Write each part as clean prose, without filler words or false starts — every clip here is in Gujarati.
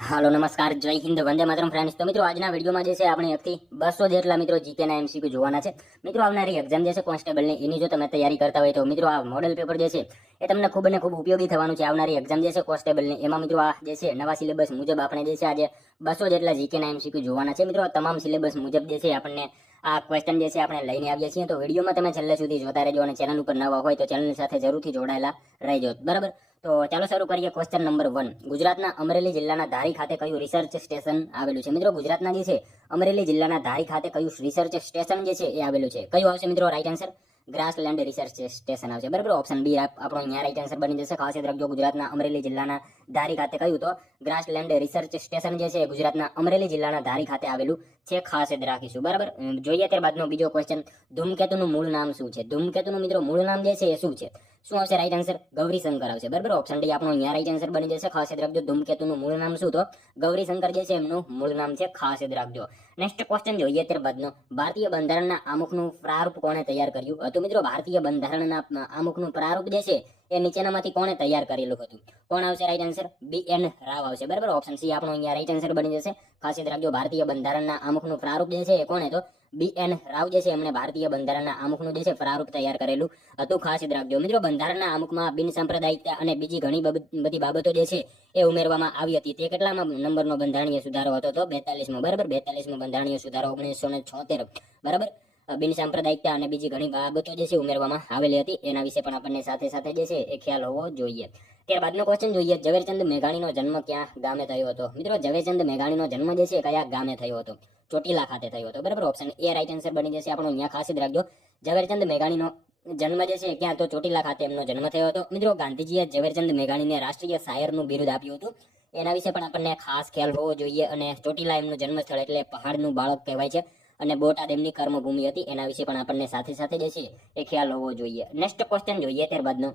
હાલો નમસ્કાર, જય હિન્દ, વંદે માતરમ ફ્રેન્ડ્સ. તો મિત્રો આજના વિડીયોમાં જે છે આપણે 1 થી 200 જેટલા મિત્રો જીકેના એમસીક્યુ જોવાના છે. મિત્રો આવનારી એક્ઝામ જે છે કોન્સ્ટેબલની, એની જો તમે તૈયારી કરતા હોય તો મિત્રો આ મોડેલ પેપર જે છે એ તમને ખૂબ ને ખૂબ ઉપયોગી થવાનું છે. આવનારી એક્ઝામ જે છે કોન્સ્ટેબલની, એમાં મિત્રો આ જે છે નવા સિલેબસ મુજબ આપણે જે છે આજે 200 જેટલા જીકેના એમસીક્યુ જોવાના છે. મિત્રો તમામ સિલેબસ મુજબ જે છે આપણને આ ક્વેશ્ચન જે છે આપણે લઈને આવ્યા છીએ. તો વિડીયોમાં તમે છેલ્લે સુધી જોતા રહેજો અને ચેનલ ઉપર નવા હોય તો ચેનલની સાથે જરૂરથી જોડાયેલા રહેજો, બરાબર. તો ચાલો શરૂ કરીએ. Question number 1. ગુજરાતના અમરેલી જિલ્લાના ધારી ખાતે કયું રિસર્ચ સ્ટેશન આવેલું છે? મિત્રો ગુજરાતના જે છે અમરેલી જિલ્લાના ધારી ખાતે કયું રિસર્ચ સ્ટેશન જે છે એ આવેલું છે? કયું આવશે મિત્રો right answer? Grassland research station આવશે, બરાબર. ઓપ્શન બી આપણો અહીંયા રાઈટ આન્સર બની જશે. ખાસ યાદ રાખજો, ગુજરાતના અમરેલી જિલ્લાના ધારી ખાતે કયું? તો ગ્રાસલેન્ડ રિસર્ચ સ્ટેશન જે છે ગુજરાતના અમરેલી જિલ્લાના ધારી ખાતે આવેલું છે. ખાસ યાદ રાખીશું, બરાબર. જોઈએ ત્યારબાદનો બીજો ક્વેશ્ચન. ધૂમકેતુનું મૂળ નામ શું છે? ધૂમકેતુનું મિત્રો મૂળ નામ જે છે એ શું છે? શું આવશે રાઈટ આન્સર? ગૌરીશંકર આવશે, બરાબર. ઓપ્શન ડી આપણો અહીંયા રાઈટ આન્સર બની જશે. ખાસ યાદ રાખજો, ધૂમકેતુનું મૂળ નામ શું? તો ગૌરીશંકર જે છે એમનું મૂળ નામ છે. ખાસ યાદ રાખજો. નેક્સ્ટ ક્વેશ્ચન જોઈએ ત્યારબાદનો. ભારતીય બંધારણના આમુખનું પ્રારૂપ કોણે તૈયાર કર્યું હતું? મિત્રો ભારતીય બંધારણના આમુખનું પ્રારૂપ જે છે એ નીચેનામાંથી કોણે તૈયાર કરેલું હતું? કોણ આવશે રાઈટ આન્સર? BN રાવ આવશે, બરાબર. ઓપ્શન સી આપણો અહીંયા રાઈટ આન્સર બની જશે. ખાસ યાદ રાખજો, ભારતીય બંધારણના આમુખનું પ્રારૂપ જે છે એ કોણે? તો BN રાવ જે છે એમણે ભારતીય બંધારણના આમુખનું જે છે પ્રારૂપ તૈયાર કરેલું હતું. ખાસ યાદ રાખજો મિત્રો, બંધારણના આમુખમાં બિન સાંપ્રદાયિકતા અને બીજી ઘણી બધી બાબતો જે છે એ ઉમેરવામાં આવી હતી. તે કેટલામાં નંબરનો બંધારણીય સુધારો હતો? તો 42મો, બરાબર. 42મો બંધારણીય સુધારો 1976, બરાબર. બિન સાંપ્રદાયિકતા અને બીજી ઘણી બાબતો જે છે ઉમેરવામાં આવેલી હતી. એના વિશે પણ આપણને સાથે સાથે જે છે એ ખ્યાલ હોવો જોઈએ. ત્યારબાદનો ક્વેશ્ચન જોઈએ. ઝવેરચંદ મેઘાણીનો જન્મ ક્યાં ગામે થયો હતો? મિત્રો ઝવેરચંદ મેઘાણીનો જન્મ જે છે કયા ગામે થયો હતો? ચોટીલા ખાતે થયો હતો, બરાબર. ઓપ્શન એ રાઈટ આન્સર બની જશે આપણો અહીંયા. ખાસ યાદ રાખજો, ઝવેરચંદ મેઘાણીનો જન્મ જે છે ક્યાં? તો ચોટીલા ખાતે એમનો જન્મ થયો હતો. મિત્રો ગાંધીજીએ ઝવેરચંદ મેઘાણીને રાષ્ટ્રીય શાયરનું બિરુદ આપ્યું હતું. એના વિશે પણ આપણને ખાસ ખ્યાલ હોવો જોઈએ. અને ચોટીલા એમનું જન્મસ્થળ એટલે પહાડનું બાળક કહેવાય છે. અને બોટાદ એમની કર્મભૂમિ હતી. એના વિશે પણ આપણને સાથે સાથે જે છે એ ખ્યાલ હોવો જોઈએ. નેક્સ્ટ ક્વેશ્ચન જોઈએ ત્યારબાદનો.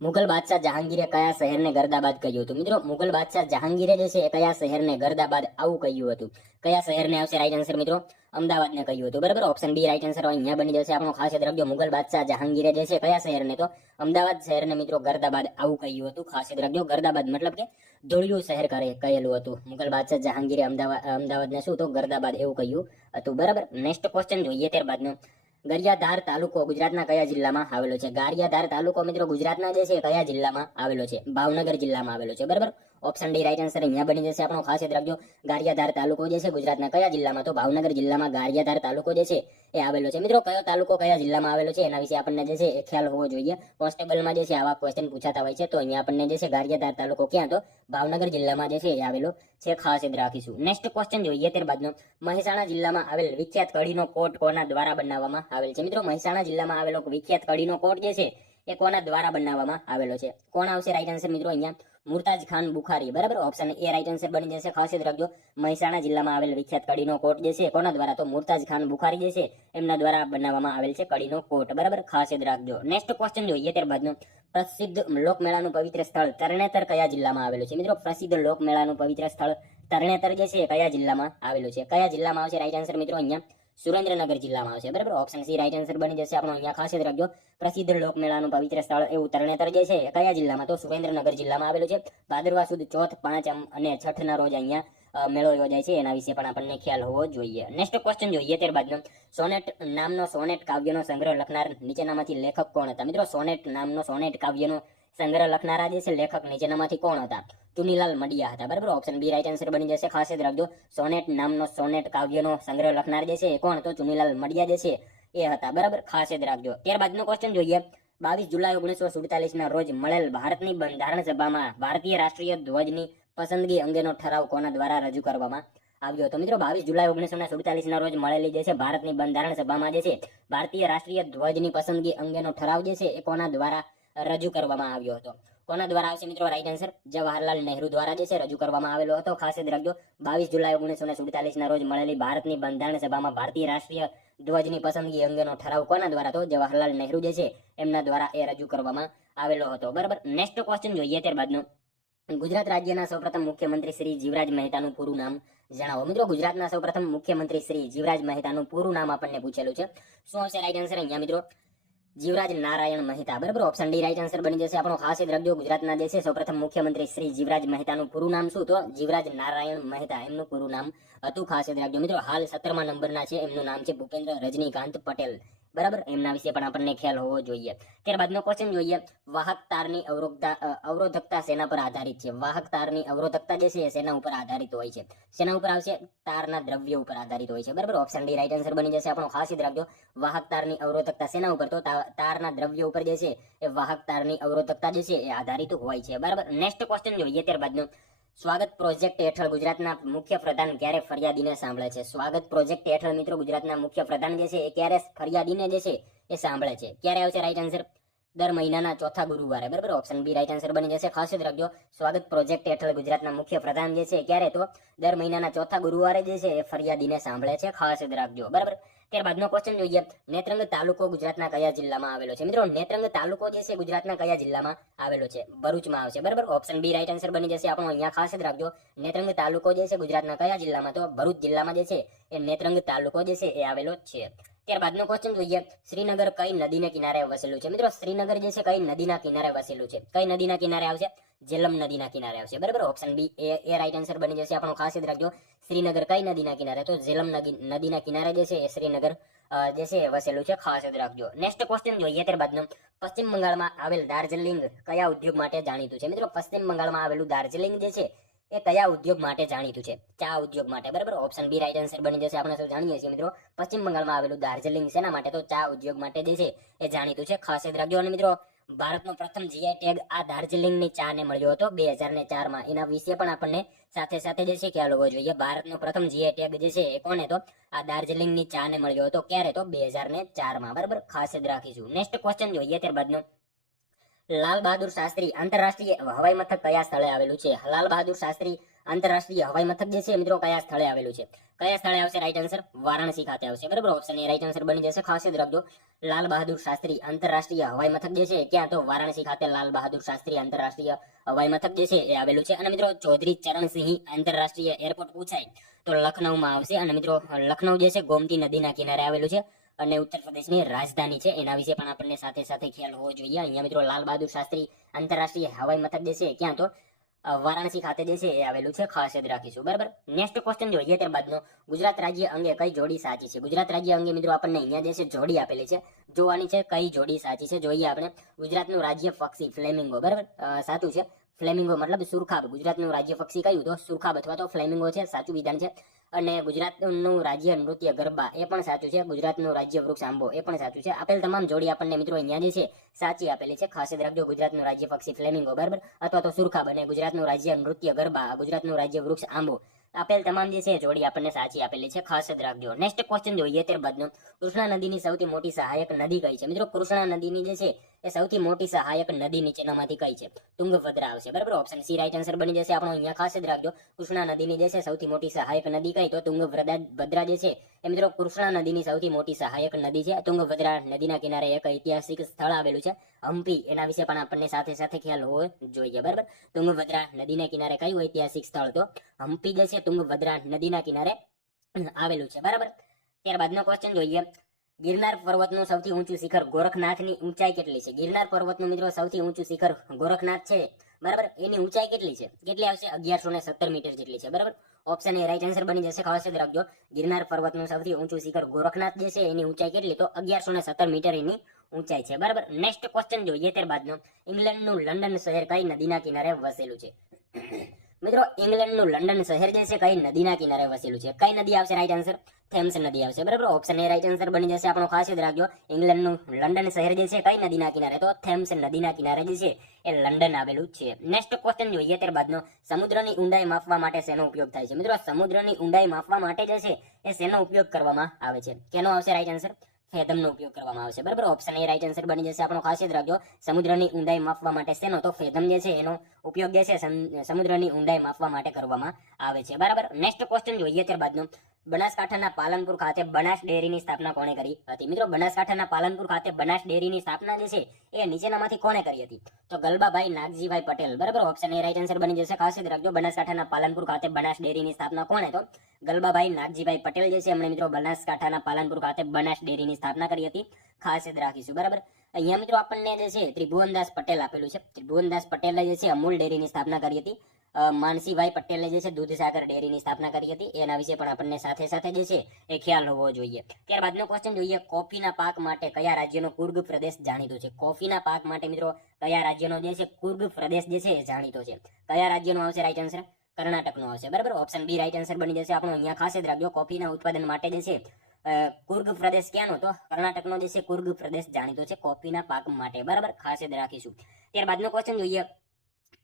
મુગલ બાદશાહ જહાંગીરે કયા શહેરને ગર્દાબાદ કહ્યું હતું? મિત્રો મુગલ બાદશાહ જહાંગીરે જે છે એ કયા શહેરને ગર્દાબાદ આવું કહ્યું હતું? કયા શહેરને આવશે રાઈટ આન્સર મિત્રો? અમદાવાદને કહ્યું હતું, બરાબર. ઓપ્શન બી રાઈટ આન્સર અહીંયા બની જશે આપણો. ખાસ યાદ રાખજો, મુગલ બાદશાહ જહાંગીરે જે છે કયા શહેરને? તો અમદાવાદ શહેરને મિત્રો ગર્દાબાદ આવું કહ્યું હતું. ખાસ યાદ રાખજો, ગર્દાબાદ મતલબ કે ધોળિયું શહેર કહેલું હતું. મુગલ બાદશાહ જહાંગીરે અમદાવાદને શું? તો ગર્દાબાદ એવું કહ્યું હતું, બરાબર. નેક્સ્ટ ક્વેશ્ચન જોઈએ ત્યારબાદનો. ગારિયાધાર તાલુકો ગુજરાતના કયા જિલ્લામાં આવેલો છે? ગારિયાધાર તાલુકો મિત્રો ગુજરાતના જે છે કયા જિલ્લામાં આવેલો છે? ભાવનગર જિલ્લામાં આવેલો છે, બરાબર. ઓપ્શન ડી રાઈટ આન્સર અહીંયા બની જશે આપણો. ખાસ યાદ રાખજો, ગારિયાધાર તાલુકો જે છે ગુજરાતના કયા જિલ્લામાં? તો ભાવનગર જિલ્લામાં ગારિયાધાર તાલુકો જે છે એ આવેલો છે. મિત્રો કયો તાલુકો કયા જિલ્લામાં આવેલો છે એના વિશે આપણને જે છે એ ખ્યાલ હોવો જોઈએ. કોન્સ્ટેબલમાં જે છે આવા ક્વેશ્ચન પૂછાતા હોય છે. તો અહીંયા આપણને જે છે ગારિયાધાર તાલુકો ક્યાં? તો ભાવનગર જિલ્લામાં જે છે એ આવેલો છે. ખાસ યાદ રાખીશું. નેક્સ્ટ ક્વેશ્ચન જોઈએ ત્યારબાદનો. મહેસાણા જિલ્લામાં આવેલ વિખ્યાત કઢીનો કોટ કોના દ્વારા બનાવવામાં આવેલ છે? મિત્રો મહેસાણા જિલ્લામાં આવેલો વિખ્યાત કઢીનો કોટ જે છે એ કોના દ્વારા બનાવવામાં આવેલો છે? કોણ આવશે રાઈટ આન્સર મિત્રો? અહીંયા મુરતાજ ખાન બુખારી, બરાબર. ઓપ્શન એ રાઈટ આન્સર બની જશે. ખાસ યાદ રાખજો, મહેસાણા જિલ્લામાં આવેલ વિખ્યાત કઢીનો કોટ જે છે કોના દ્વારા? તો મુરતાજ ખાન બુખારી જે છે એમના દ્વારા બનાવવામાં આવેલ છે કઢીનો કોટ, બરાબર. ખાસ યાદ રાખજો. નેક્સ્ટ ક્વેશ્ચન જોઈએ ત્યારબાદનો. પ્રસિદ્ધ લોકમેળાનું પવિત્ર સ્થળ તરણેતર કયા જિલ્લામાં આવેલું છે? મિત્રો પ્રસિદ્ધ લોકમેળાનું પવિત્ર સ્થળ તરણેતર જે છે કયા જિલ્લામાં આવેલું છે? કયા જિલ્લામાં આવશે રાઈટ આન્સર મિત્રો? અહીંયા સુરેન્દ્રનગર જિલ્લામાં આવશે, બરાબર. ઓપ્શન સી રાઈટ આન્સર બની જશે આપણો. અહીંયા ખાસ યાદ રાખજો, પ્રસિદ્ધ લોકમેળાનું પવિત્ર સ્થળ એવું તરણેતર જે છે કયા જિલ્લામાં? તો સુરેન્દ્રનગર જિલ્લામાં આવેલું છે. ભાદરવા સુદ ચોથ, 5 અને 6 ના રોજ અહીંયા મેળો યોજાય છે. એના વિશે પણ આપણને ખ્યાલ હોવો જોઈએ. નેક્સ્ટ ક્વેશ્ચન જોઈએ ત્યારબાદનો. સોનેટ નામનો સોનેટ કાવ્યનો સંગ્રહ લખનાર નીચેનામાંથી લેખક કોણ હતા? મિત્રો સોનેટ નામનો સોનેટ કાવ્યનો સંગ્રહ લખનારા જે છે લેખક નીચેનામાંથી કોણ હતા? ચુનીલાલ મડિયા હતા, બરાબર. ઓપ્શન બી રાઈટ આન્સર બની જશે. ખાસ યાદ રાખજો, સોનેટ નામનો સોનેટ કાવ્યનો સંગ્રહ લખનાર જે છે એ કોણ? તો ચુનીલાલ મડિયા જે છે એ હતા, બરાબર. ખાસ યાદ રાખજો. ત્યારબાદનો ક્વેશ્ચન જોઈએ. 22 જુલાઈ 1947 ના રોજ મળેલ ભારતની બંધારણ સભામાં ભારતીય રાષ્ટ્રીય ધ્વજની પસંદગી અંગેનો ઠરાવ કોના દ્વારા રજૂ કરવામાં આવ્યો હતો? મિત્રો 22 જુલાઈ 1947 ના રોજ મળેલી જે છે ભારતની બંધારણ સભામાં જે છે ભારતીય રાષ્ટ્રીય ધ્વજની પસંદગી અંગેનો ઠરાવ જે છે એ કોના દ્વારા રજૂ કરવામાં આવ્યો હતો? કોના દ્વારા આવશે મિત્રો રાઈટ આન્સર? જવાહરલાલ નહેરુ દ્વારા જે છે રજૂ કરવામાં આવેલો હતો. ખાસ યાદ રાખજો, 22 જુલાઈ 1947 ના રોજ મળેલી ભારતની બંધારણ સભામાં ભારતીય રાષ્ટ્રીય ધ્વજની પસંદગી અંગેનો ઠરાવ કોના દ્વારા? તો જવાહરલાલ નહેરુ જે છે એમના દ્વારા એ રજૂ કરવામાં આવેલો હતો, બરાબર. નેક્સ્ટ ક્વેશ્ચન જોઈએ ત્યારબાદનો. ગુજરાત રાજ્યના સૌપ્રથમ મુખ્યમંત્રી શ્રી જીવરાજ મહેતાનું પૂરું નામ જણાવો. મિત્રો ગુજરાતના સૌપ્રથમ મુખ્યમંત્રી શ્રી જીવરાજ મહેતાનું પૂરું નામ આપણને પૂછેલું છે. શું આવશે રાઈટ આન્સર અહીંયા મિત્રો? જીવરાજ નારાયણ મહેતા, બરાબર ઓપ્શન ડી રાઈટ આન્સર બની જશે આપણો. ખાસ યાદ રાખજો, ગુજરાતના જે છે સૌપ્રથમ મુખ્યમંત્રી શ્રી જીવરાજ મહેતાનું પૂરું નામ શું? તો જીવરાજ નારાયણ મહેતા એમનું પૂરું નામ હતું. ખાસ યાદ રાખજો મિત્રો. હાલ 17મા નંબરના છે, એમનું નામ છે ભૂપેન્દ્ર રજનીકાંત પટેલ, બરાબર. એમના વિશે પણ આપણને ખ્યાલ હોવો જોઈએ. ત્યારબાદનો ક્વેશ્ચન જોઈએ, વાહક તારની અવરોધકતા શેના પર આધારિત છે? વાહક તારની અવરોધકતા જે છે એ શેના ઉપર આધારિત હોય છે? શેના ઉપર આવશે? તારના દ્રવ્ય ઉપર આધારિત હોય છે, બરાબર. ઓપ્શન ડી રાઈટ આન્સર બની જશે આપણો. ખાસ યાદ રાખજો, વાહક તારની અવરોધકતા શેના ઉપર? તો તારના દ્રવ્ય ઉપર જે છે એ વાહક તારની અવરોધકતા જે છે એ આધારિત હોય છે, બરાબર. નેક્સ્ટ ક્વેશ્ચન જોઈએ ત્યારબાદનો, સ્વાગત પ્રોજેક્ટ હેઠળ ગુજરાતના મુખ્ય પ્રધાન ક્યારે ફરિયાદીને સાંભળે છે? સ્વાગત પ્રોજેક્ટ હેઠળ મિત્રો ગુજરાતના મુખ્ય પ્રધાન જે છે એ ક્યારે ફરિયાદીને જે છે એ સાંભળે છે? ક્યારે આવશે રાઈટ આન્સર? દર મહિનાના ચોથા ગુરુવારે, બરાબર. ઓપ્શન બી રાઈટ આન્સર બની જશે. ખાસ યાદ રાખજો, સ્વાગત પ્રોજેક્ટ હેઠળ ગુજરાતના મુખ્ય પ્રધાન જે છે ક્યારે? તો દર મહિનાના ચોથા ગુરુવારે જે છે એ ફરિયાદીને સાંભળે છે. ખાસ યાદ રાખજો, બરાબર. ત્યારબાદનો ક્વેશ્ચન જોઈએ, નેત્રંગ તાલુકો ગુજરાતના કયા જિલ્લામાં આવેલો છે? મિત્રો નેત્રંગ તાલુકો જે છે ગુજરાતના કયા જિલ્લામાં આવેલો છે? ભરૂચમાં આવશે, બરાબર. ઓપ્શન બી રાઈટ આન્સર બની જશે આપણો. અહીંયા ખાસ યાદ રાખજો, નેત્રંગ તાલુકો જે છે ગુજરાતના કયા જિલ્લામાં? તો ભરૂચ જિલ્લામાં જે છે એ નેત્રંગ તાલુકો જે છે એ આવેલો છે. ત્યારબાદનો ક્વેશ્ચન જોઈએ, શ્રીનગર કઈ નદીને કિનારે વસેલું છે? મિત્રો શ્રીનગર જે છે કઈ નદીના કિનારે વસેલું છે? કઈ નદીના કિનારે આવશે? ઝેલમ નદીના કિનારે આવશે, બરાબર. ઓપ્શન બી એ રાઈટ આન્સર બની જશે આપણો. ખાસ યાદ રાખજો, શ્રીનગર કઈ નદીના કિનારે? તો ઝેલમ નદીના કિનારે જે છે એ શ્રીનગર જે છે એ વસેલું છે. ખાસ યાદ રાખજો. નેક્સ્ટ ક્વેશ્ચન જોઈએ ત્યારબાદનો, પશ્ચિમ બંગાળમાં આવેલ દાર્જિલિંગ કયા ઉદ્યોગ માટે જાણીતું છે? મિત્રો પશ્ચિમ બંગાળમાં આવેલું દાર્જિલિંગ જે છે એ કયા ઉદ્યોગ માટે જાણીતું છે? ચા ઉદ્યોગ માટે, બરાબર. ઓપ્શન બી રાઈટ આન્સર બની જશે. આપણે સૌ જાણીએ છીએ મિત્રો, પશ્ચિમ બંગાળમાં આવેલું દાર્જિલિંગ શેના માટે? તો ચા ઉદ્યોગ માટે જે છે એ જાણીતું છે. ખાસ યાદ રાખજો. અને મિત્રો ભારતનો પ્રથમ જીઆઈ ટેગ આ દાર્જિલિંગની ચા ને મળ્યો હતો 2004માં. એના વિશે પણ આપણને સાથે સાથે જે છે ખ્યાલ હોવો જોઈએ. ભારતનો પ્રથમ જીઆઈ ટેગ જે છે એ કોને? તો આ દાર્જિલિંગની ચા ને મળ્યો હતો. ક્યારે? તો 2004માં, બરાબર. ખાસ યાદ રાખીશું. નેક્સ્ટ ક્વેશ્ચન જોઈએ ત્યારબાદનો, લાલ બહાદુર શાસ્ત્રી આંતરરાષ્ટ્રીય હવાઈ મથક કયા સ્થળે આવેલું છે? લાલ બહાદુર શાસ્ત્રી આંતરરાષ્ટ્રીય હવાઈ મથક જે છે મિત્રો કયા સ્થળે આવેલું છે? કયા સ્થળે આવશે રાઈટ આન્સર? વારાણસી ખાતે આવશે, બરાબર. ઓપ્શન એ રાઈટ આન્સર બની જશે. ખાસ યાદ રાખજો, લાલ બહાદુર શાસ્ત્રી આંતરરાષ્ટ્રીય હવાઈ મથક જે છે ક્યાં? તો વારાણસી ખાતે લાલ બહાદુર શાસ્ત્રી આંતરરાષ્ટ્રીય હવાઈ મથક જે છે એ આવેલું છે. અને મિત્રો ચૌધરી ચરણસિંહ આંતરરાષ્ટ્રીય એરપોર્ટ પૂછાય તો લખનૌમાં આવશે. અને મિત્રો લખનૌ જે છે ગોમતી નદીના કિનારે આવેલું છે અને ઉત્તર પ્રદેશની રાજધાની છે. એના વિશે પણ આપણને સાથે સાથે ખ્યાલ હોવો જોઈએ. અહીંયા મિત્રો લાલ બહાદુર શાસ્ત્રી આંતરરાષ્ટ્રીય હવાઈ મથક જે છે ક્યાં? તો વારાણસી ખાતે જે છે એ આવેલું છે. ખાસ યાદ રાખીશું, બરાબર. નેક્સ્ટ ક્વેશ્ચન જોઈએ ત્યારબાદનો, ગુજરાત રાજ્ય અંગે કઈ જોડી સાચી છે? ગુજરાત રાજ્ય અંગે મિત્રો આપણને અહીંયા જે છે જોડી આપેલી છે, જોવાની છે કઈ જોડી સાચી છે. જોઈએ આપણે, ગુજરાતનું રાજ્ય પક્ષી ફ્લેમિંગો, બરાબર. સાચું છે. ફ્લેમિંગો મતલબ સુરખાબ. ગુજરાતનું રાજ્ય પક્ષી કયું? તો સુરખાબ અથવા તો ફ્લેમિંગો છે, સાચું વિધાન છે. અને ગુજરાતનું રાજ્ય નૃત્ય ગરબા એ પણ સાચું છે. ગુજરાતનું રાજ્ય વૃક્ષ આંબો એ પણ સાચું છે. આપેલ તમામ જોડી આપણને મિત્રો અહીંયા જે છે સાચી આપેલી છે. ખાસ યાદ રાખજો, ગુજરાતનું રાજ્ય પક્ષી ફ્લેમિંગો, બરાબર, અથવા તો સુરખાબ, અને ગુજરાતનું રાજ્ય નૃત્ય ગરબા, ગુજરાતનું રાજ્ય વૃક્ષ આંબો, આપેલ તમામ જે છે જોડી આપણને સાચી આપેલી છે. ખાસ યાદ રાખજો. નેક્સ્ટ ક્વેશ્ચન જોઈએ ત્યારબાદનો, કૃષ્ણા નદીની સૌથી મોટી સહાયક નદી કઈ છે? મિત્રો કૃષ્ણા નદીની જે છે એ સૌથી મોટી સહાયક નદી નીચેનામાંથી કઈ છે? તુંગભદ્રા આવશે, બરાબર. ઓપ્શન સી રાઈટ આન્સર બની જશે આપણો. અહીંયા ખાસ યાદ રાખજો, કૃષ્ણા નદીની જે છે સૌથી મોટી સહાયક નદી કઈ? તો તુંગભદ્રા જે છે એ મિત્રો કૃષ્ણા નદીની સૌથી મોટી સહાયક નદી છે. તુંગભદ્રા નદીના કિનારે એક ઐતિહાસિક સ્થળ આવેલું છે હમ્પી. એના વિશે પણ આપણને સાથે સાથે ખ્યાલ હોવો જોઈએ, બરાબર. તુંગભદ્રા નદીના કિનારે કયું ઐતિહાસિક સ્થળ? તો હમ્પી જે છે તુંગભદ્રા નદીના કિનારે આવેલું છે, બરાબર. ત્યારબાદનો ક્વેશ્ચન જોઈએ, ગિરનાર પર્વતનું સૌથી ઊંચું શિખર ગોરખનાથની ઊંચાઈ કેટલી છે? ગિરનાર પર્વતનું મિત્રો સૌથી ઊંચું શિખર ગોરખનાથ છે, બરાબર. એની ઊંચાઈ કેટલી છે? કેટલી આવશે? 1117 મીટર જેટલી છે, બરાબર. ઓપ્શન એ રાઈટ આન્સર બની જશે. ખાસ યાદ રાખજો, ગિરનાર પર્વતનું સૌથી ઊંચું શિખર ગોરખનાથ જે છે એની ઊંચાઈ કેટલી? તો 1117 મીટર એની ઊંચાઈ છે, બરાબર. નેક્સ્ટ ક્વેશ્ચન જોઈએ ત્યારબાદનો, ઇંગ્લેન્ડનું લંડન શહેર કઈ નદીના કિનારે વસેલું છે? મિત્રો ઇંગ્લેન્ડનું લંડન શહેર જે છે કઈ નદીના કિનારે વસેલું છે? કઈ નદી આવશે રાઈટ આન્સર? થેમ્સ નદી આવશે, બરાબર. ઓપ્શન એ રાઈટ આન્સર બની જશે આપણો. ખાસ યાદ રાખજો, ઇંગ્લેન્ડનું લંડન શહેર જે છે કઈ નદીના કિનારે? તો થેમ્સ નદીના કિનારે જે છે એ લંડન આવેલું છે. નેક્સ્ટ ક્વેશ્ચન જોઈએ ત્યારબાદનો, સમુદ્રની ઊંડાઈ માપવા માટે શેનો ઉપયોગ થાય છે? મિત્રો સમુદ્રની ઊંડાઈ માપવા માટે જે છે એ શેનો ઉપયોગ કરવામાં આવે છે? કેનો આવશે રાઈટ આન્સર? ફેથમનો ઉપયોગ કરવામાં આવશે, બરાબર. ઓપ્શન એ રાઈટ આન્સર બની જશે આપણો. ખાસ યાદ રાખજો, સમુદ્રની ઊંડાઈ માપવા માટે શેનો? તો ફેથમ જે છે એનો ઉપયોગ જે છે સમુદ્રની ઊંડાઈ માપવા માટે કરવામાં આવે છે, બરાબર. નેક્સ્ટ ક્વેશ્ચન જોઈએ ત્યારબાદનો, બનાસકાંઠાના પાલનપુર ખાતે બનાસ ડેરીની સ્થાપના કોણે કરી હતી? મિત્રો બનાસકાંઠાના પાલનપુર ખાતે બનાસ ડેરીની સ્થાપના જે છે એ નીચેનામાંથી કોણે કરી હતી? તો ગલબાભાઈ નાગજીભાઈ પટેલ, બરાબર. ઓપ્શન એ રાઈટ આન્સર બની જશે. ખાસ યાદ રાખજો, બનાસકાંઠાના પાલનપુર ખાતે બનાસ ડેરીની સ્થાપના કોણે? તો ગલબાભાઈ નાગજીભાઈ પટેલ જે છે એમણે મિત્રો બનાસકાંઠાના પાલનપુર ખાતે બનાસ ડેરીની સ્થાપના કરી હતી. ખાસ યાદ રાખીશું, બરાબર. અહીંયા મિત્રો આપણને જે છે ત્રિભુવનદાસ પટેલ આપેલું છે. ત્રિભુવનદાસ પટેલે જે છે અમૂલ ડેરીની સ્થાપના કરી હતી. માનસીભાઈ પટેલે જે છે દૂધસાગર ડેરીની સ્થાપના કરી હતી. એના વિશે પણ આપણને સાથે સાથે જે છે એ ખ્યાલ હોવો જોઈએ. ત્યારબાદનો ક્વેશ્ચન જોઈએ, કોફીના પાક માટે કયા રાજ્યનો કુર્ગ પ્રદેશ જાણીતો છે? કોફીના પાક માટે મિત્રો કયા રાજ્યનો જે છે કુર્ગ પ્રદેશ જે છે એ જાણીતો છે? કયા રાજ્યનો આવશે રાઈટ આન્સર? કર્ણાટકનો આવશે, બરાબર. ઓપ્શન બી રાઈટ આન્સર બની જશે આપણો. અહીંયા ખાસ યાદ રાખજો, કોફીના ઉત્પાદન માટે જે છે કુર્ગ પ્રદેશ ક્યાંનો? તો કર્ણાટકનો જે છે કુર્ગ પ્રદેશ જાણીતો છે કોફીના પાક માટે, બરાબર. ખાસ યાદ રાખીશું. ત્યારબાદનો ક્વેશ્ચન જોઈએ,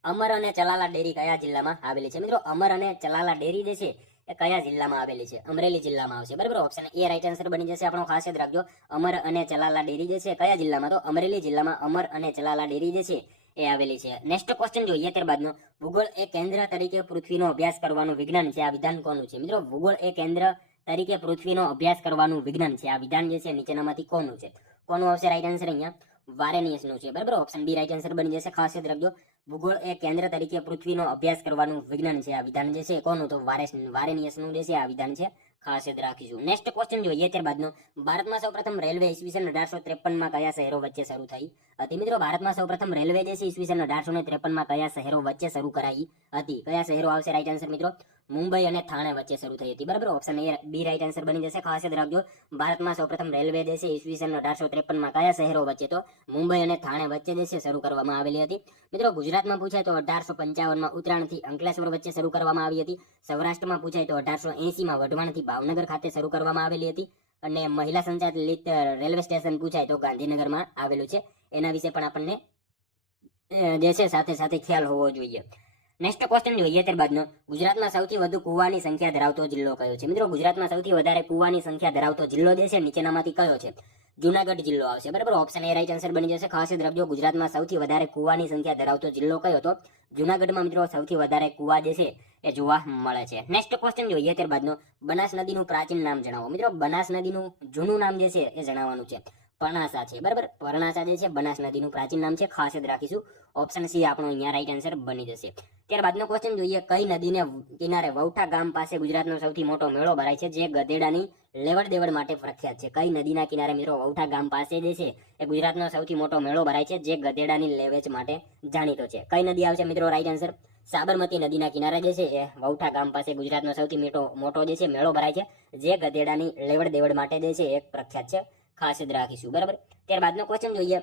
અમર અને ચલાલા ડેરી કયા જિલ્લામાં આવેલી છે? મિત્રો અમર અને ચલાલા ડેરી જે છે એ કયા જિલ્લામાં આવેલી છે? અમરેલી જિલ્લામાં આવશે, બરાબર. ઓપ્શન એ રાઈટ આન્સર બની જશે આપણો. ખાસ યાદ રાખજો, અમર અને ચલાલા ડેરી જે છે કયા જિલ્લામાં? તો અમરેલી જિલ્લામાં અમર અને ચલાલા ડેરી જે છે એ આવેલી છે. નેક્સ્ટ ક્વેશ્ચન જોઈએ ત્યારબાદનો, ભૂગોળ એ કેન્દ્ર તરીકે પૃથ્વીનો અભ્યાસ કરવાનું વિજ્ઞાન છે, આ વિધાન કોનું છે? મિત્રો ભૂગોળ એ કેન્દ્ર તરીકે પૃથ્વીનો અભ્યાસ કરવાનું વિજ્ઞાન છે, આ વિધાન જે છે નીચેનામાંથી કોનું છે? કોનું આવશે રાઈટ આન્સર? અહીંયા વારેનિયસનું છે, બરાબર. ઓપ્શન બી રાઈટ આન્સર બની જશે. ખાસ યાદ રાખજો, ભૂગોળ એ કેન્દ્ર તરીકે પૃથ્વીનો અભ્યાસ કરવાનું વિજ્ઞાન છે, આ વિધાન જે છે કોનું? તો વારેનિયસનું જે છે આ વિધાન છે. ખાસ યાદ રાખીશું. નેક્સ્ટ ક્વેશ્ચન જોઈએ ત્યારબાદનો, ભારતમાં સૌપ્રથમ રેલવે ઈસવીસન 1853માં કયા શહેરો વચ્ચે શરૂ થઈ હતી? મિત્રો ભારતમાં સૌપ્રથમ રેલવે જે છે ઈસવીસન 1853માં કયા શહેરો વચ્ચે શરૂ કરાઈ હતી? કયા શહેરો આવશે રાઈટ આન્સર? મિત્રો મુંબઈ અને થાણે વચ્ચે શરૂ થઈ હતી, બરાબર. ઓપ્શન એ બી રાઈટ આન્સર બની જશે. ખાસ યાદ રાખજો, ભારતમાં સૌપ્રથમ રેલવે જે છે ઈસવીસન 1853માં કયા શહેરો વચ્ચે? તો મુંબઈ અને થાણે વચ્ચે જે છે શરૂ કરવામાં આવેલી હતી. મિત્રો ગુજરાતમાં પૂછાય તો 1855માં ઉત્તરાયણથી અંકલેશ્વર વચ્ચે શરૂ કરવામાં આવી હતી. સૌરાષ્ટ્રમાં પૂછાય તો 1880માં વઢવાણથી ભાવનગર ખાતે શરૂ કરવામાં આવેલી હતી. અને મહિલા સંચાલિત રેલવે સ્ટેશન પૂછાય તો ગાંધીનગરમાં આવેલું છે. એના વિશે પણ આપણને જે છે સાથે સાથે ખ્યાલ હોવો જોઈએ. નેક્સ્ટ ક્વેશ્ચન જોઈએ ત્યારબાદનો, ગુજરાતમાં સૌથી વધુ કુવાની સંખ્યા ધરાવતો જિલ્લો કયો છે? મિત્રો ગુજરાતમાં સૌથી વધારે કુવાની સંખ્યા ધરાવતો જિલ્લો જે છે નીચેનામાંથી કયો છે? જુનાગઢ જિલ્લો આવશે, બરાબર. ઓપ્શન એ રાઈટ આન્સર બની જશે. ખાસ યાદ રાખજો, ગુજરાતમાં સૌથી વધારે કુવાની સંખ્યા ધરાવતો જિલ્લો કયો? તો જુનાગઢમાં મિત્રો સૌથી વધારે કુવા જે છે એ જોવા મળે છે. નેક્સ્ટ ક્વેશ્ચન જોઈએ ત્યારબાદનો, બનાસ નદીનું પ્રાચીન નામ જણાવો. મિત્રો બનાસ નદીનું જૂનું નામ જે છે એ જણાવવાનું છે. પરણાસા છે, બરાબર. પરણાસા જે છે બનાસ નદીનું પ્રાચીન નામ છે. ખાસ યાદ રાખીશું. ઓપ્શન સી આપણો અહીંયા રાઈટ આન્સર બની જશે. ત્યારબાદનો ક્વેશ્ચન જોઈએ, કઈ નદીને કિનારે વૌઠા ગામ પાસે ગુજરાતનો સૌથી મોટો મેળો ભરાય છે જે ગધેડાની લેવડ દેવડ માટે પ્રખ્યાત છે? કઈ નદીના કિનારે મિત્રો વૌઠા ગામ પાસે જે છે એ ગુજરાતનો સૌથી મોટો મેળો ભરાય છે જે ગધેડાની લેવેચ માટે જાણીતો છે? કઈ નદી આવશે મિત્રો રાઈટ આન્સર? સાબરમતી નદીના કિનારે જે છે એ વૌઠા ગામ પાસે ગુજરાતનો સૌથી મોટો જે છે મેળો ભરાય છે જે ગધેડાની લેવડ દેવડ માટે જે છે એક પ્રખ્યાત છે. ખાસ યાદ રાખીશું, બરાબર. ત્યારબાદનો ક્વેશ્ચન જોઈએ,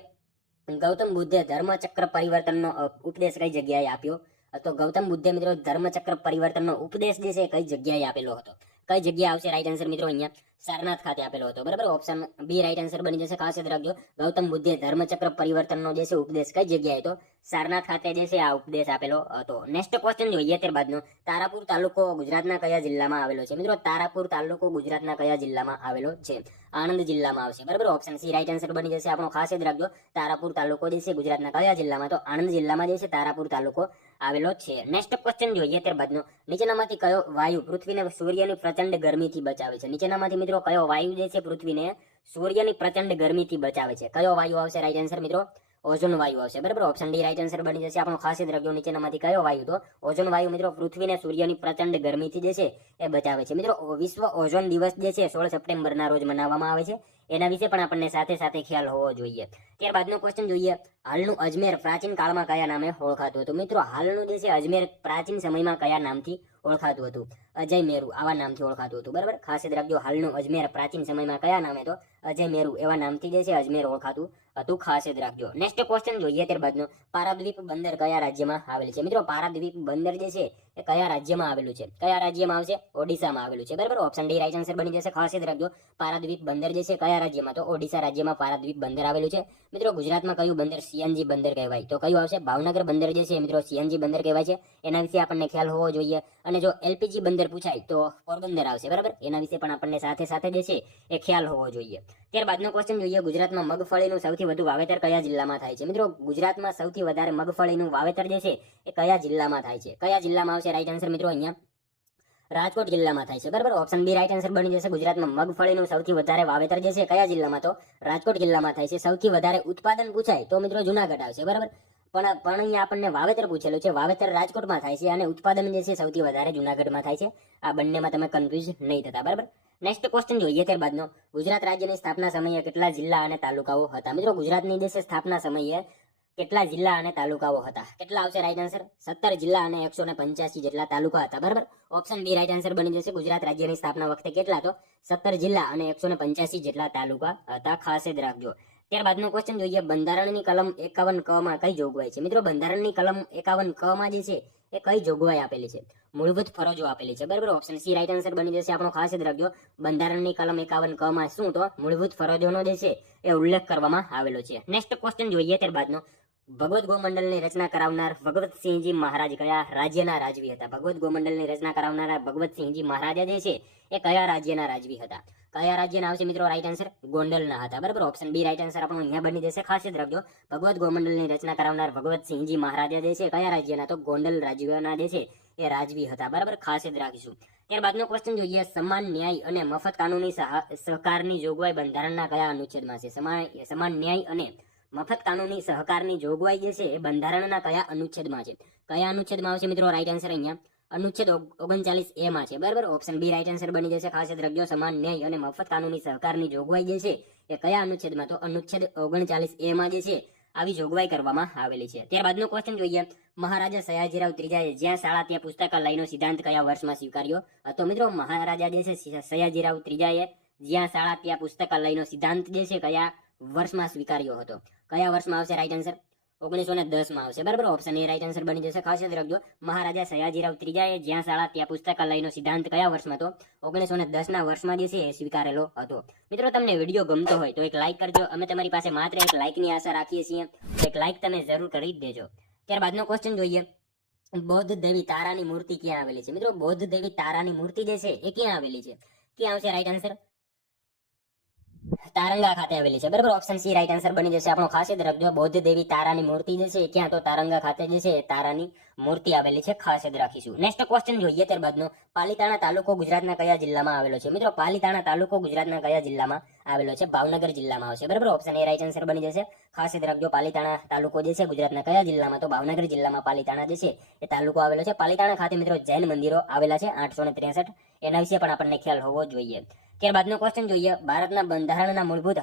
ગૌતમ બુદ્ધે ધર્મચક્ર પરિવર્તનનો ઉપદેશ કઈ જગ્યાએ આપ્યો? તો ગૌતમ બુદ્ધે મિત્રો ધર્મચક્ર પરિવર્તનનો ઉપદેશ જે છે કઈ જગ્યાએ આપેલો હતો? કઈ જગ્યાએ આવશે રાઈટ આન્સર? મિત્રો અહીંયા સારનાથ ખાતે આપેલો હતો, બરાબર. ઓપ્શન બી રાઈટ આન્સર બની જશે. ખાસ યાદ રાખજો, ગૌતમ બુદ્ધે ધર્મચક્ર પરિવર્તનનો જે છે ઉપદેશ કઈ જગ્યાએ? તો સારનાથ ખાતે જે છે આ ઉપદેશ આપેલો હતો. નેક્સ્ટ ક્વેશ્ચન જોઈએ ત્યારબાદનો, તારાપુર તાલુકો ગુજરાતના કયા જિલ્લામાં આવેલો છે? મિત્રો તારાપુર તાલુકો ગુજરાતના કયા જિલ્લામાં આવેલો છે? આણંદ જિલ્લામાં આવશે, બરાબર. ઓપ્શન સી રાઈટ આન્સર બની જશે આપણો. ખાસ યાદ રાખજો, તારાપુર તાલુકો જે છે ગુજરાતના કયા જિલ્લામાં? તો આણંદ જિલ્લામાં જે છે તારાપુર તાલુકો આવેલો છે. નેક્સ્ટ ક્વેશ્ચન જોઈએ ત્યારબાદનો, નીચેનામાંથી કયો વાયુ પૃથ્વીને સૂર્યની પ્રચંડ ગરમીથી બચાવે છે? નીચેનામાંથી મિત્રો કયો વાયુ જે છે પૃથ્વીને સૂર્યની પ્રચંડ ગરમીથી બચાવે છે? કયો વાયુ આવશે રાઈટ આન્સર? મિત્રો ઓઝોન વાયુ આવશે, બરાબર. ઓપ્શન ડી રાઈટ આન્સર બની જશે આપણો. ખાસ યાદ રાખજો, નીચેનામાંથી કયો વાયુ? તો ઓઝોન વાયુ મિત્રો પૃથ્વીને સૂર્યની પ્રચંડ ગરમીથી જે છે એ બચાવે છે. મિત્રો વિશ્વ ઓઝોન દિવસ જે છે 16 સપ્ટેમ્બરના રોજ મનાવવામાં આવે છે. એના વિશે પણ આપણને સાથે સાથે ખ્યાલ હોવો જોઈએ. ત્યારબાદનો ક્વેશ્ચન જોઈએ, હાલનું અજમેર પ્રાચીન કાળમાં કયા નામે ઓળખાતું હતું? મિત્રો હાલનું જે છે અજમેર પ્રાચીન સમયમાં કયા નામથી ઓળખાતું હતું? અજય મેરુ આવા નામથી ઓળખાતું હતું, બરાબર. ખાસ યાદ રાખજો, હાલનું અજમેર પ્રાચીન સમયમાં કયા નામે? તો અજય મેરુ એવા નામથી જે છે અજમેર ઓળખાતું હતું. ખાસ યાદ રાખજો. નેક્સ્ટ ક્વેશ્ચન જોઈએ ત્યારબાદનો, પારાદ્વીપ બંદર કયા રાજ્યમાં આવેલું છે? મિત્રો પારાદ્વીપ બંદર જે છે એ કયા રાજ્યમાં આવેલું છે? કયા રાજ્યમાં આવશે? ઓડિશામાં આવેલું છે, બરાબર. ઓપ્શન ડી રાઈટ આન્સર બની જશે. ખાસ યાદ રાખજો, પારાદ્વીપ બંદર જે છે કયા રાજ્યમાં? તો ઓડિશા રાજ્યમાં પારાદ્વીપ બંદર આવેલું છે. મિત્રો ગુજરાતમાં કયું બંદર સીએનજી બંદર કહેવાય? તો કયું આવશે? ભાવનગર બંદર જે છે મિત્રો સીએનજી બંદર કહેવાય છે. એના વિશે આપણને ખ્યાલ હોવો જોઈએ. અને જો એલપીજી બંદર પૂછાય તો પોરબંદર આવશે, બરાબર. એના વિશે પણ આપણને સાથે સાથે જે છે એ ખ્યાલ હોવો જોઈએ. ત્યારબાદનો ક્વેશ્ચન જોઈએ, ગુજરાતમાં મગફળીનું સૌથી વધુ વાવેતર કયા જિલ્લામાં થાય છે? મિત્રો ગુજરાતમાં સૌથી વધારે મગફળીનું વાવેતર જે છે એ કયા જિલ્લામાં થાય છે? કયા જિલ્લામાં આવશે રાઈટ આન્સર? મિત્રો અહીંયા રાજકોટ જિલ્લામાં થાય છે, બરાબર. ઓપ્શન બી રાઈટ આન્સર બની જશે. ગુજરાતમાં મગફળીનું સૌથી વધારે વાવેતર જે છે કયા જિલ્લામાં? તો રાજકોટ જિલ્લામાં થાય છે. સૌથી વધારે ઉત્પાદન પૂછાય તો મિત્રો જુનાગઢ આવશે, બરાબર. પણ અહીંયા આપણને વાવેતર પૂછેલું છે. વાવેતર રાજકોટમાં થાય છે અને ઉત્પાદન જે છે સૌથી વધારે જુનાગઢમાં થાય છે. આ બંનેમાં તમે કન્ફ્યુઝ નહીં થતા, બરાબર. નેક્સ્ટ ક્વેશ્ચન જોઈએ ત્યારબાદનો. ગુજરાત રાજ્યની સ્થાપના સમયે કેટલા જિલ્લા અને તાલુકાઓ હતા? મિત્રો ગુજરાતની જે છે સ્થાપના સમયે કેટલા જિલ્લા અને તાલુકાઓ હતા? કેટલા આવશે રાઈટ આન્સર? 17 જિલ્લા અને 185 જેટલા તાલુકા હતા, બરાબર. ઓપ્શન બી રાઈટ આન્સર બની જશે. ગુજરાત રાજ્યની સ્થાપના વખતે કેટલા? તો 17 જિલ્લા અને 185 જેટલા તાલુકા હતા. ખાસ જ રાખજો. ત્યારબાદનો ક્વેશ્ચન જોઈએ. બંધારણની કલમ 51 ક માં કઈ જોગવાઈ છે? મિત્રો બંધારણની કલમ 51 ક માં જે છે એ કઈ જોગવાઈ આપેલી છે? મૂળભૂત ફરજો આપેલી છે, બરાબર. ઓપ્શન સી રાઈટ આન્સર બની જશે આપણો. ખાસ જ રાખજો. બંધારણની કલમ 51 ક માં શું? તો મૂળભૂત ફરજોનો જે છે એ ઉલ્લેખ કરવામાં આવેલો છે. નેક્સ્ટ ક્વેશ્ચન જોઈએ ત્યારબાદનો. ભગવત ગોમંડલની રચના કરાવનાર ભગવતસિંહજી મહારાજ કયા રાજ્યના રાજવી હતા? ભગવત ગોમંડલની રચના કરાવનારા ભગવતસિંહજી મહારાજા જે છે એ કયા રાજ્યના રાજવી હતા? કયા રાજ્યના આવશે મિત્રો રાઈટ આન્સર? ગોંડલના હતા, બરાબર. ઓપ્શન બી રાઈટ આન્સર આપણો અહીંયા બની જશે. ખાસ જ રાખજો. ભગવત ગોમંડલની રચના કરાવનાર ભગવતસિંહજી મહારાજા જે છે કયા રાજ્યના? તો ગોંડલ રાજ્યના જે છે એ રાજવી હતા, બરાબર. ખાસ જ રાખીશું. ત્યારબાદનો ક્વેશ્ચન જોઈએ. સમાન ન્યાય અને મફત કાનૂની સહકારની જોગવાઈ બંધારણના કયા અનુચ્છેદમાં છે? સમાન ન્યાય અને મફત કાનૂની સહકારની જોગવાઈ જે છે એ બંધારણના કયા અનુચ્છેદમાં છે? કયા અનુચ્છેદમાં આવશે મિત્રો રાઈટ આન્સર? અહીંયા અનુચ્છેદ 39A માં છે, બરાબર. ઓપ્શન બી રાઈટ આન્સર બની જશે. ખાસ યાદ રાખજો. સમાન ન્યાય અને મફત કાનૂની સહકારની જોગવાઈ જે છે એ કયા અનુચ્છેદમાં? તો અનુચ્છેદ 39A માં જે છે આવી જોગવાઈ કરવામાં આવેલી છે. ત્યારબાદનો ક્વેશ્ચન જોઈએ. મહારાજા સયાજીરાવ ત્રીજાએ જ્યાં શાળા ત્યાં પુસ્તકાલયનો સિદ્ધાંત કયા વર્ષમાં સ્વીકાર્યો હતો? મિત્રો મહારાજા જે છે સયાજીરાવ ત્રીજાએ જ્યાં શાળા ત્યાં પુસ્તકાલયનો સિદ્ધાંત જે છે કયા વર્ષમાં સ્વીકાર્યો હતો? કયા વર્ષમાં આવશે રાઈટ આન્સર? 1910 માં આવશે, બરાબર. ઓપ્શન એ રાઈટ આન્સર બની જશે. ખાસ યાદ રાખજો. મહારાજા સયાજીરાવ ત્રીજાએ જ્યાં શાળા ત્યાં પુસ્તકાલયનો સિદ્ધાંત કયા વર્ષમાં? તો 1910 ના વર્ષમાં જે છે એ સ્વીકારેલો હતો. મિત્રો તમને વિડીયો ગમતો હોય તો એક લાઈક કરજો. અમે તમારી પાસે માત્ર એક લાઈકની આશા રાખીએ છીએ. એક લાઈક તમે જરૂર કરી જ દેજો. ત્યારબાદનો ક્વેશ્ચન જોઈએ. બૌદ્ધ દેવી તારાની મૂર્તિ ક્યાં આવેલી છે? મિત્રો બૌદ્ધ દેવી તારાની મૂર્તિ જે છે એ ક્યાં આવેલી છે? ક્યાં આવશે રાઈટ આન્સર? તારંગા ખાતે આવેલી છે, બરાબર. ઓપ્શન સી રાઈટ આન્સર બની જશે આપણો. ખાસ યાદ રાખજો. બૌદ્ધ દેવી તારાની મૂર્તિ જે છે ક્યાં? તો તારંગા ખાતે જે છે તારાની મૂર્તિ આવેલી છે. ખાસ યાદ રાખીશું. નેક્સ્ટ ક્વેશ્ચન જોઈએ ત્યારબાદનો. પાલીતાણા તાલુકો ગુજરાતના કયા જિલ્લામાં આવેલો છે? મિત્રો પાલીતાણા તાલુકો ગુજરાતના કયા જિલ્લામાં આવેલો છે? ભાવનગર જિલ્લામાં આવશે, બરાબર. ઓપ્શન એ રાઈટ આન્સર બની જશે. ખાસ યાદ રાખજો. પાલીતાણા તાલુકો જે છે ગુજરાતના કયા જિલ્લામાં? તો ભાવનગર જિલ્લામાં પાલીતાણા જે છે એ તાલુકો આવેલો છે. પાલીતાણા ખાતે મિત્રો જૈન મંદિરો આવેલા છે 863. એના વિશે પણ આપણને ખ્યાલ હોવો જોઈએ. ત્યારબાદનો ક્વેશ્ચન જોઈએ. ભારતના બંધારણના મૂળભૂત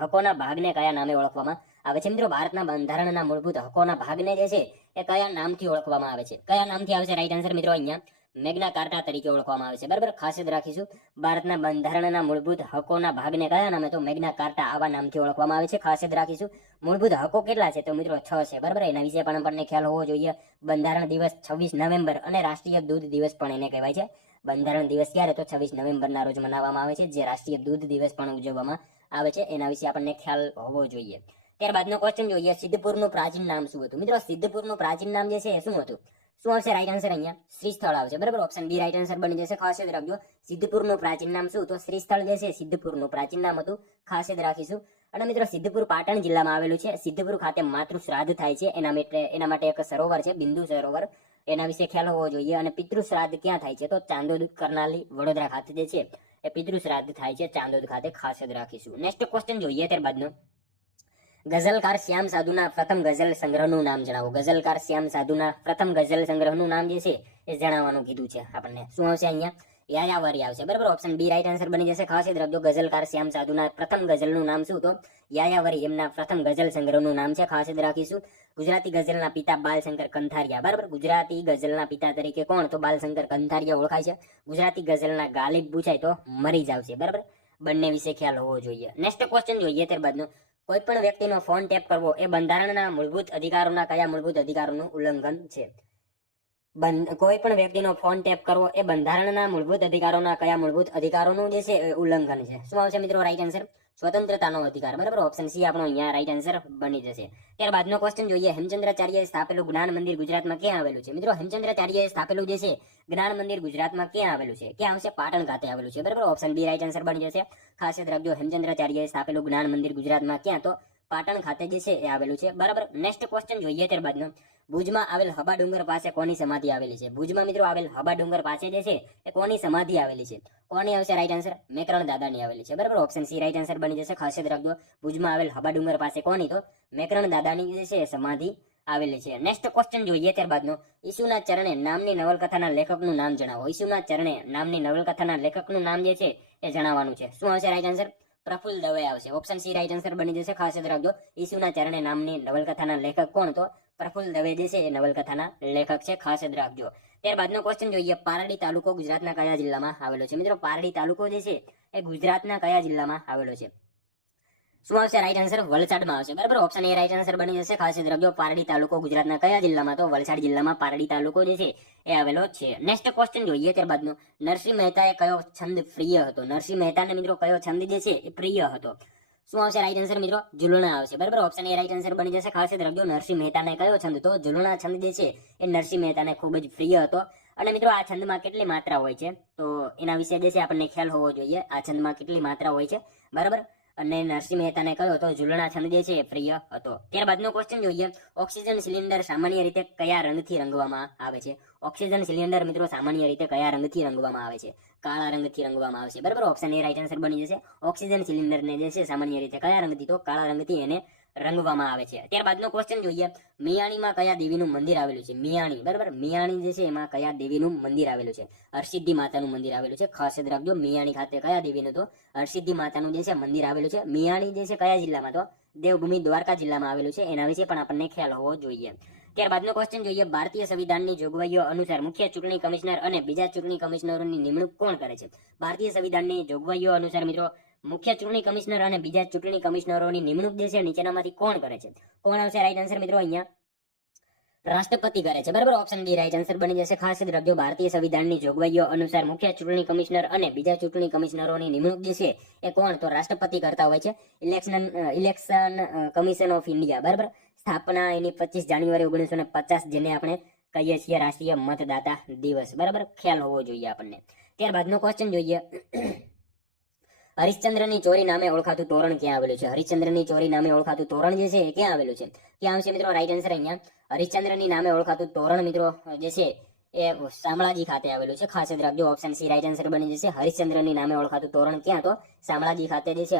હકોના ભાગને કયા નામે ઓળખવામાં આવે છે? મિત્રો ભારતના બંધારણના મૂળભૂત હકોના ભાગને જે છે એ કયા નામથી ઓળખવામાં આવે છે? કયા નામથી આવશે રાઈટ આન્સર? મિત્રો અહીંયા મેગ્ના કાર્ટા તરીકે ઓળખવામાં આવે છે, બરાબર. ખાસ યાદ રાખીશું. ભારતના બંધારણના મૂળભૂત હકોના ભાગને કયા નામે? તો મેગ્ના કાર્ટા આવા નામથી ઓળખવામાં આવે છે. ખાસ યાદ રાખીશું. મૂળભૂત હકો કેટલા છે? તો મિત્રો 6 છે, બરાબર. એના વિશે પણ આપણને ખ્યાલ હોવો જોઈએ. બંધારણ દિવસ 26 નવેમ્બર અને રાષ્ટ્રીય દૂધ દિવસ પણ એને કહેવાય છે. બંધારણ દિવસ ક્યારે? તો 26 નવેમ્બરના રોજ મનાવવામાં આવે છે, જે રાષ્ટ્રીય દૂધ દિવસ પણ ઉજવવામાં આવે છે. એના વિશે આપણને ખ્યાલ હોવો જોઈએ. ત્યારબાદનો ક્વેશ્ચન જોઈએ. સિદ્ધપુરનું પ્રાચીન નામ શું હતું? મિત્રો સિદ્ધપુરનું પ્રાચીન નામ જે છે એ શું હતું? શું આવશે રાઈટ આન્સર? અહીંયા શ્રીસ્થળ આવશે, બરાબર. ઓપ્શન બી રાઈટ આન્સર બની જશે. ખાસ યાદ રાખજો. સિદ્ધપુરનું પ્રાચીન નામ શું? તો શ્રીસ્થળ જે છે સિદ્ધપુરનું પ્રાચીન નામ હતું. ખાસ યાદ રાખીશું. અને મિત્રો સિદ્ધપુર પાટણ જિલ્લામાં આવેલું છે. સિદ્ધપુર ખાતે માતૃ શ્રાદ્ધ થાય છે. એના માટે એક સરોવર છે, બિંદુ સરોવર. એના વિશે ખ્યાલ હોવો જોઈએ. અને પિતૃ શ્રાદ્ધ ક્યાં થાય છે? તો ચાંદોદ, કરનાલી, વડોદરા ખાતે જે છે એ પિતૃ શ્રાદ્ધ થાય છે ચાંદોદ ખાતે. ખાસ યાદ રાખીશું. નેક્સ્ટ ક્વેશ્ચન જોઈએ ત્યારબાદનો. ગઝલકાર શ્યામ સાધુના પ્રથમ ગઝલ સંગ્રહનું નામ જણાવો. ગઝલકાર શ્યામ સાધુના પ્રથમ ગઝલ સંગ્રહનું નામ જે છે એ જણાવવાનું કીધું છે આપણને. શું આવશે અહીંયા? યાયાવરી આવશે, બરાબર. ઓપ્શન બી રાઈટ આન્સર બની જશે. ખાસ યાદ રાખજો. ગઝલકાર શ્યામ સાધુના પ્રથમ ગઝલનું નામ શું? તો યાયાવરી એમના પ્રથમ ગઝલ સંગ્રહનું નામ છે. ખાસ યાદ રાખીશું. ગુજરાતી ગઝલના પિતા બાલશંકર કંથારિયા, બરાબર. ગુજરાતી ગઝલના પિતા તરીકે કોણ? તો બાલશંકર કંથારિયા ઓળખાય છે. ગુજરાતી ગઝલના ગાલિબ પૂછાય તો મરી જ આવશે, બરાબર. બંને વિશે ખ્યાલ હોવો જોઈએ. નેક્સ્ટ ક્વેશ્ચન જોઈએ ત્યારબાદનો. કોઈ પણ વ્યક્તિનો ફોન ટેપ કરવો એ બંધારણના મૂળભૂત અધિકારોના કયા મૂળભૂત અધિકારોનું ઉલ્લંઘન છે? કોઈ પણ વ્યક્તિનો ફોન ટેપ કરવો એ બંધારણના મૂળભૂત અધિકારોના કયા મૂળભૂત અધિકારોનું જે છે એ ઉલ્લંઘન છે? શું આવશે મિત્રો રાઈટ આન્સર? સ્વતંત્રતાનો અધિકાર, બરાબર. ઓપ્શન સી આપણો અહીંયા રાઈટ આન્સર બની જશે. ત્યારબાદનો ક્વેશ્ચન જોઈએ. હેમચંદ્રાચાર્યએ સ્થાપેલું જ્ઞાન મંદિર ગુજરાતમાં ક્યાં આવેલું છે? મિત્રો હેમચંદ્રાચાર્યએ સ્થાપેલું જે છે જ્ઞાન મંદિર ગુજરાતમાં ક્યાં આવેલું છે? ક્યાં આવશે? પાટણ ખાતે આવેલું છે, બરાબર. ઓપ્શન બી રાઈટ આન્સર બની જશે. ખાસ યાદ રાખજો. હેમચંદ્રાચાર્યએ સ્થાપેલું જ્ઞાન મંદિર ગુજરાતમાં ક્યાં? તો પાટણ ખાતે જે છે એ આવેલું છે, બરાબર. નેક્સ્ટ ક્વેશ્ચન જોઈએ ત્યારબાદનો. ભુજમાં આવેલ હબા ડુંગર પાસે કોની સમાધિ આવેલી છે? ભુજમાં મિત્રો આવેલ હબા ડુંગર પાસે જે છે એ કોની સમાધિ આવેલી છે? કોની આવશે રાઈટ આન્સર? મેકરણ દાદાની આવેલી છે, બરાબર. ઓપ્શન સી રાઈટ આન્સર બની જશે. ખાસ યાદ રાખજો, ભુજમાં આવેલ હબા ડુંગર પાસે કોની? તો મેકરણ દાદાની જે છે સમાધિ આવેલી છે. નેક્સ્ટ ક્વેશ્ચન જોઈએ ત્યારબાદનો, ઈસુના ચરણે નામની નવલકથાના લેખકનું નામ જણાવો. ઈસુના ચરણે નામની નવલકથાના લેખકનું નામ જે છે એ જણાવવાનું છે. શું આવશે રાઈટ આન્સર? પ્રફુલ્લ દવે આવશે. ઓપ્શન સી રાઈટ આન્સર બની જશે. ખાસ યાદ રાખજો, ઈસુના ચરણે નામની નવલકથાના લેખક કોણ? તો પ્રફુલ્લ દવે જે છે એ નવલકથાના લેખક છે. ખાસ યાદ રાખજો. ત્યારબાદનો ક્વેશ્ચન જોઈએ, પારડી તાલુકો ગુજરાતના કયા જિલ્લામાં આવેલો છે? મિત્રો પારડી તાલુકો જે છે એ ગુજરાતના કયા જિલ્લામાં આવેલો છે? શું આવશે રાઈટ આન્સર? વલસાડમાં આવશે, બરાબર. ઓપ્શન એ રાઈટ આન્સર બની જશે. ખાસ યાદ રાખજો, પારડી તાલુકો ગુજરાતના કયા જિલ્લામાં? તો વલસાડ જિલ્લામાં પારડી તાલુકો જે છે એ આવેલો છે. નેક્સ્ટ ક્વેશ્ચન જોઈએ ત્યારબાદનો, નરસિંહ મહેતાએ કયો છંદ પ્રિય હતો? નરસિંહ મહેતાને મિત્રો કયો છંદ જે છે એ પ્રિય હતો? શું આવશે રાઈટ આન્સર? મિત્રો ઝુલણા આવશે, બરાબર. ઓપ્શન એ રાઈટ આન્સર બની જશે. ખાસ યાદ રાખજો, નરસિંહ મહેતાને કયો છંદ? તો ઝુલણા છંદ જે છે એ નરસિંહ મહેતાને ખૂબ જ પ્રિય હતો. અને મિત્રો આ છંદમાં કેટલી માત્રા હોય છે તો એના વિશે જે છે આપણને ખ્યાલ હોવો જોઈએ. આ છંદમાં કેટલી માત્રા હોય છે, બરાબર. અને નરસિંહ મહેતાને કયો તો ઝુલણા છંદ જે છે એ પ્રિય હતો. ત્યારબાદનો ક્વેશ્ચન જોઈએ, ઓક્સિજન સિલિન્ડર સામાન્ય રીતે કયા રંગથી રંગવામાં આવે છે? ઓક્સિજન સિલિન્ડર મિત્રો સામાન્ય રીતે કયા રંગથી રંગવામાં આવે છે? કાળા રંગથી રંગવામાં આવે છે, બરાબર. ઓપ્શન એ રાઈટ આન્સર બની જશે. ઓક્સિજન સિલિન્ડરને જે છે સામાન્ય રીતે કયા રંગથી? તો કાળા રંગથી એને રંગવામાં આવે છે. ત્યારબાદનો ક્વેશ્ચન જોઈએ, મિયાણીમાં કયા દેવીનું મંદિર આવેલું છે? મિયાણી, બરાબર. મિયાણી જે છે એમાં કયા દેવીનું મંદિર આવેલું છે? હરસિદ્ધિ માતાનું મંદિર આવેલું છે. ખાસ યાદ રાખજો, મિયાણી ખાતે કયા દેવીનું? તો હરસિદ્ધિ માતાનું જે છે મંદિર આવેલું છે. મિયાણી જે છે કયા જિલ્લામાં? તો દેવભૂમિ દ્વારકા જિલ્લામાં આવેલું છે. એના વિશે પણ આપણને ખ્યાલ હોવો જોઈએ. ત્યારબાદનો ક્વેશ્ચન જોઈએ, ભારતીય સંવિધાનની જોગવાઈઓ અનુસાર મુખ્ય ચૂંટણી કમિશનર અને બીજા ચૂંટણી કમિશનરોની નિમણૂક કોણ કરે છે? ભારતીય સંવિધાનની જોગવાઈઓ અનુસાર મિત્રો મુખ્ય ચૂંટણી કમિશનર અને બીજા ચૂંટણી કમિશનરોની નિમણૂક જે છે નીચેનામાંથી કોણ કરે છે? કોણ આવશે રાઈટ આન્સર? મિત્રો અહીંયા રાષ્ટ્રપતિ કરે છે, બરાબર. ઓપ્શન બી રાઈટ આન્સર બની જશે. ખાસ યાદ રાખજો, ભારતીય સંવિધાનની જોગવાઈઓ અનુસાર મુખ્ય ચૂંટણી કમિશનર અને બીજા ચૂંટણી કમિશનરોની નિમણૂક જે છે એ કોણ? તો રાષ્ટ્રપતિ કરતા હોય છે. ઇલેક્શન કમિશન ઓફ ઇન્ડિયા, બરાબર. સ્થાપના એની 25 જાન્યુઆરી 1950, જેને આપણે કહીએ છીએ રાષ્ટ્રીય મતદાતા દિવસ, બરાબર. ખ્યાલ હોવો જોઈએ આપણને. ત્યારબાદનો ક્વેશ્ચન જોઈએ, હરિશ્ચંદ્રની ચોરી નામે ઓળખાતું તોરણ ક્યાં આવેલું છે? હરિશ્ચંદ્રની ચોરી નામે ઓળખાતું તોરણ જે છે એ ક્યાં આવેલું છે? ક્યાં આવશે મિત્રો રાઈટ આન્સર? અહીંયા હરિશ્ચંદ્રની નામે ઓળખાતું તોરણ મિત્રો જે છે એ શામળાજી ખાતે આવેલું છે. ખાસ યાદ રાખજો, ઓપ્શન સી રાઈટ આન્સર બની જશે. હરિશ્ચંદ્રની નામે ઓળખાતું તોરણ ક્યાં? તો શામળાજી ખાતે જે છે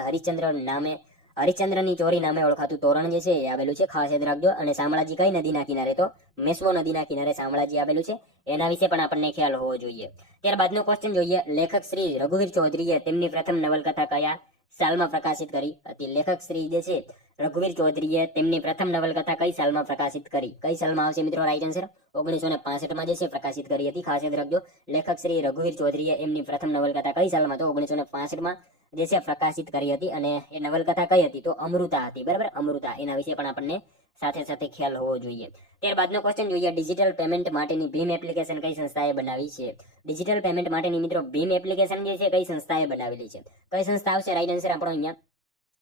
હરિશ્ચંદ્રની ચોરી નામે ઓળખાતું તોરણ જે છે એ આવેલું છે. ખાસ યાદ રાખજો. અને શામળાજી કઈ નદીના કિનારે? તો મેશ્વો નદીના કિનારે શામળાજી આવેલું છે. એના વિશે પણ આપણને ખ્યાલ હોવો જોઈએ. ત્યારબાદનો ક્વેશ્ચન જોઈએ, લેખક શ્રી રઘુવીર ચૌધરીએ તેમની પ્રથમ નવલકથા કયા સાલમાં પ્રકાશિત કરી હતી? લેખક શ્રી જે છે રઘુવીર ચૌધરીએ તેમની પ્રથમ નવલકથા કઈ સાલમાં પ્રકાશિત કરી? કઈ સાલમાં આવશે મિત્રો રાઈટ આન્સર? 1965 જે છે પ્રકાશિત કરી હતી. ખાસ યાદ રાખજો, લેખક શ્રી રઘુવીર ચૌધરીએ એમની પ્રથમ નવલકથા કઈ સાલમાં? તો 1965 જે છે પ્રકાશિત કરી હતી. અને એ નવલકથા કઈ હતી? તો અમૃતા હતી, બરાબર. અમૃતા. એના વિશે પણ આપણને સાથે સાથે ખ્યાલ હોવો જોઈએ. ત્યારબાદનો ક્વેશ્ચન જોઈએ, ડિજિટલ પેમેન્ટ માટેની ભીમ એપ્લિકેશન કઈ સંસ્થાએ બનાવી છે? ડિજિટલ પેમેન્ટ માટેની મિત્રો ભીમ એપ્લિકેશન જે છે કઈ સંસ્થાએ બનાવેલી છે? કઈ સંસ્થા આવશે રાઈટ આન્સર? આપણો અહીંયા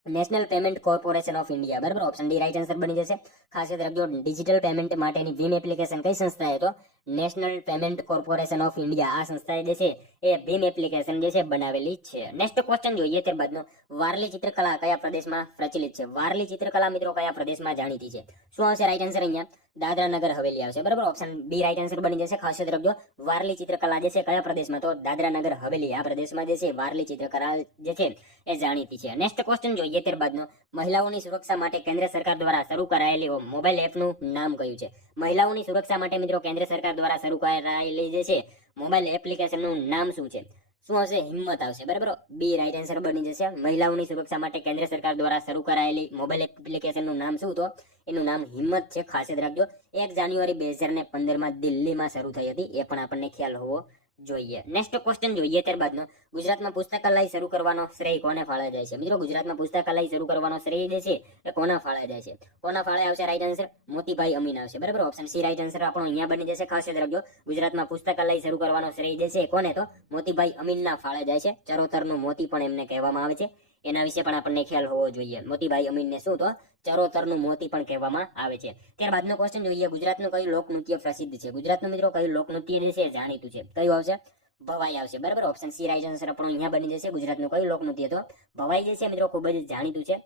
national payment corporation of India, બરાબર. ઓપ્શન ડી રાઈટ આન્સર બની જશે. ખાસ યાદ રાખજો, ડિજિટલ પેમેન્ટ માટેની ભીમ એપ્લિકેશન કઈ સંસ્થાએ? તો national payment corporation of India. આ સંસ્થાએ જે છે એ ભીમ એપ્લિકેશન જે છે બનાવેલી છે. નેક્સ્ટ ક્વેશ્ચન જોઈએ ત્યારબાદનો, વારલી ચિત્રકલા કયા પ્રદેશમાં પ્રચલિત છે? વારલી ચિત્રકલા મિત્રો કયા પ્રદેશમાં જાણીતી છે? શું આવશે રાઈટ આન્સર? અહીંયા દાદરા નગર હવેલી આવશે, બરાબર. ઓપ્શન બી રાઈટ આન્સર બની જશે. ખાસ યાદ રાખજો, વારલી ચિત્રકલા જે છે કયા પ્રદેશમાં? તો દાદરા નગર હવેલી. આ પ્રદેશમાં જે છે વારલી ચિત્રકલા જે છે એ જાણીતી છે. નેક્સ્ટ ક્વેશ્ચન જોઈએ ત્યારબાદનો, મહિલાઓની સુરક્ષા માટે કેન્દ્ર સરકાર દ્વારા શરૂ કરાયેલી મોબાઈલ એપનું નામ કયું છે? મહિલાઓની સુરક્ષા માટે મિત્રો કેન્દ્ર સરકાર દ્વારા શરૂ કરાયેલી જે છે મોબાઈલ એપ્લિકેશનનું નામ શું છે? શું આવશે? હિંમત આવશે, બરાબર. બી રાઈટ આન્સર બની જશે. મહિલાઓની સુરક્ષા માટે કેન્દ્ર સરકાર દ્વારા શરૂ કરાયેલી મોબાઈલ એપ્લિકેશનનું નામ શું? તો એનું નામ હિંમત છે. ખાસ યાદ રાખજો, 1 જાન્યુઆરી 2015 દિલ્હીમાં શરૂ થઈ હતી. એ પણ આપણને ખ્યાલ હોવો જોઈએ. નેક્સ્ટ ક્વેશ્ચન જોઈએ ત્યારબાદનો, ગુજરાતમાં પુસ્તકાલય શરૂ કરવાનો શ્રેય કોને ફાળે જાય છે? મિત્રો ગુજરાતમાં પુસ્તકાલય શરૂ કરવાનો શ્રેય જે છે એ કોના ફાળે જાય છે? કોના ફાળે આવશે રાઈટ આન્સર? મોતીભાઈ અમીન આવશે, બરાબર. ઓપ્શન સી રાઈટ આન્સર આપણો અહીંયા બની જશે. ખાસ યાદ રાખજો, ગુજરાતમાં પુસ્તકાલય શરૂ કરવાનો શ્રેય જે છે કોને? તો મોતીભાઈ અમીનના ફાળે જાય છે. ચરોતરનું મોતી પણ એમને કહેવામાં આવે છે. એના વિશે પણ આપણને ખ્યાલ હોવો જોઈએ. મોતીભાઈ અમીનને શું? તો ચરોતરનું મોતી પણ કહેવામાં આવે છે. ત્યારબાદનો ક્વેશ્ચન જોઈએ, ગુજરાતનું કયું લોકનૃત્ય પ્રસિદ્ધ છે? ગુજરાતનું મિત્રો કયું લોકનૃત્ય જે છે જાણીતું છે? કયું આવશે? ભવાઈ આવશે, બરાબર. ઓપ્શન સી રાઈટ આન્સર આપણો અહીંયા બની જશે. ગુજરાતનું કયું લોકનૃત્ય? તો ભવાઈ જે છે મિત્રો ખૂબ જ જાણીતું છે.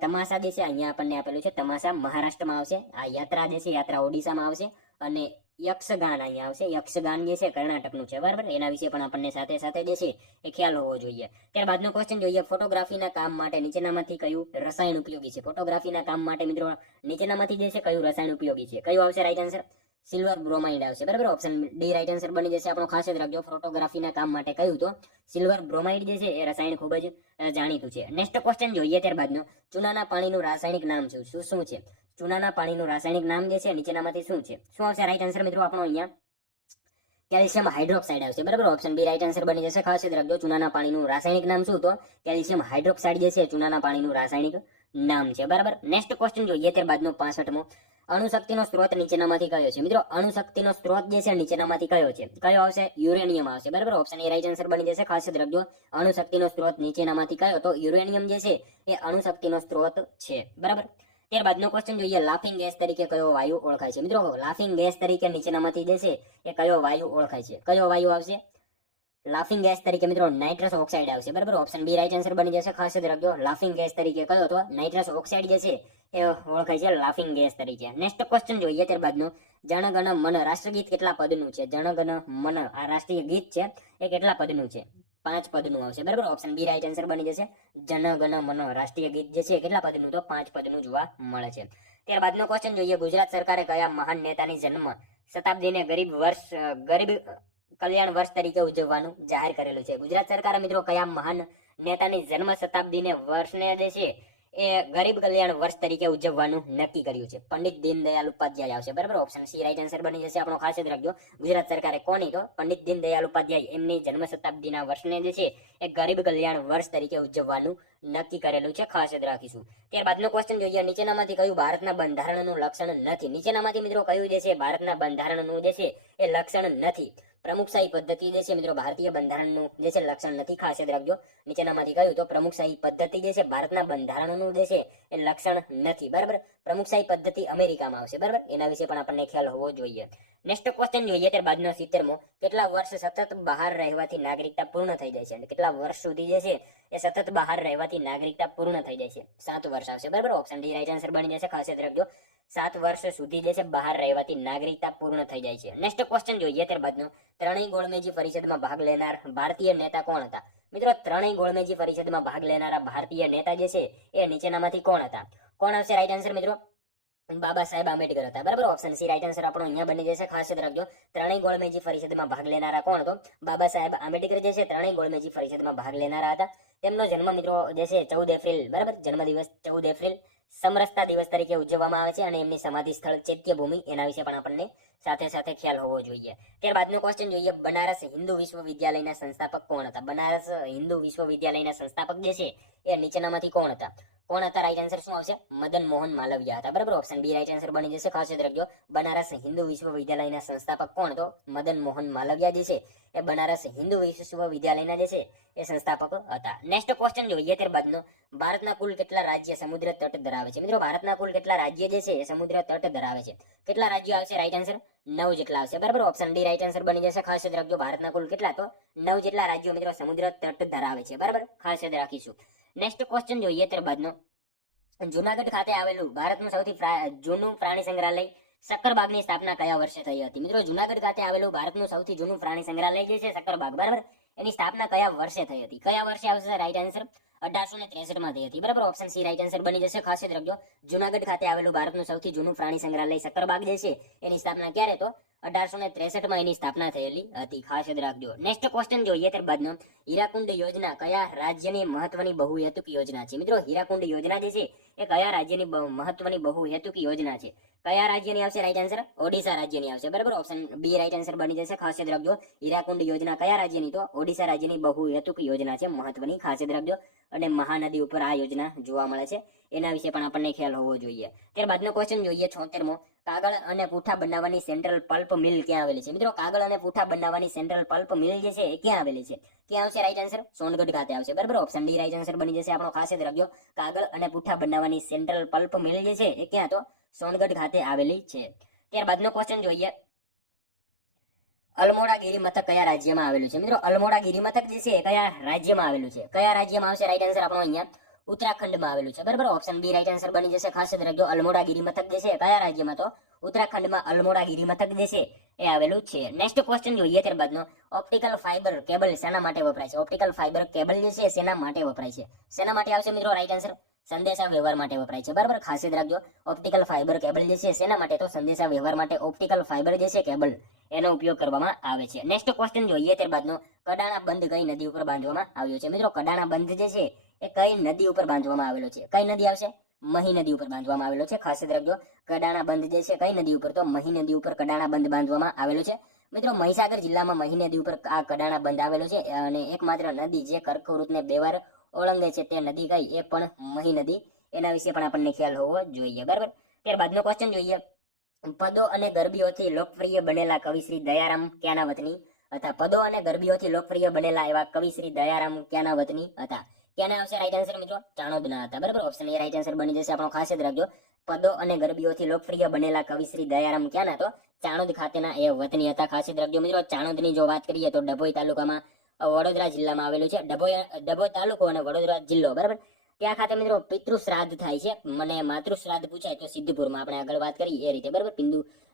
તમાસા જે છે અહીંયા આપણને આપેલું છે, તમાસા મહારાષ્ટ્રમાં આવશે. આ યાત્રા જે છે યાત્રા ઓડિશામાં આવશે. અને યક્ષગાન અહીંયા આવશે. યક્ષગાન જે છે કર્ણાટકનું છે, બરાબર. એના વિશે પણ આપણને સાથે સાથે જે છે એ ખ્યાલ હોવો જોઈએ. ત્યારબાદનો ક્વેશ્ચન જોઈએ, ફોટોગ્રાફીના કામ માટે નીચેનામાંથી કયું રસાયણ ઉપયોગી છે? ફોટોગ્રાફીના કામ માટે મિત્રો નીચેનામાંથી જે છે કયું રસાયણ ઉપયોગી છે? કયું આવશે રાઈટ આન્સર? સિલ્વર બ્રોમાઇડ આવશે, બરાબર. ઓપ્શન ડી રાઈટ આન્સર બની જશે આપણો. ખાસ યાદ રાખજો, ફોટોગ્રાફીના કામ માટે કયું તો સિલ્વર બ્રોમાઇડ જે છે એ રસાયણ ખૂબ જ જાણીતું છે. નેક્સ્ટ ક્વેશ્ચન જોઈએ ત્યારબાદનો, ચૂનાના પાણીનું રાસાયણિક નામ શું છે? ચૂનાના પાણીનું રાસાયણિક નામ જે છે નીચેનામાંથી શું છે? શું આવશે રાઈટ આન્સર મિત્રો આપણો અહીંયા? કેલ્શિયમ હાઇડ્રોક્સાઇડ આવશે, બરાબર. ઓપ્શન બી રાઈટ આન્સર બની જશે. ખાસ યાદ રાખજો, ચૂનાના પાણીનું રાસાયણિક નામ શું? તો કેલ્શિયમ હાઇડ્રોક્સાઇડ જે છે ચૂનાના પાણીનું રાસાયણિક નામ છે, બરાબર. નેક્સ્ટ ક્વેશ્ચન જોઈએ ત્યારબાદનો 65મો, અણુશક્તિનો સ્ત્રોત નીચેનામાંથી કયો છે? મિત્રો અણુશક્તિનો સ્ત્રોત જે છે નીચેનામાંથી કયો છે? કયો આવશે? યુરેનિયમ આવશે, બરાબર. ઓપ્શન એ રાઈટ આન્સર બની જશે. ખાસ યાદ રાખજો, અણુશક્તિનો સ્ત્રોત નીચેનામાંથી કયો? તો યુરેનિયમ જે છે એ અણુશક્તિનો સ્ત્રોત છે, બરાબર. ત્યારબાદનો ક્વેશ્ચન જોઈએ, લાફિંગ ગેસ તરીકે કયો વાયુ ઓળખાય છે? મિત્રો લાફિંગ ગેસ તરીકે નીચેનામાંથી જે છે એ કયો વાયુ ઓળખાય છે? કયો વાયુ આવશે લાફિંગ ગેસ તરીકે? મિત્રો નાઇટ્રસ ઓક્સાઇડ આવશે, બરાબર. ઓપ્શન બી રાઈટ આન્સર બની જશે. ખાસ યાદ રાખજો, લાફિંગ ગેસ તરીકે કયો? તો નાઇટ્રસ ઓક્સાઇડ જે છે એ ઓળખાય છે લાફિંગ ગેસ તરીકે. નેક્સ્ટ ક્વેશ્ચન જોઈએ ત્યારબાદનો, જન ગણ મન રાષ્ટ્રગીત કેટલા પદનું છે? જન ગણ મન આ રાષ્ટ્રીય ગીત છે એ કેટલા પદનું છે? 5 પદનું આવશે, બરાબર. ઓપ્શન બી રાઈટ આન્સર બની જશે. જન ગણ મન રાષ્ટ્રીય ગીત જે છે કેટલા પદનું? તો 5 પદનું જોવા મળે છે. ત્યારબાદનો ક્વેશ્ચન જોઈએ, ગુજરાત સરકારે કયા મહાન નેતાની જન્મ શતાબ્દીને ગરીબ કલ્યાણ વર્ષ તરીકે ઉજવવાનું જાહેર કરેલું છે? ગુજરાત સરકારે મિત્રો કયા મહાન નેતાની જન્મ શતાબ્દીને વર્ષને જે છે એ ગરીબ કલ્યાણ વર્ષ તરીકે ઉજવવાનું નક્કી કર્યું છે? પંડિત દીનદયાળ ઉપાધ્યાય આવશે, બરાબર. ઓપ્શન સી રાઈટ આન્સર બની જશે આપણો. ખાસ યાદ રાખજો, ગુજરાત સરકારે કોની? તો પંડિત દીનદયાળ ઉપાધ્યાય એમની જન્મ શતાબ્દીના વર્ષને જે છે એ ગરીબ કલ્યાણ વર્ષ તરીકે ઉજવવાનું નક્કી કરેલું છે. ખાસ યાદ રાખીશું. ત્યારબાદનો ક્વેશ્ચન જોઈએ, નીચેનામાંથી કયું ભારતના બંધારણનું લક્ષણ નથી? નીચેનામાંથી મિત્રો કયું જે છે ભારતના બંધારણનું જે છે એ લક્ષણ નથી? પ્રમુખશાહી પદ્ધતિ જે છે મિત્રો ભારતીય બંધારણનું જે છે લક્ષણ નથી. ખાસ યાદ રાખજો, નીચેનામાંથી કયું? તો પ્રમુખશાહી પદ્ધતિ જે છે ભારતના બંધારણનું જે છે એ લક્ષણ નથી, બરાબર. પ્રમુખશાહી પદ્ધતિ અમેરિકામાં આવશે, બરાબર. એના વિશે પણ આપણને ખ્યાલ હોવો જોઈએ. નેક્સ્ટ ક્વેશ્ચન જોઈએ ત્યારબાદનો 70મો, કેટલા વર્ષ સતત બહાર રહેવાથી નાગરિકતા પૂર્ણ થઈ જાય છે? કેટલા વર્ષ સુધી જે છે એ સતત બહાર રહેવાથી નાગરિકતા પૂર્ણ થઈ જાય છે? 7 વર્ષ આવશે, બરાબર. ઓપ્શન ડી રાઈટ આન્સર બની જશે. ખાસ યાદ રાખજો, 7 વર્ષ સુધી જે છે બહાર રહેવાથી નાગરિકતા પૂર્ણ થઈ જાય છે. નેક્સ્ટ ક્વેશ્ચન જોઈએ ત્યારબાદનો, ત્રણેય ગોળમેજી પરિષદમાં ભાગ લેનાર ભારતીય નેતા કોણ હતા? મિત્રો ત્રણેય ગોળમેજી પરિષદમાં ભાગ લેનારા ભારતીય નેતા જે છે એ નીચેનામાંથી કોણ હતા? કોણ આવશે રાઈટ આન્સર મિત્રો? બાબા સાહેબ આંબેડકર હતા, બરાબર. ઓપ્શન સી રાઈટ આન્સર આપણો અહીંયા બની જશે. ખાસ યાદ રાખજો, ત્રણેય ગોળમેજી પરિષદમાં ભાગ લેનારા કોણ? તો બાબા સાહેબ આંબેડકર જે છે ત્રણેય ગોળમેજી પરિષદમાં ભાગ લેનારા હતા. તેમનો જન્મ મિત્રો જે છે 14 એપ્રિલ, બરાબર. જન્મદિવસ 14 એપ્રિલ સમરસતા દિવસ તરીકે ઉજવવામાં આવે છે. અને એમની સમાધિ સ્થળ ચૈત્યભૂમિ, એના વિશે પણ આપણને સાથે સાથે ખ્યાલ હોવો જોઈએ. ત્યારબાદનો ક્વેશ્ચન જોઈએ, બનારસ હિન્દુ વિશ્વવિદ્યાલયના સંસ્થાપક કોણ હતા? બનારસ હિન્દુ વિશ્વવિદ્યાલયના સંસ્થાપક જે છે એ નીચેનામાંથી કોણ હતા? કોણ હતા? રાઈટ આન્સર શું આવશે? મદન મોહન માલવિયા હતા, બરાબર. ઓપ્શન બી રાઈટ આન્સર બની જશે. ખાસ યાદ રાખજો, બનારસ હિન્દુ વિશ્વવિદ્યાલયના સંસ્થાપક કોણ? તો મદન મોહન માલવિયા જે છે એ બનારસ હિન્દુ વિશ્વવિદ્યાલયના જે છે એ સંસ્થાપક હતા. નેક્સ્ટ ક્વેશ્ચન જોઈએ ત્યારબાદનો, ભારતના કુલ કેટલા રાજ્ય સમુદ્ર તટ ધરાવે છે? મિત્રો ભારતના કુલ કેટલા રાજ્ય જે છે એ સમુદ્ર તટ ધરાવે છે? કેટલા રાજ્યો આવશે? રાઈટ આન્સર 9 જેટલા આવશે, બરાબર. ઓપ્શન ડી રાઈટ આન્સર બની જશે. ખાસ યાદ રાખજો, ભારતના કુલ કેટલા? તો 9 જેટલા રાજ્યો મિત્રો સમુદ્ર તટ ધરાવે છે, બરાબર. ખાસ યાદ રાખીશું. નેક્સ્ટ ક્વેશ્ચન જોઈએ ત્યારબાદનો, જુનાગઢ ખાતે આવેલું ભારતનું સૌથી જૂનું પ્રાણી સંગ્રહાલય સક્કરબાગની સ્થાપના કયા વર્ષે થઈ હતી? મિત્રો જુનાગઢ ખાતે આવેલું ભારતનું સૌથી જૂનું પ્રાણી સંગ્રહાલય જે છે સક્કરબાગ, બરાબર, એની સ્થાપના કયા વર્ષે થઈ હતી? કયા વર્ષે આવશે રાઈટ આન્સર? 1863 માં થઈ હતી, બરાબર. ઓપ્શન સી રાઈટ આન્સર બની જશે. ખાસ યાદ રાખજો, જુનાગઢ ખાતે આવેલું ભારતનું સૌથી જૂનું પ્રાણી સંગ્રહાલય સક્કરબાગ જે છે એની સ્થાપના ક્યારે? તો 1863 માં એની સ્થાપના થયેલી હતી. ખાસ યાદ રાખજો. નેક્સ્ટ ક્વેશ્ચન જોઈએ ત્યારબાદનો, હીરાકુંડ યોજના કયા રાજ્યની મહત્વની બહુહેતુક યોજના છે? મિત્રો હીરાકુંડ યોજના જે છે એ કયા રાજ્યની મહત્વની બહુહેતુક યોજના છે? કયા રાજ્યની આવશે રાઈટ આન્સર? ઓડિશા રાજ્યની આવશે, બરાબર. ઓપ્શન બી રાઈટ આન્સર બની જશે. ખાસ યાદ રાખજો, હીરાકુંડ યોજના કયા રાજ્યની? તો ઓડિશા રાજ્યની બહુહેતુક યોજના છે, મહત્વની. ખાસ યાદ રાખજો. અને મહાનદી ઉપર આ યોજના જોવા મળે છે, એના વિશે પણ આપણને ખ્યાલ હોવો જોઈએ. ત્યારબાદનો ક્વેશ્ચન જોઈએ 76મો, કાગળ અને પૂઠા બનાવવાની સેન્ટ્રલ પલ્પ મિલ ક્યાં આવેલી છે? મિત્રો કાગળ અને પૂઠા બનાવવાની સેન્ટ્રલ પલ્પ મિલ જે છે એ ક્યાં આવેલી છે? ક્યાં આવશે રાઈટ આન્સર? સોનગઢ ખાતે આવશે, બરાબર. ઓપ્શન ડી રાઈટ આન્સર બની જશે આપણો. ખાસ યાદ રાખજો, કાગળ અને પૂઠા બનાવવાની સેન્ટ્રલ પલ્પ મિલ જે છે એ ક્યાં? તો સોનગઢ ખાતે આવેલી છે. ત્યારબાદનો ક્વેશ્ચન જોઈએ, અલમોડા ગિરિમથક કયા રાજ્યમાં આવેલું છે? મિત્રો અલમોડા ગિરિમથક જે છે એ કયા રાજ્યમાં આવેલું છે? કયા રાજ્યમાં આવશે રાઈટ આન્સર આપણો અહીંયા? ઉત્તરાખંડમાં આવેલું છે, બરાબર. ઓપ્શન બી રાઈટ આન્સર બની જશે. ખાસ યાદ રાખજો, અલ્મોડા ગિરિમથક જે છે કયા રાજ્યમાં? તો ઉત્તરાખંડમાં અલ્મોડા ગિરિમથક જે છે એ આવેલું છે. નેક્સ્ટ ક્વેશ્ચન જોઈએ ત્યારબાદનો, ઓપ્ટિકલ ફાઇબર કેબલ શેના માટે વપરાય છે? ઓપ્ટિકલ ફાઇબર કેબલ જે છે શેના માટે વપરાય છે? શેના માટે આવશે મિત્રો રાઈટ આન્સર? સંદેશા વ્યવહાર માટે વપરાય છે, બરાબર. ખાસ યાદ રાખજો, ઓપ્ટિકલ ફાઇબર કેબલ જે છે શેના માટે? તો સંદેશા વ્યવહાર માટે ઓપ્ટિકલ ફાઇબર જે છે કેબલ એનો ઉપયોગ કરવામાં આવે છે. નેક્સ્ટ ક્વેશ્ચન જોઈએ ત્યારબાદનો, કડાણા બંધ કઈ નદી ઉપર બાંધવામાં આવ્યો છે? મિત્રો કડાણા બંધ જે છે એ કઈ નદી ઉપર બાંધવામાં આવેલો છે? કઈ નદી આવશે? મહી નદી ઉપર બાંધવામાં આવેલો છે. ખાસ યાદ રાખજો, કડાણા બંધ જે છે કઈ નદી ઉપર? તો મહી નદી ઉપર કડાણા બંધ બાંધવામાં આવેલો છે. મિત્રો મહીસાગર જિલ્લામાં મહી નદી ઉપર આ કડાણા બંધ આવેલો છે અને એકમાત્ર નદી જે કર્કવૃતને બે વાર ઓળંગે છે તે નદી કઈ? એ પણ મહી નદી. એના વિશે પણ આપણને ખ્યાલ હોવો જોઈએ, બરાબર. ત્યારબાદનો ક્વેશ્ચન જોઈએ, પદો અને ગરબીઓથી લોકપ્રિય બનેલા કવિ શ્રી દયારામ ક્યાંના વતની હતા? પદો અને ગરબીઓથી લોકપ્રિય બનેલા એવા કવિ શ્રી દયારામ ક્યાંના વતની હતા? ક્યાંના આવશે રાઈટ આન્સર મિત્રો? ચાણોદના હતા, બરાબર. ઓપ્શન એ રાઈટ આન્સર બની જશે આપણો. ખાસ યાદ રાખજો, પદો અને ગરબીઓથી લોકપ્રિય બનેલા કવિ શ્રી દયારામ ક્યાંના? તો ચાણોદ ખાતેના એ વતની હતા. ખાસ યાદ રાખજો મિત્રો, ચાણોદની જો વાત કરીએ તો ડભોઈ તાલુકામાં વડોદરા જિલ્લામાં આવેલું છે. ડભોઈ તાલુકો અને વડોદરા જિલ્લો, બરાબર. ત્યાં ખાતે મિત્રો પિતૃ શ્રાદ્ધ થાય છે. મને માતૃ શ્રાદ્ધ પૂછાય તો સિદ્ધપુરમાં, આપણે આગળ વાત કરી એ રીતે, બરાબર.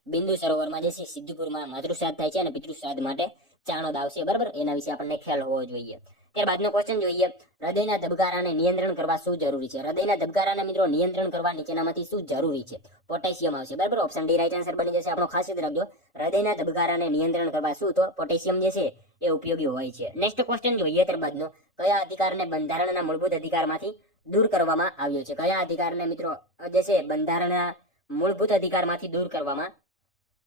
બિંદુ સરોવરમાં જે છે સિદ્ધપુરમાં માતૃ શ્રાદ્ધ થાય છે અને પિતૃ શ્રાદ્ધ માટે ચાણોદ આવશે, બરાબર. એના વિશે આપણને ખ્યાલ હોવો જોઈએ. ત્યારબાદનો ક્વેશ્ચન જોઈએ, હૃદયના ધબકારાને નિયંત્રણ કરવા શું જરૂરી છે? હૃદયના ધબકારાને મિત્રો નિયંત્રણ કરવા નીચેનામાંથી શું જરૂરી છે? પોટેશિયમ આવશે, બરાબર. ઓપ્શન ડી રાઈટ આન્સર બની જશે આપણો. ખાસ યાદ રાખજો, હૃદયના ધબકારાને નિયંત્રણ કરવા શું? તો પોટેશિયમ જે છે એ ઉપયોગી હોય છે. નેક્સ્ટ ક્વેશ્ચન જોઈએ ત્યારબાદનો, કયા અધિકારને બંધારણના મૂળભૂત અધિકારમાંથી દૂર કરવામાં આવ્યો છે? કયા અધિકારને મિત્રો જે છે બંધારણના મૂળભૂત અધિકારમાંથી દૂર કરવામાં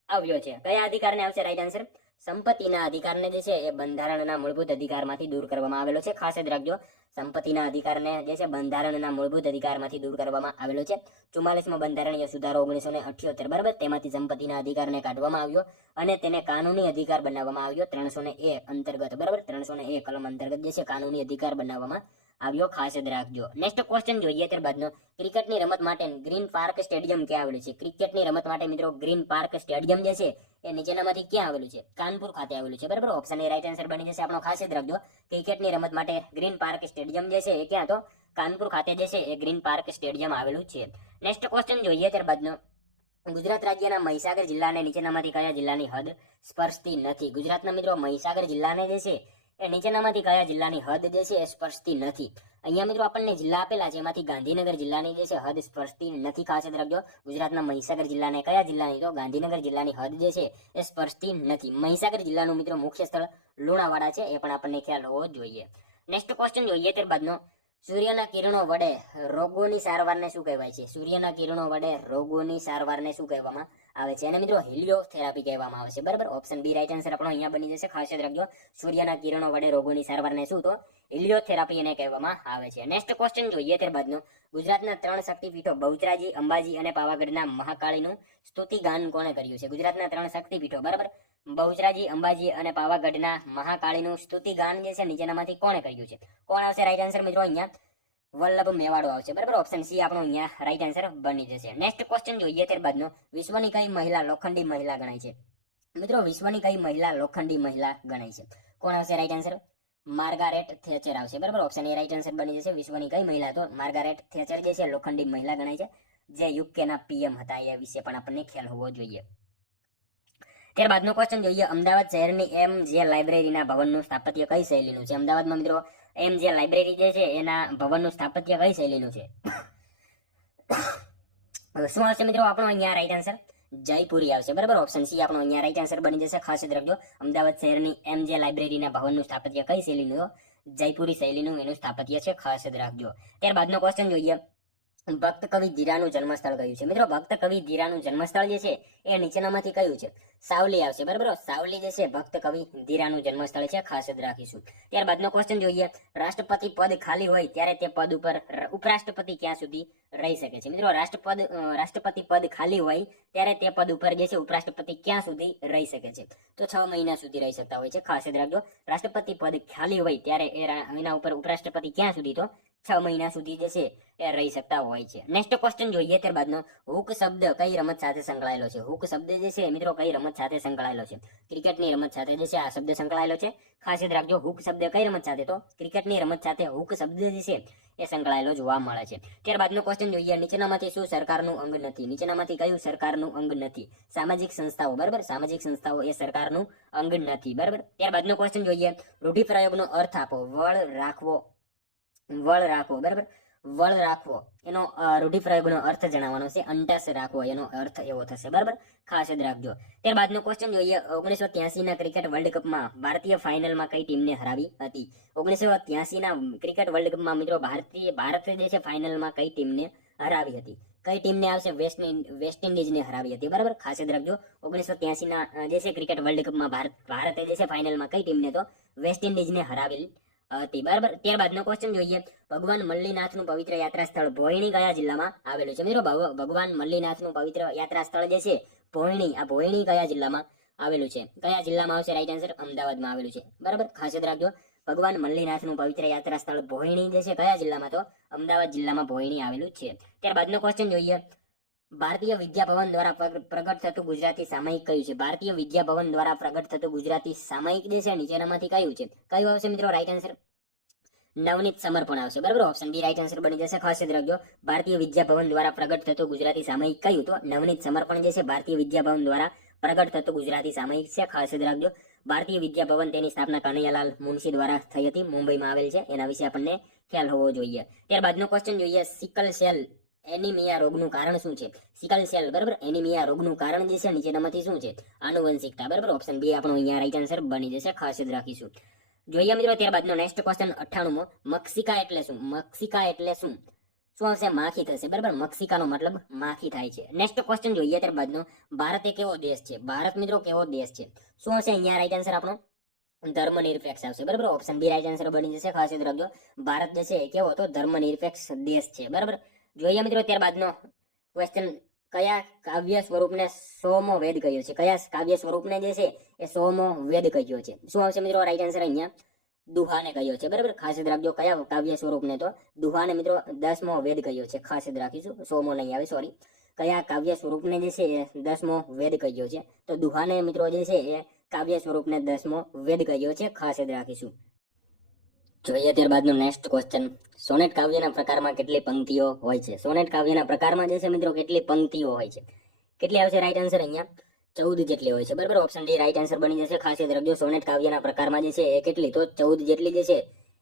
આવ્યો છે? કયા અધિકારને આવશે રાઈટ આન્સર? સંપત્તિના અધિકારને જે છે એ બંધારણના મૂળભૂત અધિકારમાંથી દૂર કરવામાં આવેલો છે. ખાસ યાદ રાખજો, સંપત્તિના અધિકારને જે છે બંધારણના મૂળભૂત અધિકારમાંથી દૂર કરવામાં આવેલો છે. 44મો બંધારણીય સુધારો 1978, બરાબર. તેમાંથી સંપત્તિના અધિકારને કાઢવામાં આવ્યો અને તેને કાનૂની અધિકાર બનાવવામાં આવ્યો 300A અંતર્ગત, બરાબર. 300A કલમ અંતર્ગત જે છે કાનૂની અધિકાર બનાવવામાં આવ્યો. ખાસ યાદ રાખજો. નેક્સ્ટ ક્વેશ્ચન જોઈએ ત્યારબાદનો, ક્રિકેટની રમત માટે ગ્રીન પાર્ક સ્ટેડિયમ ક્યાં આવેલું છે? ક્રિકેટની રમત માટે મિત્રો ગ્રીન પાર્ક સ્ટેડિયમ જે છે એ નીચેનામાંથી ક્યાં આવેલું છે? કાનપુર ખાતે આવેલું છે, બરાબર. ઓપ્શન એ રાઈટ આન્સર બની જશે આપણો. ખાસ યાદ રાખજો, ક્રિકેટની રમત માટે ગ્રીન પાર્ક સ્ટેડિયમ જે છે એ ક્યાં? તો કાનપુર ખાતે જે છે એ ગ્રીન પાર્ક સ્ટેડિયમ આવેલું છે. નેક્સ્ટ ક્વેશ્ચન જોઈએ ત્યારબાદનો, ગુજરાત રાજ્યના મહીસાગર જિલ્લાને નીચેનામાંથી કયા જિલ્લાની હદ સ્પર્શતી નથી? ગુજરાતના મિત્રો મહીસાગર જિલ્લાને જે છે એ નીચેનામાંથી કયા જિલ્લાની હદ જે છે એ સ્પર્શતી નથી? અહીંયા મિત્રો આપણને જિલ્લા આપેલા છે, એમાંથી ગાંધીનગર જિલ્લાની જે છે હદ સ્પર્શતી નથી. ખાસ યાદ રાખજો, ગુજરાતના મહીસાગર જિલ્લાને કયા જિલ્લાની? તો ગાંધીનગર જિલ્લાની હદ જે છે એ સ્પર્શતી નથી. મહીસાગર જિલ્લાનું મિત્રો મુખ્ય સ્થળ લુણાવાડા છે, એ પણ આપણને ખ્યાલ હોવો જોઈએ. નેક્સ્ટ ક્વેશ્ચન જોઈએ ત્યારબાદનો, સૂર્યના કિરણો વડે રોગોની સારવારને શું કહેવાય છે? સૂર્યના કિરણો વડે રોગોની સારવારને શું કહેવામાં આવે છે? અને મિત્રો હિલિયોથેરાપી કહેવામાં આવે છે, બરાબર. ઓપ્શન બી રાઈટ આન્સર આપણો અહીંયા બની જશે. ખાસ યાદ રાખજો, સૂર્યના કિરણો વડે રોગોની સારવારને શું? તો હિલિયોથેરાપી એને કહેવામાં આવે છે. નેક્સ્ટ ક્વેશ્ચન જોઈએ ત્યારબાદનો, ગુજરાતના 3 શક્તિપીઠો બહુચરાજી, અંબાજી અને પાવાગઢના મહાકાળીનું સ્તુતિગાન કોણે કર્યું છે? ગુજરાતના 3 શક્તિપીઠો, બરાબર. બહુચરાજી, અંબાજી અને પાવાગઢના મહાકાળીનું સ્તુતિગાન જે છે નીચેનામાંથી કોણે કર્યું છે? કોણ આવશે રાઈટ આન્સર મિત્રો? અહીંયા વલ્લભ મેવાડો આવશે, બરાબર. ઓપ્શન સી આપણો અહીંયા રાઈટ આન્સર બની જશે. નેક્સ્ટ ક્વેશ્ચન જોઈએ ત્યારબાદનો, વિશ્વની કઈ મહિલા લોખંડી મહિલા ગણાય છે? મિત્રો વિશ્વની કઈ મહિલા લોખંડી મહિલા ગણાય છે? કોણ આવશે રાઈટ આન્સર? માર્ગારેટ થેચર આવશે, બરાબર. ઓપ્શન એ રાઈટ આન્સર બની જશે. વિશ્વની કઈ મહિલા? તો માર્ગારેટ થેચર જે છે લોખંડી મહિલા ગણાય છે, જે યુકેના પીએમ હતા. એ વિશે પણ આપણને ખ્યાલ હોવો જોઈએ. ત્યારબાદનો ક્વેશ્ચન જોઈએ, અમદાવાદ શહેરની MJ લાઇબ્રેરીના ભવનનું સ્થાપત્ય કઈ શૈલીનું છે? અમદાવાદમાં મિત્રો MJ લાઇબ્રેરી જે છે એના ભવનનું સ્થાપત્ય કઈ શૈલીનું છે? શું આવશે મિત્રો આપણો અહીંયા રાઈટ આન્સર? જયપુરી આવશે, બરાબર. ઓપ્શન સી આપણો અહીંયા રાઈટ આન્સર બની જશે. ખાસ યાદ રાખજો, અમદાવાદ શહેરની MJ લાઇબ્રેરીના ભવનનું સ્થાપત્ય કઈ શૈલીનું? જયપુરી શૈલીનું એનું સ્થાપત્ય છે. ખાસ યાદ રાખજો. ત્યારબાદનો ક્વેશ્ચન જોઈએ, ભક્ત કવિ ધીરાનું જન્મસ્થળ કયું છે? મિત્રો ભક્ત કવિ ધીરાનું જન્મસ્થળ જે છે એ નીચેનામાંથી કયું છે? સાવલી આવશે, બરાબર. સાવલી જે છે ભક્ત કવિ ધીરાનું જન્મસ્થળ છે. ખાસ યાદ રાખીશું. ત્યારબાદનો ક્વેશ્ચન જોઈએ, રાષ્ટ્રપતિ પદ ખાલી હોય ત્યારે તે પદ ઉપર ઉપરાષ્ટ્રપતિ ક્યાં સુધી રહી શકે છે? મિત્રો રાષ્ટ્રપતિ પદ ખાલી હોય ત્યારે તે પદ ઉપર જે છે ઉપરાષ્ટ્રપતિ ક્યાં સુધી રહી શકે છે? તો 6 મહિના સુધી રહી શકતા હોય છે. ખાસ યાદ રાખજો, રાષ્ટ્રપતિ પદ ખાલી હોય ત્યારે એના ઉપર ઉપરાષ્ટ્રપતિ ક્યાં સુધી? તો 6 મહિના સુધી જે છે એ રહી શકતા હોય છે. નેક્સ્ટ ક્વેશ્ચન જોઈએ ત્યારબાદનો, હુક શબ્દ કઈ રમત સાથે સંકળાયેલો છે? હુક શબ્દ જે છે મિત્રો કઈ રમત સાથે સંકળાયેલો છે? ક્રિકેટની રમત સાથે જે છે આ શબ્દ સંકળાયેલો છે. ખાસ યાદ રાખજો, હુક શબ્દ કઈ રમત સાથે? તો ક્રિકેટની રમત સાથે હુક શબ્દ જે છે એ સંકળાયેલો જોવા મળે છે. ત્યારબાદનો ક્વેશ્ચન જોઈએ, નીચેનામાંથી શું સરકારનું અંગ નથી? નીચેનામાંથી કયું સરકારનું અંગ નથી? સામાજિક સંસ્થાઓ, બરાબર, સામાજિક સંસ્થાઓ એ સરકારનું અંગ નથી, બરાબર. ત્યારબાદનો ક્વેશ્ચન જોઈએ, રૂઢિપ્રયોગનો અર્થ આપો. વળ રાખવો, વળ રાખવો, બરાબર, વળ રાખવો એનો રૂઢિપ્રયોગનો અર્થ જણાવવાનો છે. અંટસ રાખવો એનો અર્થ એવો થશે, બરાબર, ખાસ યાદ રાખજો. ત્યારબાદનો ક્વેશ્ચન જોઈએ, 1983 ના ક્રિકેટ વર્લ્ડ કપમાં ભારતીય ફાઇનલમાં કઈ ટીમને હરાવી હતી? 1983 ના ક્રિકેટ વર્લ્ડ કપમાં મિત્રો ભારત જે છે ફાઇનલમાં કઈ ટીમને હરાવી હતી? કઈ ટીમને આવશે? વેસ્ટ ઇન્ડિઝને હરાવી હતી, બરાબર, ખાસ યાદ રાખજો. 1983 ના જે છે ક્રિકેટ વર્લ્ડ કપમાં ભારતે જે છે ફાઇનલમાં કઈ ટીમને? તો વેસ્ટ ઇન્ડિઝને હરાવેલ હતી, બરાબર. ત્યારબાદનો ક્વેશ્ચન જોઈએ, ભગવાન મલ્લીનાથનું પવિત્ર યાત્રા સ્થળ ભોયણી કયા જિલ્લામાં આવેલું છે? મિત્રો ભગવાન મલ્લીનાથનું પવિત્ર યાત્રા સ્થળ જે છે ભોયણી, આ ભોયણી કયા જિલ્લામાં આવેલું છે? કયા જિલ્લામાં આવશે? રાઈટ આન્સર અમદાવાદમાં આવેલું છે, બરાબર, ખાસ યાદ રાખજો. ભગવાન મલ્લીનાથનું પવિત્ર યાત્રા સ્થળ ભોયણી જે છે કયા જિલ્લામાં? તો અમદાવાદ જિલ્લામાં ભોયણી આવેલું છે. ત્યારબાદનો ક્વેશ્ચન જોઈએ, ભારતીય વિદ્યાભવન દ્વારા પ્રગટ થતું ગુજરાતી સામાયિક કયું છે? ભારતીય વિદ્યાભવન દ્વારા પ્રગટ થતું ગુજરાતી સામાયિક જે છે નીચેનામાંથી કયું છે? કયું આવશે મિત્રો? રાઈટ આન્સર નવનીત સમર્પણ આવશે, બરાબર, ઓપ્શન બી રાઈટ આન્સર બની જશે. ખાસ યાદ રાખજો, ભારતીય વિદ્યાભવન દ્વારા પ્રગટ થતું ગુજરાતી સામાયિક કયું? તો નવનીત સમર્પણ જે છે ભારતીય વિદ્યાભવન દ્વારા પ્રગટ થતું ગુજરાતી સામાયિક છે. ખાસ યાદ રાખજો, ભારતીય વિદ્યાભવન તેની સ્થાપના કનૈયાલાલ મુનશી દ્વારા થઈ હતી, મુંબઈમાં આવેલ છે, એના વિશે આપણને ખ્યાલ હોવો જોઈએ. ત્યારબાદનો ક્વેશ્ચન જોઈએ, સિકલ સેલ એનિમિયા રોગનું કારણ શું છે? સિકલ સેલ, બરાબર, એનિમિયા રોગનું કારણ જે છે નીચેનામાંથી શું છે? આનુવંશિકતા, બરાબર, ઓપ્શન બી આપણો અહીંયા રાઈટ આન્સર બની જશે. ખાસ યાદ રાખીશું. જોઈએ મિત્રો ત્યારબાદનો નેક્સ્ટ ક્વેશ્ચન 98મો, મક્ષિકા એટલે શું? મક્ષિકા એટલે શું? શું આવશે? માખી થશે, બરાબર, મક્ષિકાનો મતલબ માખી થાય છે. નેક્સ્ટ ક્વેશ્ચન જોઈએ ત્યારબાદનો, ભારત એ કેવો દેશ છે? ભારત મિત્રો કેવો દેશ છે? શું આવશે અહીંયા રાઈટ આન્સર આપણો? ધર્મનિરપેક્ષ આવશે, બરાબર, ઓપ્શન બી રાઈટ આન્સર બની જશે. ખાસ યાદ રાખજો, ભારત જે છે કેવો? તો ધર્મનિરપેક્ષ દેશ છે, બરાબર. જોઈએ મિત્રો ત્યારબાદનો ક્વેશ્ચન, કયા કાવ્ય સ્વરૂપને 100મો વેદ કહ્યો છે? કયા કાવ્ય સ્વરૂપને જે છે એ 100મો વેદ કહ્યો છે? શું આવશે મિત્રો? રાઈટ આન્સર અહીંયા દુહાને કહ્યો છે, બરાબર, ખાસ યાદ રાખજો. કયા કાવ્ય સ્વરૂપને? તો દુહાને મિત્રો 10મો વેદ કહ્યો છે. ખાસ યાદ રાખીશું, 100મો નહીં આવે, સોરી. કયા કાવ્ય સ્વરૂપને જે છે એ 10મો વેદ કહ્યો છે? તો દુહાને મિત્રો જે છે એ કાવ્ય સ્વરૂપને 10મો વેદ કહ્યો છે. ખાસ યાદ રાખીશું. જોઈએ ત્યારબાદનો નેક્સ્ટ ક્વેશ્ચન, સોનેટ કાવ્યના પ્રકારમાં કેટલી પંક્તિઓ હોય છે? સોનેટ કાવ્યના પ્રકારમાં જે છે મિત્રો કેટલી પંક્તિઓ હોય છે? કેટલી આવશે? રાઈટ આન્સર અહીંયા 14 જેટલી હોય છે, બરાબર, ઓપ્શન ડી રાઈટ આન્સર બની જશે. ખાસ યાદ રાખજો, સોનેટ કાવ્યના પ્રકારમાં જે છે એ કેટલી? તો 14 જેટલી જે છે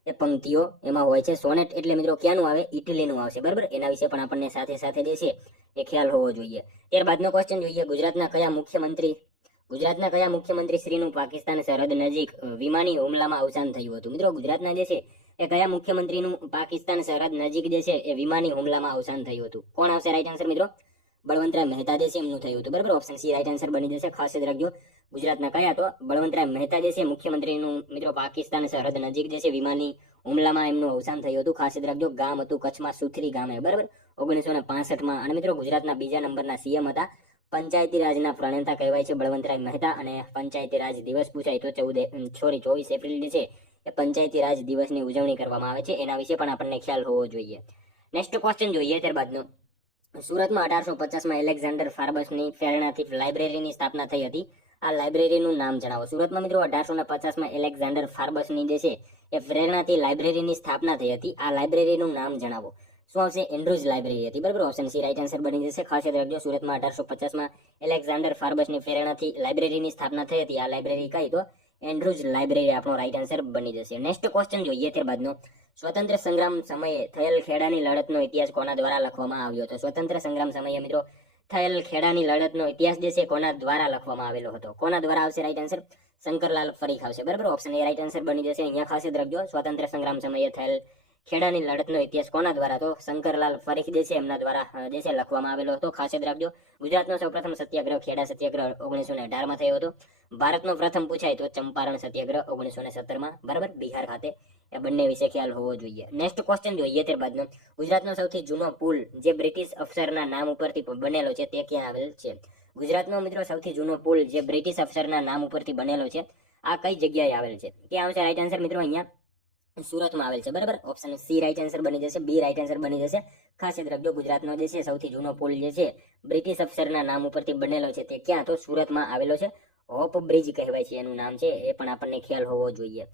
એ પંક્તિઓ એમાં હોય છે. સોનેટ એટલે મિત્રો ક્યાંનું આવે? ઇટલીનું આવશે, બરાબર, એના વિશે પણ આપણને સાથે સાથે જે છે એ ખ્યાલ હોવો જોઈએ. ત્યારબાદનો ક્વેશ્ચન જોઈએ, ગુજરાતના કયા મુખ્યમંત્રી શ્રીનું પાકિસ્તાન સરહદ નજીક વિમાની હુમલામાં અવસાન થયું હતું? મિત્રો ગુજરાતના જે છે એ કયા મુખ્યમંત્રીનું પાકિસ્તાન સરહદ નજીક જે છે એ વિમાની હુમલામાં અવસાન થયું હતું? કોણ આવશે રાઈટ આન્સર મિત્રો? બળવંતરાય મહેતા જે છે એમનું થયું હતું, બરાબર, ઓપ્શન સી રાઈટ આન્સર બની જશે. ખાસ યાદ રાખજો, ગુજરાતના કયા? તો બળવંતરાય મહેતા જે છે મુખ્યમંત્રીનું મિત્રો પાકિસ્તાન સરહદ નજીક જે છે વિમાની હુમલામાં એમનું અવસાન થયું હતું. ખાસ યાદ રાખજો, ગામ હતું કચ્છમાં સુથરી ગામે, બરાબર, 1965માં. અને મિત્રો ગુજરાતના બીજા નંબરના સીએમ હતા. પંચાયતી રાજના પ્રણેતા કહેવાય છે બળવંતરાય મહેતા. અને પંચાયતી રાજ દિવસ પૂછાય તો 24 એપ્રિલ જે છે એ પંચાયતી રાજ દિવસની ઉજવણી કરવામાં આવે છે, એના વિશે પણ આપણને ખ્યાલ હોવો જોઈએ. નેક્સ્ટ ક્વેશ્ચન જોઈએ ત્યારબાદનો, સુરતમાં 1850માં એલેક્ઝાન્ડર ફાર્બસની પ્રેરણાથી લાઇબ્રેરીની સ્થાપના થઈ હતી. આ લાઇબ્રેરીનું નામ જણાવો. સુરતમાં મિત્રો 1850માં એલેક્ઝાન્ડર ફાર્બસની જે છે એ પ્રેરણાથી લાઇબ્રેરીની સ્થાપના થઈ હતી. આ લાઇબ્રેરીનું નામ જણાવો. શું આવશે? એન્ડ્રુઝ લાઇબ્રેરી હતી, બરાબર, ઓપ્શન સી રાઈટ આન્સર બની જશે. ખાસ યાદ રાખજો, સુરતમાં 1850માં એલેક્ઝાન્ડર ફાર્બસની પ્રેરણાથી લાઇબ્રેરીની સ્થાપના થઈ હતી. આ લાઇબ્રેરી કઈ? તો એન્ડ્રુઝ લાઇબ્રેરી આપણો રાઈટ આન્સર બની જશે. નેક્સ્ટ ક્વેશ્ચન જોઈએ ત્યારબાદનો, સ્વતંત્ર સંગ્રામ સમયે થયેલ ખેડાની લડતનો ઇતિહાસ કોના દ્વારા લખવામાં આવ્યો હતો? સ્વતંત્ર સંગ્રામ સમયે મિત્રો થયેલ ખેડાની લડતનો ઇતિહાસ જે છે કોના દ્વારા લખવામાં આવેલો હતો? કોના દ્વારા આવશે રાઈટ આન્સર? શંકરલાલ ફરીખ આવશે, બરાબર, ઓપ્શન એ રાઈટ આન્સર બની જશે. અહીંયા ખાસ યાદ રાખજો, સ્વતંત્ર સંગ્રામ સમયે થયેલ ખેડાની લડતનો ઇતિહાસ કોના દ્વારા? તો શંકરલાલ ફરીખ જે છે એમના દ્વારા જે છે લખવામાં આવેલો હતો. ખાસ યાદ રાખજો, ગુજરાતનો સૌપ્રથમ સત્યાગ્રહ ખેડા સત્યાગ્રહ 1918માં થયો હતો. ભારતનો પ્રથમ પૂછાય તો ચંપારણ સત્યાગ્રહ 1917માં, બરાબર, બિહાર ખાતે. એ બંને વિશે ખ્યાલ હોવો જોઈએ. નેક્સ્ટ ક્વેશ્ચન જોઈએ ત્યારબાદનો, ગુજરાતનો સૌથી જૂનો પુલ જે બ્રિટિશ અફસરના નામ ઉપરથી બનેલો છે તે ક્યાં આવેલ છે? ગુજરાતનો મિત્રો સૌથી જૂનો પુલ જે બ્રિટિશ અફસરના નામ ઉપરથી બનેલો છે આ કઈ જગ્યાએ આવેલ છે? ક્યાં આવશે રાઈટ આન્સર મિત્રો? અહીંયા સુરતમાં આવેલ છે, બરાબર. ઓપ્શન સી રાઈટ આન્સર બની જશે. બી રાઈટ આન્સર બની જશે. ખાસ યાદ રાખજો, ગુજરાતનો જે છે સૌથી જૂનો પુલ જે છે બ્રિટિશ અફસરના નામ ઉપરથી બનેલો છે, તે ક્યાં? તો સુરતમાં આવેલો છે. હોપ બ્રિજ કહેવાય છે એનું નામ છે, એ પણ આપણને ખ્યાલ હોવો જોઈએ.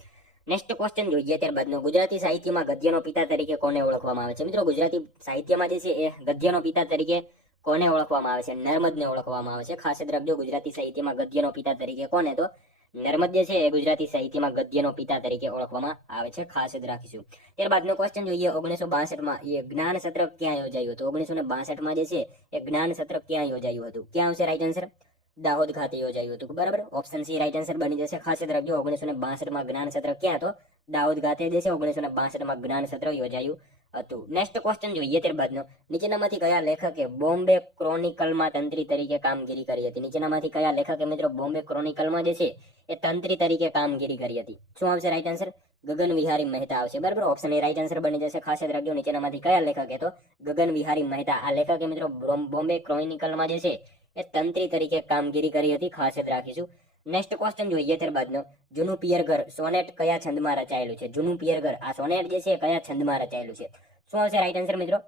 નેક્સ્ટ ક્વેશ્ચન જોઈએ ત્યારબાદનો, ગુજરાતી સાહિત્યમાં ગદ્યનો પિતા તરીકે કોને ઓળખવામાં આવે છે? મિત્રો, ગુજરાતી સાહિત્યમાં જે છે એ ગદ્યનો પિતા તરીકે કોને ઓળખવામાં આવે છે? નર્મદને ઓળખવામાં આવે છે. ખાસ યાદ રાખજો, ગુજરાતી સાહિત્યમાં ગદ્યનો પિતા તરીકે કોને? તો નર્મદ જે છે એ ગુજરાતી સાહિત્યમાં ગદ્યનો પિતા તરીકે ઓળખવામાં આવે છે. ખાસ યાદ રાખીશું. ત્યારબાદનો ક્વેશ્ચન જોઈએ, 1962માં એ જ્ઞાન સત્ર ક્યાં યોજાયું હતું? 1962માં જે છે એ જ્ઞાન સત્ર ક્યાં યોજાયું હતું? ક્યાં આવશે રાઈટ આન્સર? દાહોદ ખાતે યોજાયું હતું, બરાબર. ઓપ્શન સી રાઈટ આન્સર બની જશે. ખાસ યાદ રાખજો, 1962માં જ્ઞાન સત્ર ક્યાં? તો દાહોદ ખાતે જે છે 1962માં જ્ઞાન સત્ર યોજાયું હતું. નેક્સ્ટ ક્વેશ્ચન જોઈએ ત્યારબાદનો, નીચેનામાંથી કયા લેખકે બોમ્બે ક્રોનિકલમાં તંત્રી તરીકે કામગીરી કરી હતી? નીચેનામાંથી કયા લેખકે મિત્રો બોમ્બે ક્રોનિકલમાં જે છે એ તંત્રી તરીકે કામગીરી કરી હતી? શું આવશે રાઈટ આન્સર? ગગન વિહારી મહેતા આવશે, બરાબર. ઓપ્શન એ રાઈટ આન્સર બની જશે. ખાસ યાદ રાખજો, નીચેનામાંથી કયા લેખકે? તો ગગન વિહારી મહેતા. આ લેખકે મિત્રો બોમ્બે ક્રોનિકલમાં જે છે એ તંત્રી તરીકે કામગીરી કરી હતી. ખાસ યાદ રાખીશું. નેક્સ્ટ ક્વેશ્ચન જોઈએ ત્યારબાદનો, જૂનું પિયર ઘર સોનેટ કયા છંદમાં રચાયેલું છે? જૂનું પિયર ઘર, આ સોનેટ જે છે કયા છંદમાં રચાયેલું છે? શું આવશે રાઈટ આન્સર મિત્રો?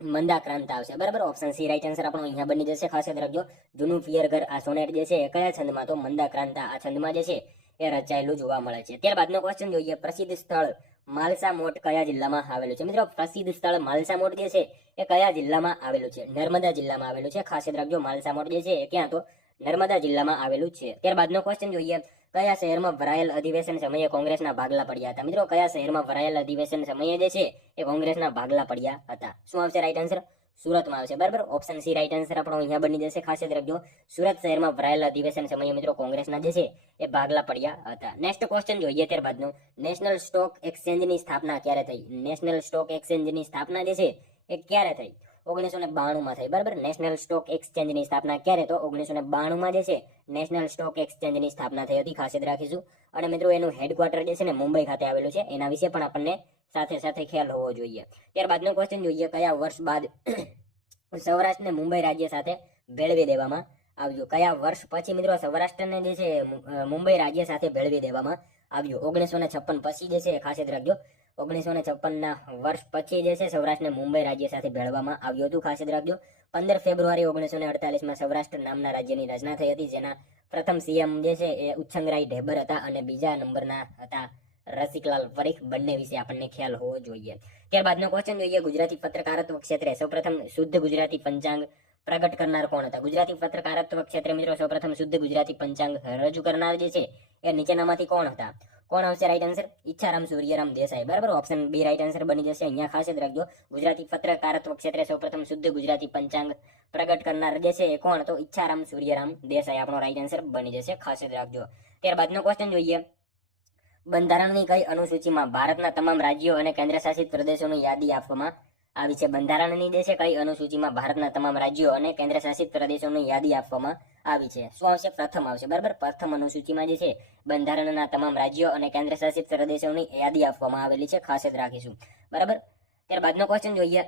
મંદાક્રાંત આવશે, બરાબર. ઓપ્શન સી રાઈટ આન્સર આપણો અહીંયા બની જશે. ખાસ યાદ રાખજો, જૂનું પિયર ઘર આ સોનેટ જે છે એ કયા છંદમાં? તો મંદાક્રાંત આ છંદમાં જે છે એ રચાયેલું જોવા મળે છે. ત્યારબાદનો ક્વેશ્ચન જોઈએ, પ્રસિદ્ધ સ્થળ માલસા મોટ કયા જિલ્લામાં આવેલું છે? મિત્રો, પ્રસિદ્ધ સ્થળ માલસા મોટ જે છે એ કયા જિલ્લામાં આવેલું છે? નર્મદા જિલ્લામાં આવેલું છે. ખાસ યાદ રાખજો, માલસા મોટ જે છે એ ક્યાં? તો નર્મદા જિલ્લામાં આવેલું છે. ત્યારબાદનો ક્વેશ્ચન જોઈએ, કયા શહેરમાં ભરાયેલ અધિવેશન સમયે કોંગ્રેસના ભાગલા પડ્યા હતા? મિત્રો, કયા શહેરમાં ભરાયેલ અધિવેશન સમયે જે છે એ કોંગ્રેસના ભાગલા પડ્યા હતા? શું આવશે રાઈટ આન્સર? સુરતમાં આવશે, બરાબર. ઓપ્શન સી રાઈટ આન્સર આપણો અહીંયા બની જશે. ખાસ યાદ રાખજો, સુરત શહેરમાં ભરાયેલ અધિવેશન સમયે મિત્રો કોંગ્રેસના જે છે એ ભાગલા પડ્યા હતા. નેક્સ્ટ ક્વેશ્ચન જોઈએ ત્યારબાદનો, નેશનલ સ્ટોક એક્સચેન્જની સ્થાપના ક્યારે થઈ? નેશનલ સ્ટોક એક્સચેન્જની સ્થાપના જે છે એ ક્યારે થઈ? 1992માં થઈ, બરાબર. નેશનલ સ્ટોક એક્સચેન્જની સ્થાપના ક્યારે? તો 1992માં જે છે નેશનલ સ્ટોક એક્સચેન્જની સ્થાપના થઈ હતી. ખાસ યાદ રાખીશું. અને મિત્રો એનું હેડક્વાર્ટર જે છે ને મુંબઈ ખાતે આવેલું છે, એના વિશે પણ આપણને સાથે સાથે ખ્યાલ હોવો જોઈએ. ત્યારબાદનો ક્વેશ્ચન જોઈએ, કયા વર્ષ બાદ સૌરાષ્ટ્રને મુંબઈ રાજ્ય સાથે ભેળવી દેવામાં આવ્યું? કયા વર્ષ પછી મિત્રો સૌરાષ્ટ્રને જે છે મુંબઈ રાજ્ય સાથે ભેળવી દેવામાં આવ્યું? 1956 પછી જે છે. ખાસ યાદ રાખજો, 1956ના વર્ષ પછી જે છે સૌરાષ્ટ્રને મુંબઈ રાજ્ય સાથે ભેળવવામાં આવ્યું હતું. ખાસ યાદ રાખજો, 15 ફેબ્રુઆરી 1948માં સૌરાષ્ટ્ર નામના રાજ્યની રચના થઈ હતી, જેના પ્રથમ સીએમ જે છે એ ઉચ્છંગરાય ઢેબર હતા અને બીજા નંબરના હતા રસિકલાલ પરીખ. બંને વિશે આપણને ખ્યાલ હોવો જોઈએ. ત્યારબાદનો ક્વેશ્ચન જોઈએ, ગુજરાતી પત્રકારત્વ ક્ષેત્રે સૌપ્રથમ શુદ્ધ ગુજરાતી પંચાંગ પ્રગટ કરનાર કોણ હતા? ગુજરાતી પત્રકારત્વ ક્ષેત્રે મિત્રો સૌપ્રથમ શુદ્ધ ગુજરાતી પંચાંગ રજૂ કરનાર જે છે એ નીચેનામાંથી કોણ હતા? કોણ આવશે રાઈટ આન્સર? ઈચ્છારામ સૂર્યરામ દેસાઈ, બરાબર. ઓપ્શન બી રાઈટ આન્સર બની જશે. અહીંયા ખાસ યાદ રાખજો, ગુજરાતી પત્રકારત્વ ક્ષેત્રે સૌપ્રથમ શુદ્ધ ગુજરાતી પંચાંગ પ્રગટ કરનાર જે છે એ કોણ? તો ઈચ્છારામ સૂર્યરામ દેસાઈ આપણો રાઈટ આન્સર બની જશે. ખાસ યાદ રાખજો. ત્યારબાદનો ક્વેશ્ચન જોઈએ, બંધારણની કઈ અનુસૂચિમાં ભારતના તમામ રાજ્યો અને કેન્દ્રશાસિત પ્રદેશોની યાદી આપવામાં આવી છે? બંધારણની જે છે કઈ અનુસૂચિમાં ભારતના તમામ રાજ્યો અને કેન્દ્રશાસિત પ્રદેશોની યાદી આપવામાં આવી છે? શું આવશે? પ્રથમ આવશે, બરાબર. પ્રથમ અનુસૂચિમાં જે છે બંધારણના તમામ રાજ્યો અને કેન્દ્રશાસિત પ્રદેશોની યાદી આપવામાં આવેલી છે. ખાસ યાદ રાખીશું, બરાબર. ત્યારબાદનો ક્વેશ્ચન જોઈએ,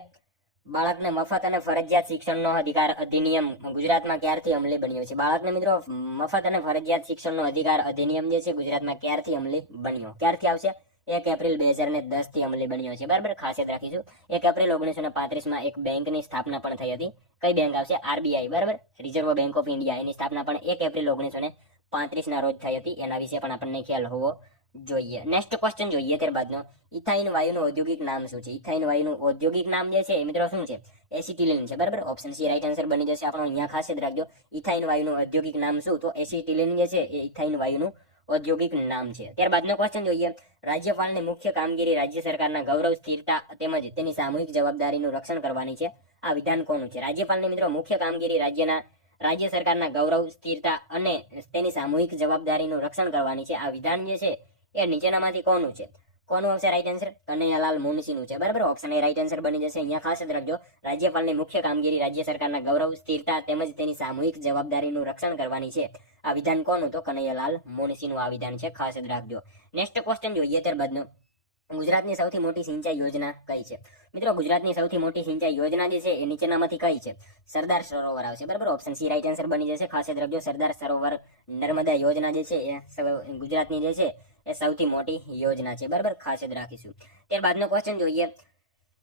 બાળકને મફત અને ફરજિયાત શિક્ષણનો અધિકાર અધિનિયમ ગુજરાતમાં ક્યારથી અમલી બન્યો છે? બાળકને મિત્રો મફત અને ફરજિયાત શિક્ષણનો અધિકાર અધિનિયમ જે છે ગુજરાતમાં ક્યારથી અમલી બન્યો? ક્યારથી આવશે? 1 એપ્રિલ 2010 થી અમલી બન્યો છે, બરાબર. ખાસ યાદ રાખીશું, 1 એપ્રિલ 1935માં એક બેંકની સ્થાપના પણ થઈ હતી. કઈ બેંક આવશે? આરબીઆઈ, બરાબર. Reserve bank of India. એની સ્થાપના પણ 1 એપ્રિલ 1935ના રોજ થઈ હતી. એના વિશે પણ આપણને ખ્યાલ હોવો જોઈએ. નેક્સ્ટ ક્વેશ્ચન જોઈએ ત્યારબાદનો, ઇથાઇન વાયુનું ઔદ્યોગિક નામ શું છે? ઇથાઇન વાયુનું ઔદ્યોગિક નામ જે છે મિત્રો શું છે? એસિટિલિન છે, બરાબર. ઓપ્શન સી રાઈટ આન્સર બની જશે આપણો. અહીંયા ખાસ યાદ રાખજો, ઇથાઇન વાયુનું ઔદ્યોગિક નામ શું? તો એસિટિલિન જે છે એ ઇથાઇન વાયુનું ઔદ્યોગિક નામ છે. ત્યારબાદનો ક્વેશ્ચન જોઈએ, રાજ્યપાલની મુખ્ય કામગીરી રાજ્ય સરકારના ગૌરવ, સ્થિરતા તેમજ તેની સામૂહિક જવાબદારીનું રક્ષણ કરવાની છે. આ વિધાન કોનું છે? રાજ્યપાલની મિત્રો મુખ્ય કામગીરી રાજ્ય સરકારના ગૌરવ, સ્થિરતા અને તેની સામૂહિક જવાબદારીનું રક્ષણ કરવાની છે. આ વિધાન જે છે એ નીચેનામાંથી કોનું છે? કોનું આવશે રાઈટ આન્સર? કનૈયાલાલ મુનશીનું છે, બરાબર. ઓપ્શન એ રાઈટ આન્સર બની જશે. અહીંયા ખાસ યાદ રાખજો, રાજ્યપાલની મુખ્ય કામગીરી રાજ્ય સરકારના ગૌરવ, સ્થિરતા તેમજ તેની સામૂહિક જવાબદારીનું રક્ષણ કરવાની છે. આ વિધાન કોનું? તો કનૈયાલાલ મુનશીનું આ વિધાન છે. ખાસ યાદ રાખજો. નેક્સ્ટ ક્વેશ્ચન જોઈએ ત્યારબાદનો, ગુજરાતની સૌથી મોટી સિંચાઈ યોજના કઈ છે? મિત્રો ગુજરાતની સૌથી મોટી સિંચાઈ યોજના જે છે એ નીચેનામાંથી કઈ છે? સરદાર સરોવર આવશે, બરાબર. ઓપ્શન સી રાઈટ આન્સર બની જશે. ખાસ યાદ રાખજો, સરદાર સરોવર નર્મદા યોજના જે છે એ ગુજરાતની જે છે એ સૌથી મોટી યોજના છે, બરાબર. ખાસ યાદ રાખીશું. ત્યારબાદનો ક્વેશ્ચન જોઈએ.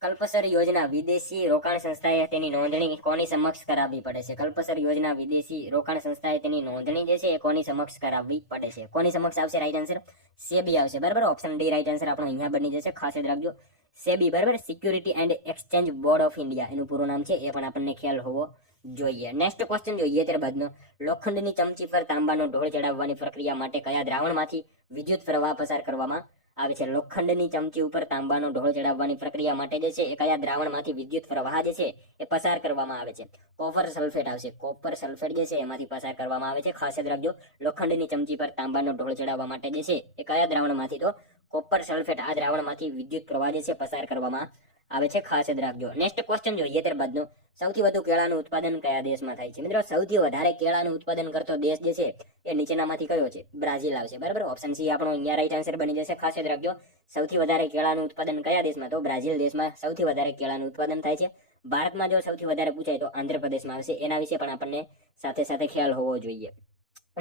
કલ્પસર યોજના વિદેશી રોકાણ સંસ્થાએ તેની નોંધણી કોની સમક્ષ કરાવવી પડે છે? કલ્પસર યોજના વિદેશી રોકાણ સંસ્થાએ તેની નોંધણી જે છે એ કોની સમક્ષ કરાવવી પડે છે? કોની સમક્ષ આવશે રાઈટ આન્સર? સેબી આવશે, બરાબર. ઓપ્શન ડી રાઈટ આન્સર આપણો અહીંયા બની જશે. ખાસ યાદ રાખજો, સેબી, બરાબર. Security and exchange board of India એનું પૂરું નામ છે, એ પણ આપણને ખ્યાલ હોવો જોઈએ. નેક્સ્ટ ક્વેશ્ચન જોઈએ ત્યારબાદનો. લોખંડની ચમચી પર તાંબાનો ઢોળ ચડાવવાની પ્રક્રિયા માટે કયા દ્રાવણમાંથી વિદ્યુત પ્રવાહ પસાર કરવામાં આવે છે? લોખંડની ચમચી ઉપર તાંબાનો ઢોળ ચડાવવાની પ્રક્રિયા માટે જે છે એ કયા દ્રાવણમાંથી વિદ્યુત પ્રવાહ જે છે એ પસાર કરવામાં આવે છે? કોપર સલ્ફેટ આવશે. કોપર સલ્ફેટ જે છે એમાંથી પસાર કરવામાં આવે છે. ખાસ યાદ રાખજો, લોખંડની ચમચી પર તાંબાનો ઢોળ ચડાવવા માટે જે છે એ કયા દ્રાવણમાંથી? તો કોપર સલ્ફેટ, આ દ્રાવણમાંથી વિદ્યુત પ્રવાહ જે છે પસાર કરવામાં આવે છે. ખાસ યાદ રાખજો. નેક્સ્ટ ક્વેશ્ચન જોઈએ ત્યારબાદનો. સૌથી વધુ કેળાનું ઉત્પાદન કયા દેશમાં થાય છે? મિત્રો સૌથી વધારે કેળાનું ઉત્પાદન કરતો દેશ જે છે એ નીચેનામાંથી કયો છે? બ્રાઝિલ આવશે, બરાબર. ઓપ્શન સી આપણો અહીંયા રાઈટ આન્સર બની જશે. ખાસ યાદ રાખજો, સૌથી વધારે કેળાનું ઉત્પાદન કયા દેશમાં? તો બ્રાઝિલ દેશમાં સૌથી વધારે કેળાનું ઉત્પાદન થાય છે. ભારતમાં જો સૌથી વધારે પૂછાય તો આંધ્રપ્રદેશમાં આવશે. એના વિશે પણ આપણને સાથે સાથે ખ્યાલ હોવો જોઈએ.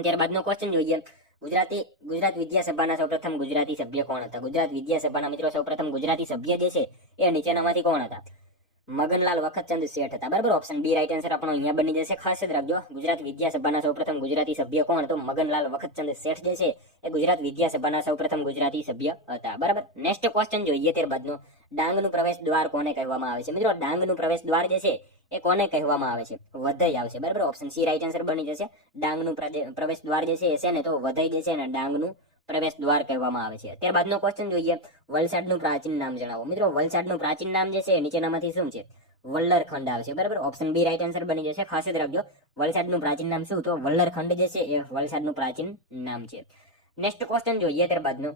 ત્યારબાદનો ક્વેશ્ચન જોઈએ. ગુજરાત વિદ્યાસભાના સૌપ્રથમ ગુજરાતી સભ્ય કોણ હતા? ગુજરાત વિદ્યાસભાના મિત્રો સૌપ્રથમ ગુજરાતી સભ્ય જે છે એ નીચેનામાંથી કોણ હતા? મગનલાલ વખતચંદ શેઠ હતા, બરાબર. ઓપ્શન બી રાઈટ આન્સર આપણો અહીંયા બની જશે. ખાસ યાદ રાખજો, ગુજરાત વિદ્યાસભાના સૌપ્રથમ ગુજરાતી સભ્ય કોણ? તો મગનલાલ વખતચંદ શેઠ જે છે એ ગુજરાત વિદ્યાસભાના સૌપ્રથમ ગુજરાતી સભ્ય હતા, બરાબર. નેક્સ્ટ ક્વેશ્ચન જોઈએ ત્યારબાદનો. ડાંગનું પ્રવેશ દ્વાર કોને કહેવામાં આવે છે? મિત્રો ડાંગનું પ્રવેશ દ્વાર જે છે એ કોને કહેવામાં આવે છે? વધઈ આવશે, બરાબર. ઓપ્શન સી રાઈટ આન્સર બની જશે. ડાંગનું પ્રવેશ દ્વાર જે છે એ છે ને તો વધઈ જે છે ને ડાંગનું પ્રવેશ દ્વાર કહેવામાં આવે છે. ત્યારબાદનો ક્વેશ્ચન જોઈએ. વલસાડનું પ્રાચીન નામ જણાવો. મિત્રો વલસાડનું પ્રાચીન નામ જે છે નીચેનામાંથી શું છે? વલ્લરખંડ આવશે, બરાબર. ઓપ્શન બી રાઈટ આન્સર બની જશે. ખાસ યાદ રાખજો, વલસાડનું પ્રાચીન નામ શું? તો વલ્લરખંડ જે છે એ વલસાડનું પ્રાચીન નામ છે. નેક્સ્ટ ક્વેશ્ચન જોઈએ ત્યારબાદનો.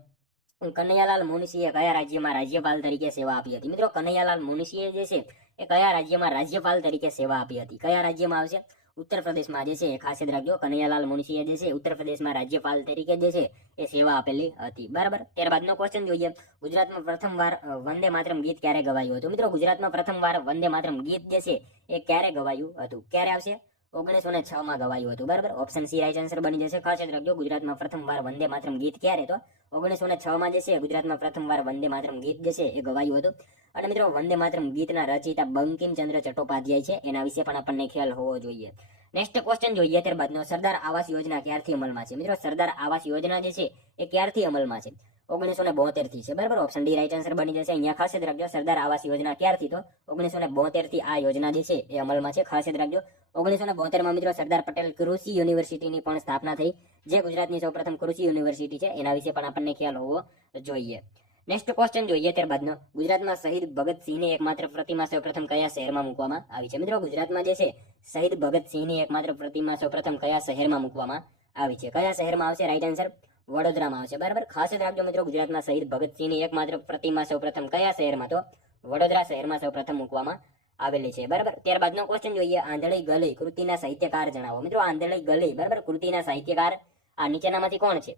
કનૈયાલાલ મુનશીએ કયા રાજ્યમાં રાજ્યપાલ તરીકે સેવા આપી હતી? મિત્રો કનૈયાલાલ મુનશીએ જે છે એ કયા રાજ્યમાં રાજ્યપાલ તરીકે સેવા આપી હતી? કયા રાજ્યમાં આવશે? ઉત્તર પ્રદેશમાં જે છે. ખાસ યાદ રાખજો, કનૈયાલાલ મુનશીએ જે છે ઉત્તર પ્રદેશમાં રાજ્યપાલ તરીકે જે છે એ સેવા આપેલી હતી, બરાબર. ત્યારબાદનો ક્વેશ્ચન જોઈએ. ગુજરાતમાં પ્રથમવાર વંદે માતરમ ગીત ક્યારે ગવાયું હતું? મિત્રો ગુજરાતમાં પ્રથમવાર વંદે માતરમ ગીત જે છે એ ક્યારે ગવાયું હતું? ક્યારે આવશે? 1906 માં ગવાયું હતું, બરાબર. ઓપ્શન સી રાઈટ આન્સર બની જશે. ખાસ યાદ રાખજો, ગુજરાતમાં પ્રથમવાર વંદે માતરમ ગીત ક્યારે? તો 1906 માં જે છે ગુજરાતમાં પ્રથમવાર વંદે માતરમ ગીત જે છે એ ગવાયું હતું. અને મિત્રો વંદે માતરમ ગીતના રચયિતા બંકિમચંદ્ર ચટ્ટોપાધ્યાય છે, એના વિશે પણ આપણને ખ્યાલ હોવો જોઈએ. નેક્સ્ટ ક્વેશ્ચન જોઈએ ત્યારબાદનો. સરદાર આવાસ યોજના ક્યારથી અમલમાં છે? મિત્રો સરદાર આવાસ યોજના જે છે એ ક્યારથી અમલમાં છે? 1972 થી છે, બરાબર. ઓપ્શન ડી રાઈટ આન્સર બની જશે. અહીંયા ખાસ યાદ રાખજો, સરદાર આવાસ યોજના ક્યારથી? તો 1972 થી આ યોજના જે છે એ અમલમાં છે. ખાસ યાદ રાખજો, 1972 માં મિત્રો સરદાર પટેલ કૃષિ યુનિવર્સિટીની પણ સ્થાપના થઈ, જે ગુજરાતની સૌપ્રથમ કૃષિ યુનિવર્સિટી છે. એના વિશે પણ આપણને ખ્યાલ હોવો જોઈએ. નેક્સ્ટ ક્વેશ્ચન જોઈએ ત્યારબાદનો. ગુજરાતમાં શહીદ ભગતસિંહની એકમાત્ર પ્રતિમા સૌપ્રથમ કયા શહેરમાં મૂકવામાં આવી છે? મિત્રો ગુજરાતમાં જે છે શહીદ ભગતસિંહની એકમાત્ર પ્રતિમા સૌપ્રથમ કયા શહેરમાં મૂકવામાં આવી છે? કયા શહેરમાં આવશે? રાઈટ આન્સર વડોદરામાં આવશે, બરાબર. ખાસ યાદ રાખજો મિત્રો, ગુજરાતમાં શહીદ ભગતસિંહની એકમાત્ર પ્રતિમા સૌપ્રથમ કયા શહેરમાં? તો વડોદરા શહેરમાં સૌપ્રથમ મૂકવામાં આવેલી છે, બરાબર. ત્યારબાદનો ક્વેશ્ચન જોઈએ. આંધળી ગલી કૃતિના સાહિત્યકાર જણાવો. મિત્રો આંધળી ગલી, બરાબર, કૃતિના સાહિત્યકાર આ નીચેનામાંથી કોણ છે?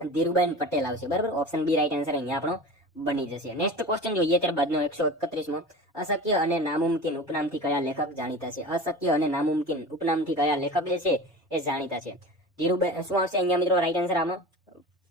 ધીરુબેન પટેલ આવશે, બરાબર. ઓપ્શન બી રાઈટ આન્સર અહીંયા આપણો બની જશે. નેક્સ્ટ ક્વેશ્ચન જોઈએ ત્યારબાદનો 131મો. અશક્ય અને નામુમકિન ઉપનામથી કયા લેખક જાણીતા છે? અશક્ય અને નામુમકિન ઉપનામથી કયા લેખક જે છે એ જાણીતા છે? ધીરુબેન શું આવશે અહીંયા મિત્રો? રાઈટ આન્સર આમાં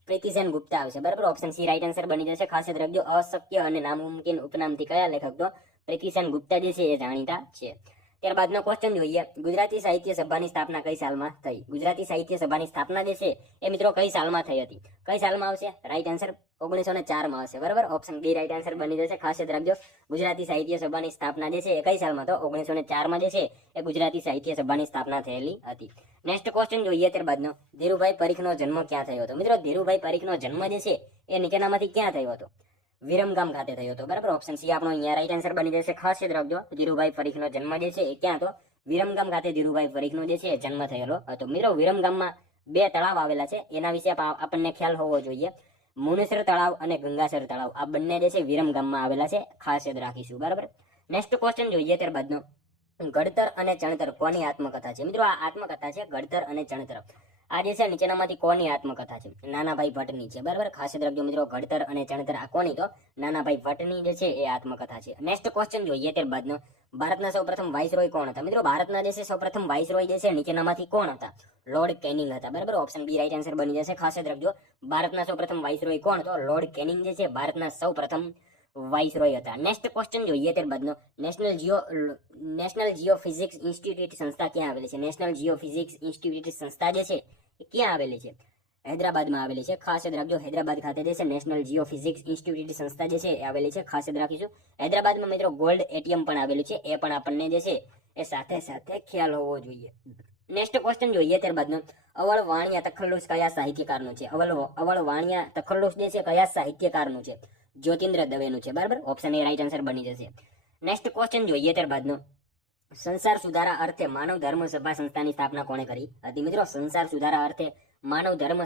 પ્રીતિસેન ગુપ્તા આવશે, બરાબર. ઓપ્શન સી રાઈટ આન્સર બની જશે. ખાસ યાદ રાખજો, અશક્ય અને નામુમકિન ઉપનામથી કયા લેખક? તો પ્રીતિસેન ગુપ્તા જે છે એ જાણીતા છે. ત્યારબાદનો ક્વેશ્ચન જોઈએ. ગુજરાતી સાહિત્ય સભાની સ્થાપના કઈ સાલમાં થઈ? ગુજરાતી સાહિત્ય સભાની સ્થાપના જે છે એ મિત્રો કઈ સાલમાં થઈ હતી? કઈ સાલમાં આવશે? રાઈટ આન્સર 1904 માં આવશે, બરાબર. ઓપ્શન બી રાઈટ આન્સર બની જશે. ખાસ યાદ રાખજો, ગુજરાતી સાહિત્ય સભાની સ્થાપના જે છે એ કઈ સાલમાં? તો 1904 માં જે છે એ ગુજરાતી સાહિત્ય સભાની સ્થાપના થયેલી હતી. નેક્સ્ટ ક્વેશ્ચન જોઈએ ત્યારબાદનો. ધીરુભાઈ પરીખનો જન્મ ક્યાં થયો હતો? મિત્રો ધીરુભાઈ પરીખનો જન્મ જે છે એ નીચેનામાંથી ક્યાં થયો હતો? વિરમગામ ખાતે થયો હતો, બરાબર. ઓપ્શન સી આપણો અહીંયા રાઈટ આન્સર બની જશે. ખાસ યાદ રાખજો, ધીરુભાઈ પરીખનો જન્મ જે છે એ ક્યાં? તો વિરમગામ ખાતે ધીરુભાઈ પરીખનો જે છે જન્મ થયેલો હતો. મિત્રો વિરમગામમાં 2 તળાવ આવેલા છે, એના વિશે આપણને ખ્યાલ હોવો જોઈએ. મુનેસર તળાવ અને ગંગાસર તળાવ, આ બંને જે છે વિરમગામમાં આવેલા છે. ખાસ યાદ રાખીશું, બરાબર. નેક્સ્ટ ક્વેશ્ચન જોઈએ ત્યારબાદનો. ઘડતર અને ચણતર કોની આત્મકથા છે? મિત્રો આ આત્મકથા છે, ઘડતર અને ચણતર. આ જે છે નીચેનામાંથી કોની આત્મકથા છે? નાનાભાઈ ભટ્ટની છે, બરાબર. ખાસ યાદ રાખજો મિત્રો, ઘડતર અને ચણતર આ કોની? તો નાનાભાઈ ભટ્ટની જે છે એ આત્મકથા છે. નેક્સ્ટ ક્વેશ્ચન જોઈએ ત્યારબાદનો, ભારતના સૌપ્રથમ વાઇસરોય કોણ હતા? મિત્રો ભારતના જે છે સૌપ્રથમ વાઇસરોય જે છે નીચેનામાંથી કોણ હતા? લોર્ડ કેનિંગ હતા, બરાબર. ઓપ્શન બી રાઈટ આન્સર બની જશે. ખાસ યાદ રાખજો, ભારતના સૌપ્રથમ વાઇસરોય કોણ? તો લોર્ડ કેનિંગ જે છે ભારતના સૌપ્રથમ વાઇસરોય હતા. નેક્સ્ટ ક્વેશ્ચન જોઈએ ત્યારબાદનો, નેશનલ જીઓફિઝિક્સ ઇન્સ્ટિટ્યૂટ સંસ્થા ક્યાં આવેલી છે? નેશનલ જીઓફિઝિક્સ ઇન્સ્ટિટ્યૂટ સંસ્થા જે છે એ ક્યાં આવેલી છે? હૈદરાબાદમાં આવેલી છે. ખાસ યાદ રાખજો, હૈદરાબાદ ખાતે જે છે નેશનલ જીઓફિઝિક્સ ઇન્સ્ટિટ્યૂટ સંસ્થા જે છે એ આવેલી છે. ખાસ યાદ રાખીશું. હૈદરાબાદમાં મિત્રો ગોલ્ડ એટીએમ પણ આવેલું છે, એ પણ આપણને જે છે એ સાથે સાથે ખ્યાલ હોવો જોઈએ. નેક્સ્ટ ક્વેશ્ચન જોઈએ ત્યારબાદનો, અવળ વાણિયા તખલ્લુસ કયા સાહિત્યકારનું છે? અવળ વાણિયા તખલ્લુસ જે છે કયા સાહિત્યકારનું છે? જ્યોતિન્દ્ર દવેનું છે, બરાબર. ઓપ્શન એ રાઈટ આન્સર બની જશે. નેક્સ્ટ ક્વેશ્ચન જોઈએ ત્યારબાદનો, સંસાર સુધારા અર્થે માનવ ધર્મ સભા સંસ્થાની સ્થાપના કોણે કરી હતી? મિત્રો સંસાર સુધારા અર્થે માનવ ધર્મ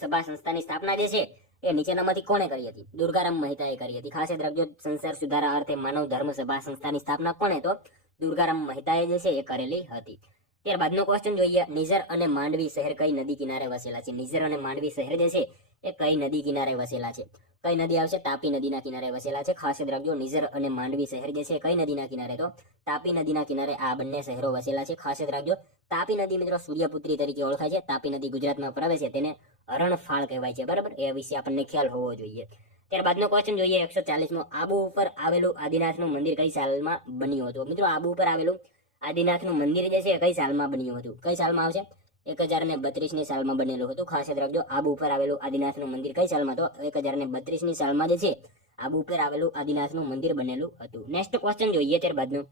સભા સંસ્થાની સ્થાપના જે છે એ નીચેનામાંથી કોણે કરી હતી? દુર્ગારામ મહેતાએ કરી હતી. ખાસ યાદ રાખજો, સંસાર સુધારા અર્થે માનવ ધર્મ સભા સંસ્થાની સ્થાપના કોણે? તો દુર્ગારામ મહેતાએ જે છે એ કરેલી હતી. ત્યારબાદનો ક્વેશ્ચન જોઈએ, નિઝર અને માંડવી શહેર કઈ નદી કિનારે વસેલા છે? નિઝર અને માંડવી શહેર જે છે એ કઈ નદી કિનારે વસેલા છે? કઈ નદી આવશે? તાપી નદીના કિનારે વસેલા છે. ખાસ યાદ રાખજો, નિઝર અને માંડવી શહેર જે છે કઈ નદીના કિનારે? તો તાપી નદીના કિનારે આ બંને શહેરો વસેલા છે. ખાસ યાદ રાખજો, તાપી નદી મિત્રો સૂર્યપુત્રી તરીકે ઓળખાય છે. તાપી નદી ગુજરાતમાં પ્રવેશે છે તેને હરણફાળ કહેવાય છે, બરાબર. એ વિશે આપણને ખ્યાલ હોવો જોઈએ. ત્યારબાદનો ક્વેશ્ચન જોઈએ 140મો, આબુ ઉપર આવેલું આદિનાથનું મંદિર કઈ સાલમાં બન્યું હતું? મિત્રો આબુ ઉપર આવેલું આદિનાથનું મંદિર જે છે કઈ સાલમાં બન્યું હતું? કઈ સાલમાં આવશે? 1032ની સાલમાં બનેલું હતું. ખાસ યાદ રાખજો, આબુ ઉપર આવેલું આદિનાથનું મંદિર કઈ સાલમાં? તો 1032ની સાલમાં જે છે આબુ ઉપર આવેલું આદિનાથનું મંદિર બનેલું હતું. નેક્સ્ટ ક્વેશ્ચન જોઈએ ત્યારબાદનું,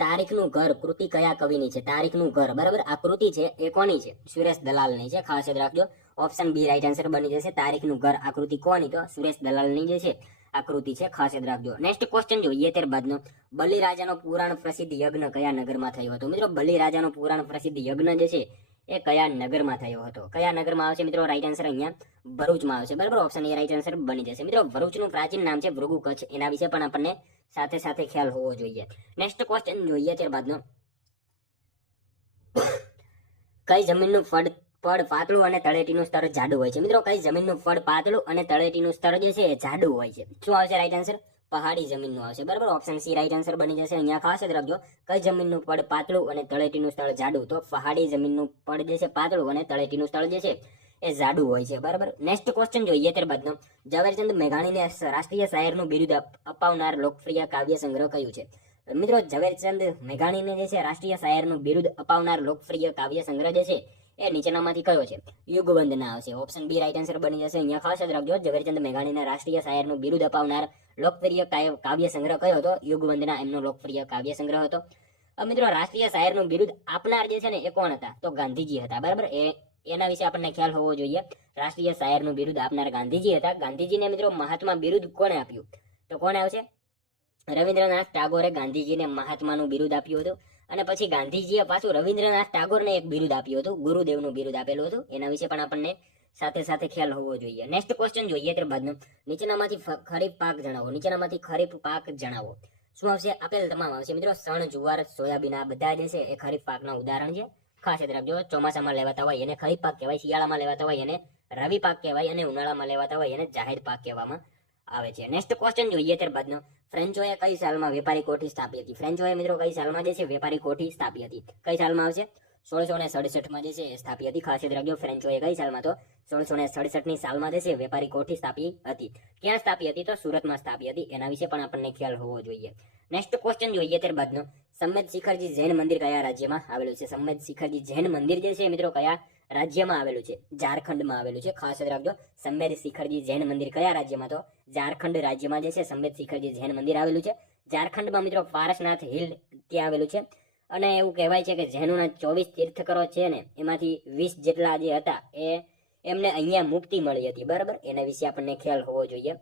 તારીખનું ઘર કૃતિ કયા કવિની છે? તારીખનું ઘર, બરાબર. આ કૃતિ છે એ કોની છે? સુરેશ દલાલની છે. ખાસ યાદ રાખજો, ઓપ્શન બી રાઈટ આન્સર બની જશે. તારીખનું ઘર આ કૃતિ કોની? તો સુરેશ દલાલની જે છે આકૃતિ છે. ખાસ યાદ રાખજો. નેક્સ્ટ ક્વેશ્ચન જોઈએ ત્યારબાદનો, બલિરાજાનો પુરાણ પ્રસિદ્ધ યજ્ઞ કયા નગરમાં થયો હતો? મિત્રો બલિરાજાનો પુરાણ પ્રસિદ્ધ યજ્ઞ જે છે એ કયા નગરમાં થયો હતો? કયા નગરમાં આવશે મિત્રો? રાઈટ આન્સર અહીંયા ભરૂચમાં આવશે, બરાબર. ઓપ્શન એ રાઈટ આન્સર બની જશે. મિત્રો ભરૂચનું પ્રાચીન નામ છે ભૃગુ કચ્છ, એના વિશે પણ આપણને સાથે સાથે ખ્યાલ હોવો જોઈએ. નેક્સ્ટ ક્વેશ્ચન જોઈએ ત્યારબાદનો, કઈ જમીનનું પડ પાતળું અને તળેટીનું સ્તર જાડું હોય છે? મિત્રો કઈ જમીનનું પડ પાતળું અને તળેટીનું સ્તર જે છે એ જાડું હોય છે? શું આવશે રાઈટ આન્સર? પહાડી જમીનનું આવશે, બરાબર. ઓપ્શન સી રાઈટ આન્સર બની જશે. અહીંયા ખાસ યાદ રાખજો, કઈ જમીનનું પડ પાતળું અને તળેટીનું સ્તર જાડું? તો પહાડી જમીનનું પડ જે છે પાતળું અને તળેટીનું સ્તર જે છે એ જાડું હોય છે, બરાબર. નેક્સ્ટ ક્વેશ્ચન જોઈએ ત્યારબાદનો, ઝવેરચંદ મેઘાણીને રાષ્ટ્રીય શાયરનું બિરુદ અપાવનાર લોકપ્રિય કાવ્ય સંગ્રહ કયું છે? મિત્રો ઝવેરચંદ મેઘાણીને જે છે રાષ્ટ્રીય શાયરનું બિરુદ અપાવનાર લોકપ્રિય કાવ્ય સંગ્રહ જે છે એ નીચેનામાંથી કયો છે? યુગવંદના આવશે. ઓપ્શન બી રાઈટ આન્સર બની જશે. અહીંયા ખાસ યાદ રાખજો, ઝવેરચંદ મેઘાણીને રાષ્ટ્રીય શાયરનું બિરુદ અપાવનાર લોકપ્રિય કાવ્ય સંગ્રહ કયો હતો? યુગવંદના એમનો લોકપ્રિય કાવ્ય સંગ્રહ હતો. મિત્રો રાષ્ટ્રીય શાયરનું બિરુદ આપનાર જે છે ને એ કોણ હતા? તો ગાંધીજી હતા, બરાબર. એના વિશે આપણને ખ્યાલ હોવો જોઈએ. રાષ્ટ્રીય શાયરનું બિરુદ આપનાર ગાંધીજી હતા. ગાંધીજીને મિત્રો મહાત્મા બિરુદ કોણે આપ્યું? તો કોણે આવશે? રવિન્દ્રનાથ ટાગોરે ગાંધીજીને મહાત્માનું બિરુદ આપ્યું હતું. અને પછી ગાંધીજીએ પાછું રવિન્દ્રનાથ ટાગોરને એક બિરુદ આપ્યું હતું, ગુરુદેવનું બિરુદ આપેલું હતું. એના વિશે પણ આપણને સાથે સાથે ખ્યાલ હોવો જોઈએ. નેક્સ્ટ ક્વેશ્ચન જોઈએ ત્યારબાદનો, નીચેનામાંથી ખરીફ પાક જણાવો. નીચેનામાંથી ખરીફ પાક જણાવો. શું આવશે? આપેલ તમામ આવશે. મિત્રો શણ, જુવાર, સોયાબીન આ બધા જે છે એ ખરીફ પાકના ઉદાહરણ છે. ખાસ યાદ રાખજો, ચોમાસામાં લેવાતા હોય એને ખરીફ પાક કહેવાય, શિયાળામાં લેવાતા હોય એને રવિ પાક કહેવાય, અને ઉનાળામાં લેવાતા હોય એને જાહેર પાક કહેવામાં આવે છે. નેક્સ્ટ ક્વેશ્ચન જોઈએ ત્યારબાદનો, ફ્રેન્ચોએ કઈ સાલમાં વેપારી કોઠી સ્થાપી હતી? ફ્રેન્ચોએ મિત્રો કઈ સાલમાં જે છે વેપારી કોઠી સ્થાપી હતી? કઈ સાલમાં આવશે? 1667માં જે છે એ સ્થાપી હતી. ખાસ યાદ રાખજો, ફ્રેન્ચોએ કઈ સાલમાં? તો 1667ની સાલમાં જે છે વેપારી કોઠી સ્થાપી હતી. ક્યાં સ્થાપી હતી? તો સુરતમાં સ્થાપી હતી. એના વિશે પણ આપણને ખ્યાલ હોવો જોઈએ. નેક્સ્ટ ક્વેશ્ચન જોઈએ ત્યારબાદનો, સંમેદ શિખરજી જૈન મંદિર કયા રાજ્યમાં આવેલું છે? સંમેદ શિખરજી જૈન મંદિર જે છે મિત્રો કયા રાજ્યમાં આવેલું છે? ઝારખંડમાં આવેલું છે. ખાસ યાદ રાખજો, સંમેદ શિખરજી જૈન મંદિર કયા રાજ્યમાં? તો ઝારખંડ રાજ્યમાં જે છે સંમેદ શિખરજી જૈન મંદિર આવેલું છે. ઝારખંડમાં મિત્રો પારસનાથ હિલ ત્યાં આવેલું છે. અને એવું કહેવાય છે કે જૈનોના 24 તીર્થકરો છે ને એમાંથી 20 જેટલા જે હતા એમને અહીંયા મુક્તિ મળી હતી, બરાબર. એના વિશે આપણને ખ્યાલ હોવો જોઈએ.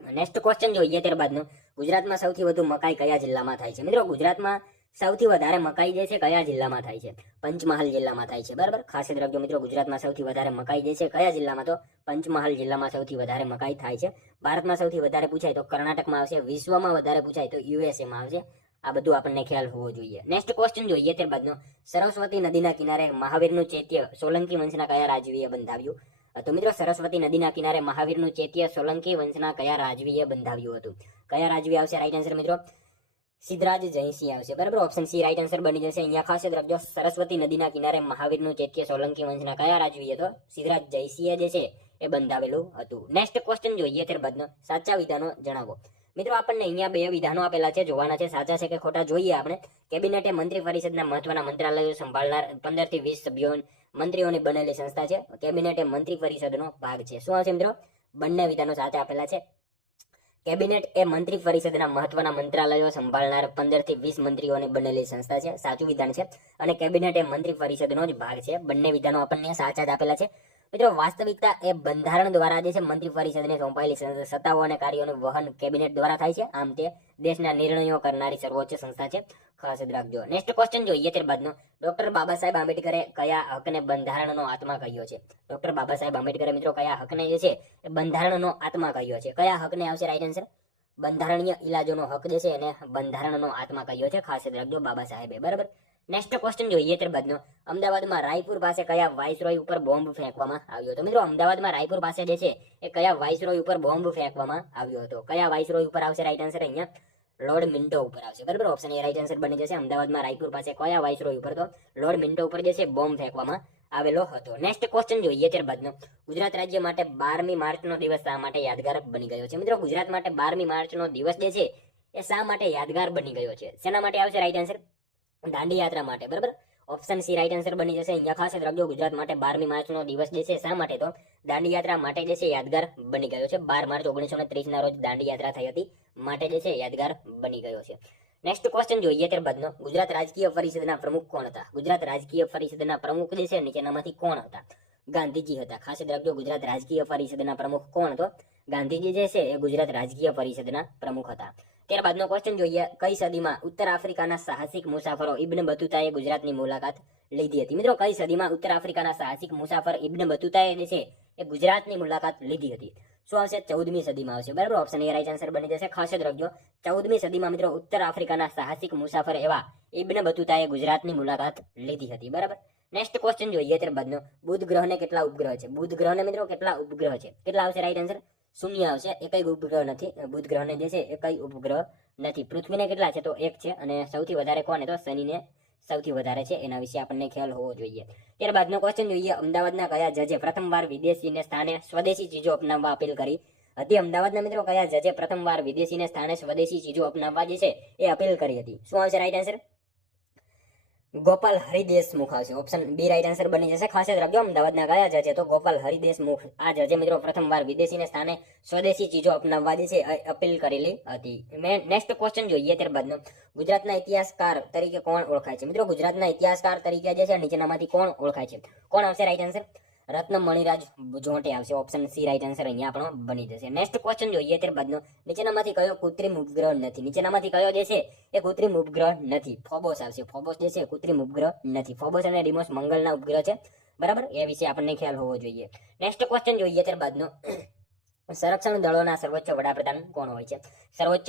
નેક્સ્ટ ક્વેશ્ચન જોઈએ ત્યારબાદનો, ગુજરાતમાં સૌથી વધુ મકાઈ કયા જિલ્લામાં થાય છે? મિત્રો ગુજરાતમાં સૌથી વધારે મકાઈ જે છે કયા જિલ્લામાં થાય છે? પંચમહાલ જિલ્લામાં થાય છે, બરાબર. ખાસ યાદ રાખજો મિત્રો, ગુજરાતમાં સૌથી વધારે મકાઈ જે છે કયા જિલ્લામાં? તો પંચમહાલ જિલ્લામાં સૌથી વધારે મકાઈ થાય છે. ભારતમાં સૌથી વધારે પૂછાય તો કર્ણાટકમાં આવશે. વિશ્વમાં વધારે પૂછાય તો યુએસએમાં આવશે. આ બધું આપણને ખ્યાલ હોવો જોઈએ. નેક્સ્ટ ક્વેશ્ચન જોઈએ ત્યારબાદનો, સરસ્વતી નદીના કિનારે મહાવીરનું ચૈત્ય સોલંકી વંશના કયા રાજવીએ બંધાવ્યું? તો મિત્રો સરસ્વતી નદીના કિનારે મહાવીરનું ચૈત્ય સોલંકી વંશના કયા રાજવીએ બંધાવ્યું હતું? કયા રાજવી આવશે રાઈટ આન્સર મિત્રો? સિદ્ધરાજ જયસિંહ આવશે. બરાબર, ઓપ્શન સી રાઈટ આન્સર બની જશે. અહીંયા ખાસ યાદ રાખજો, સરસ્વતી નદીના કિનારે મહાવીરનું ચૈત્ય સોલંકી વંશના કયા રાજવીએ તો સિદ્ધરાજ જયસિંહે જે છે એ બંધાવેલું હતું. નેક્સ્ટ ક્વેશ્ચન જોઈએ ત્યારબાદનો, સાચા વિધાનો જણાવો. મિત્રો આપણને અહીંયા બે વિધાનો આપેલા છે, જોવાના છે, સાચા છે કે ખોટા જોઈએ આપણે. કેબિનેટે મંત્રી પરિષદના મહત્વના મંત્રાલયો સંભાળનાર 15 થી 20 સભ્યો મંત્રીઓની બનેલી સંસ્થા છે. કેબિનેટ એ મંત્રી પરિષદનો ભાગ છે. શું આવશે મિત્રો? બંને વિધાનો સાચા આપેલા છે. કેબિનેટ એ મંત્રી પરિષદના મહત્વના મંત્રાલયો સંભાળનાર 15 થી 20 મંત્રીઓની બનેલી સંસ્થા છે, સાચું વિધાન છે. અને કેબિનેટ એ મંત્રી પરિષદનો જ ભાગ છે. બંને વિધાનો આપણને સાચા જ આપેલા છે. મિત્રો વાસ્તવિકતા એ બંધારણ દ્વારા જે છે મંત્રી પરિષદને સોંપાયેલી સત્તાઓ અને કાર્યોનું વહન કેબિનેટ દ્વારા થાય છે. આમ તે દેશના નિર્ણયો કરનારી સર્વોચ્ચ સંસ્થા છે, ખાસ યાદ રાખજો. નેક્સ્ટ ક્વેશ્ચન જોઈએ ત્યારબાદનો, ડોક્ટર બાબા સાહેબ આંબેડકરે કયા હકને બંધારણનો આત્મા કહ્યો છે? ડોક્ટર બાબા સાહેબ આંબેડકરે મિત્રો કયા હકને જે છે એ બંધારણનો આત્મા કહ્યો છે? કયા હકને આવશે રાઈટ આન્સર? બંધારણીય ઇલાજોનો હક જે છે એને બંધારણનો આત્મા કહ્યો છે, ખાસ યાદ રાખજો બાબા સાહેબે. બરાબર, નેક્સ્ટ ક્વેશ્ચન જોઈએ ત્યારબાદનો, અમદાવાદમાં રાયપુર પાસે કયા વાઇસરોય ઉપર બોમ્બ ફેંકવામાં આવ્યો હતો? મિત્રો અમદાવાદમાં રાયપુર પાસે જે છે એ કયા વાઇસરોય ઉપર બોમ્બ ફેંકવામાં આવ્યો હતો? કયા વાઇસરોય ઉપર આવશે રાઈટ આન્સર? અહીંયા લોર્ડ મિન્ટો ઉપર આવશે. બરાબર, ઓપ્શન એ રાઈટ આન્સર બની જશે. અમદાવાદમાં રાયપુર પાસે કયા વાઇસરોય ઉપર તો લોર્ડ મિન્ટો ઉપર જે છે બોમ્બ ફેંકવામાં આવેલો હતો. નેક્સ્ટ ક્વેશ્ચન જોઈએ ત્યારબાદનો, ગુજરાત રાજ્ય માટે 12મી માર્ચનો દિવસ શા માટે યાદગાર બની ગયો છે? મિત્રો ગુજરાત માટે 12મી માર્ચનો દિવસ જે છે એ શા માટે યાદગાર બની ગયો છે? શેના માટે આવશે રાઈટ આન્સર? દાંડી યાત્રા માટે. બરાબર, ઓપ્શન સી રાઈટ આન્સર બની જશે. અહીંયા ખાસ રાખજો, ગુજરાત માટે 12મી માર્ચનો દિવસ જે છે શા માટે તો દાંડી યાત્રા માટે જે છે યાદગાર બની ગયો છે. 12 માર્ચ 1930 ના રોજ દાંડી યાત્રા થઈ હતી, માટે જે છે યાદગાર બની ગયો છે. નેક્સ્ટ ક્વેશ્ચન જોઈએ ત્યારબાદનો, ગુજરાત રાજકીય પરિષદના પ્રમુખ કોણ હતા? ગુજરાત રાજકીય પરિષદના પ્રમુખ જે છે નીચેનામાંથી કોણ હતા? ગાંધીજી હતા. ખાસ યાદ રાખજો, ગુજરાત રાજકીય પરિષદના પ્રમુખ કોણ હતો? ગાંધીજી જે છે એ ગુજરાત રાજકીય પરિષદના પ્રમુખ હતા. ત્યારબાદનો ક્વેશ્ચન જોઈએ, કઈ સદીમાં ઉત્તર આફ્રિકાના સાહસિક મુસાફરો ઇબ્ન બતુતાએ ગુજરાતની મુલાકાત લીધી હતી? મિત્રો કઈ સદીમાં ઉત્તર આફ્રિકાના સાહસિક મુસાફર ઇબ્ન બતુતાએ જે છે એ ગુજરાતની મુલાકાત લીધી હતી? શું આવશે? 14મી સદીમાં આવશે. બરાબર, ઓપ્શન એ રાઈટ આન્સર બની જશે. ખાસ યાદ રાખજો, 14મી સદીમાં મિત્રો ઉત્તર આફ્રિકાના સાહસિક મુસાફર એવા ઇબ્ન બતુતાએ ગુજરાતની મુલાકાત લીધી હતી. બરાબર, નેક્સ્ટ ક્વેશ્ચન જોઈએ ત્યારબાદનો, બુધ ગ્રહને કેટલા ઉપગ્રહ છે? બુધ ગ્રહને મિત્રો કેટલા ઉપગ્રહ છે? કેટલા આવશે રાઈટ આન્સર? શૂન્ય આવશે. એકઈ ઉપગ્રહ નથી. બુધ ગ્રહને જે છે એકઈ ઉપગ્રહ નથી. પૃથ્વીને કેટલા છે? તો 1 છે. અને સૌથી વધારે કોને? તો શનિને સૌથી વધારે છે. એના વિશે આપણને ખ્યાલ હોવો જોઈએ. ત્યારબાદનો ક્વેશ્ચન જોઈએ, અમદાવાદના કયા જજે પ્રથમવાર વિદેશીને સ્થાને સ્વદેશી ચીજો અપનાવવા અપીલ કરી હતી? અમદાવાદના મિત્રો કયા જજે પ્રથમવાર વિદેશીને સ્થાને સ્વદેશી ચીજો અપનાવવા જે છે એ અપીલ કરી હતી? શું આવશે રાઈટ આન્સર? ગોપાલ હરિદેશમુખ આવશે. ઓપ્શન બી રાઈટ આન્સર બની જશે. ખાસ યાદ રાખજો, અમદાવાદના કયા જજે? તો ગોપાલ હરિદેશમુખ. આ જજે મિત્રો પ્રથમવાર વિદેશીને સ્થાને સ્વદેશી ચીજો અપનાવવા જે છે અપીલ કરેલી હતી. નેક્સ્ટ ક્વેશ્ચન જોઈએ ત્યારબાદનો, ગુજરાતના ઇતિહાસકાર તરીકે કોણ ઓળખાય છે? મિત્રો ગુજરાતના ઇતિહાસકાર તરીકે જે છે નીચેનામાંથી કોણ ઓળખાય છે? કોણ આવશે રાઈટ આન્સર? રત્ન મણિરાજ જોટે આવશે. ઓપ્શન સી રાઈટ આન્સર અહીંયા આપણો બની જશે. નેક્સ્ટ ક્વેશ્ચન જોઈએ ત્યારબાદનો, નીચેનામાંથી કયો કૃત્રિમ ઉપગ્રહ નથી? નીચેનામાંથી કયો જે છે એ કૃત્રિમ ઉપગ્રહ નથી? ફોબોસ આવશે. ફોબોસ જે છે કૃત્રિમ ઉપગ્રહ નથી. ફોબોસ અને ડિમોસ મંગળના ઉપગ્રહ છે. બરાબર, એ વિશે આપણને ખ્યાલ હોવો જોઈએ. નેક્સ્ટ ક્વેશ્ચન જોઈએ ત્યારબાદનો, સંરક્ષણ દળોના સર્વોચ્ચ વડાપ્રધાન કોણ હોય છે? સર્વોચ્ચ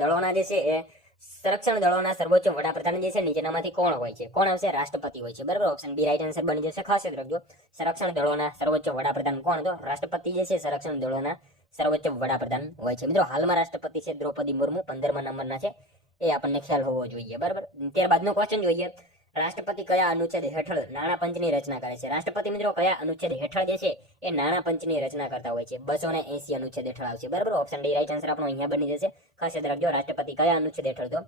દળોના જે છે એ સંરક્ષણ દળોના સર્વોચ્ચ વડાપ્રધાન જે છે નીચેનામાંથી કોણ હોય છે? કોણ આવશે? રાષ્ટ્રપતિ હોય છે. બરાબર, ઓપ્શન બી રાઈટ આન્સર બની જશે. ખાસ યાદ રાખજો, સંરક્ષણ દળોના સર્વોચ્ચ વડાપ્રધાન કોણ? તો રાષ્ટ્રપતિ જે છે સંરક્ષણ દળોના સર્વોચ્ચ વડાપ્રધાન હોય છે. મિત્રો હાલમાં રાષ્ટ્રપતિ છે દ્રૌપદી મુર્મુ, 15મા નંબરના છે. એ આપણને ખ્યાલ હોવો જોઈએ. બરાબર, ત્યારબાદનો ક્વેશ્ચન જોઈએ, રાષ્ટ્રપતિ કયા અનુચ્છેદ હેઠળ નાણાં પંચની રચના કરે છે? રાષ્ટ્રપતિ મિત્રો કયા અનુચ્છેદ હેઠળ જે છે એ નાણાં પંચની રચના કરતા હોય છે? 280 અનુચ્છેદ હેઠળ આવશે. બરાબર, ઓપ્શન ડી રાઈટ આન્સર આપણો અહીંયા બની જશે. ખાસ યાદ રાખજો, રાષ્ટ્રપતિ કયા અનુચ્છેદ હેઠળ? તો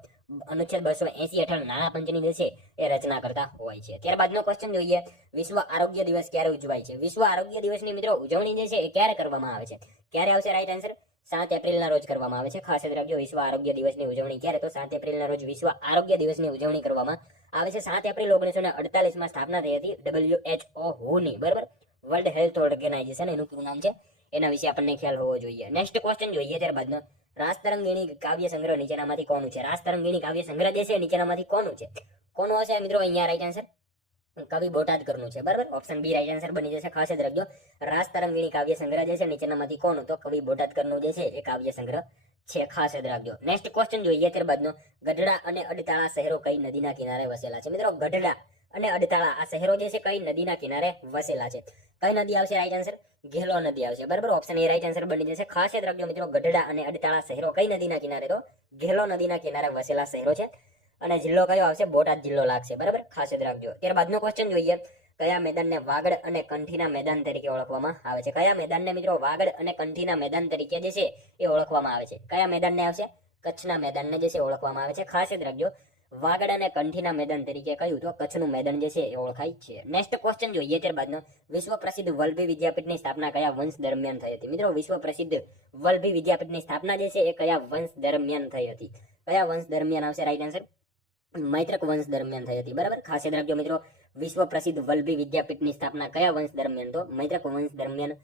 અનુચ્છેદ 280 હેઠળ નાણાં પંચની જે છે એ રચના કરતા હોય છે. ત્યારબાદનો ક્વેશ્ચન જોઈએ, વિશ્વ આરોગ્ય દિવસ ક્યારે ઉજવાય છે? વિશ્વ આરોગ્ય દિવસની મિત્રો ઉજવણી જે છે એ ક્યારે કરવામાં આવે છે? ક્યારે આવશે રાઈટ આન્સર? 7 એપ્રિલના રોજ કરવામાં આવે છે. ખાસ યાદ રાખજો, વિશ્વ આરોગ્ય દિવસની ઉજવણી ક્યારે? તો 7 એપ્રિલના રોજ વિશ્વ આરોગ્ય દિવસની ઉજવણી કરવામાં આવે છે. 7 એપ્રિલ 1948માં સ્થાપના થઈ હતી WHO ની. બરાબર, વર્લ્ડ હેલ્થ ઓર્ગેનાઇઝેશન એનું પૂરું નામ છે. એના વિશે આપણને ખ્યાલ હોવો જોઈએ. નેક્સ્ટ ક્વેશ્ચન જોઈએ ત્યારબાદનો, રાસતરંગીણી કાવ્ય સંગ્રહ નીચેનામાંથી કોનું છે? રાસતરંગીણી કાવ્ય સંગ્રહ જે છે નીચેનામાંથી કોનું છે? કોનું હશે મિત્રો અહીંયા રાઈટ આન્સર? કવિ બોટાદકરનું છે. બરાબર, ઓપ્શન બી રાઈટ આન્સર બની જશે. ખાસ યાદ રાખજો, રાસતરંગીણી કાવ્ય સંગ્રહ જે છે નીચેનામાંથી કોનું? તો કવિ બોટાદકરનું જે છે એ કાવ્ય સંગ્રહ છે, ખાસ યાદ રાખજો. નેક્સ્ટ ક્વેશ્ચન જોઈએ ત્યારબાદનો, ગઢડા અને અડતાળા શહેરો કઈ નદીના કિનારે વસેલા છે? મિત્રો ગઢડા અને અડતાળા આ શહેરો જે છે કઈ નદીના કિનારે વસેલા છે? કઈ નદી આવશે રાઈટ આન્સર? ઘેલો નદી આવશે, બરાબર. ઓપ્શન એ રાઈટ આન્સર બની જશે. ખાસ યાદ રાખજો મિત્રો, ગઢડા અને અડતાળા શહેરો કઈ નદીના કિનારે? તો ઘેલો નદીના કિનારે વસેલા શહેરો છે. અને જિલ્લો કયો આવશે? બોટાદ જિલ્લો લાગશે, બરાબર. ખાસ યાદ રાખજો. ત્યારબાદનો ક્વેશ્ચન જોઈએ, કયા મેદાનને વાગડ અને કંઠીના મેદાન તરીકે ઓળખવામાં આવે છે? કયા મેદાનને મિત્રો વાગડ અને કંઠીના મેદાન તરીકે જે છે એ ઓળખવામાં આવે છે? કયા મેદાનને આવશે? કચ્છના મેદાનને જે છે ઓળખવામાં આવે છે. ખાસ યાદ રાખજો, વાગડ અને કંઠીના મેદાન તરીકે કહ્યું તો કચ્છનું મેદાન જે છે એ ઓળખાય છે. નેક્સ્ટ ક્વેશ્ચન જોઈએ ત્યારબાદનો, વિશ્વ પ્રસિદ્ધ વલ્લભી વિદ્યાપીઠની સ્થાપના કયા વંશ દરમિયાન થઈ હતી? મિત્રો વિશ્વ પ્રસિદ્ધ વલ્લભી વિદ્યાપીઠની સ્થાપના જે છે એ કયા વંશ દરમિયાન થઈ હતી? કયા વંશ દરમિયાન આવશે રાઈટ આન્સર? મૈત્રક વંશ દરમિયાન થઈ હતી, બરાબર. ખાસ યાદ રાખજો મિત્રો, વિશ્વ પ્રસિદ્ધ વલ્લભી વિદ્યાપીઠની સ્થાપના કયા વંશ દરમિયાન? તો મૈત્રક વંશ દરમિયાન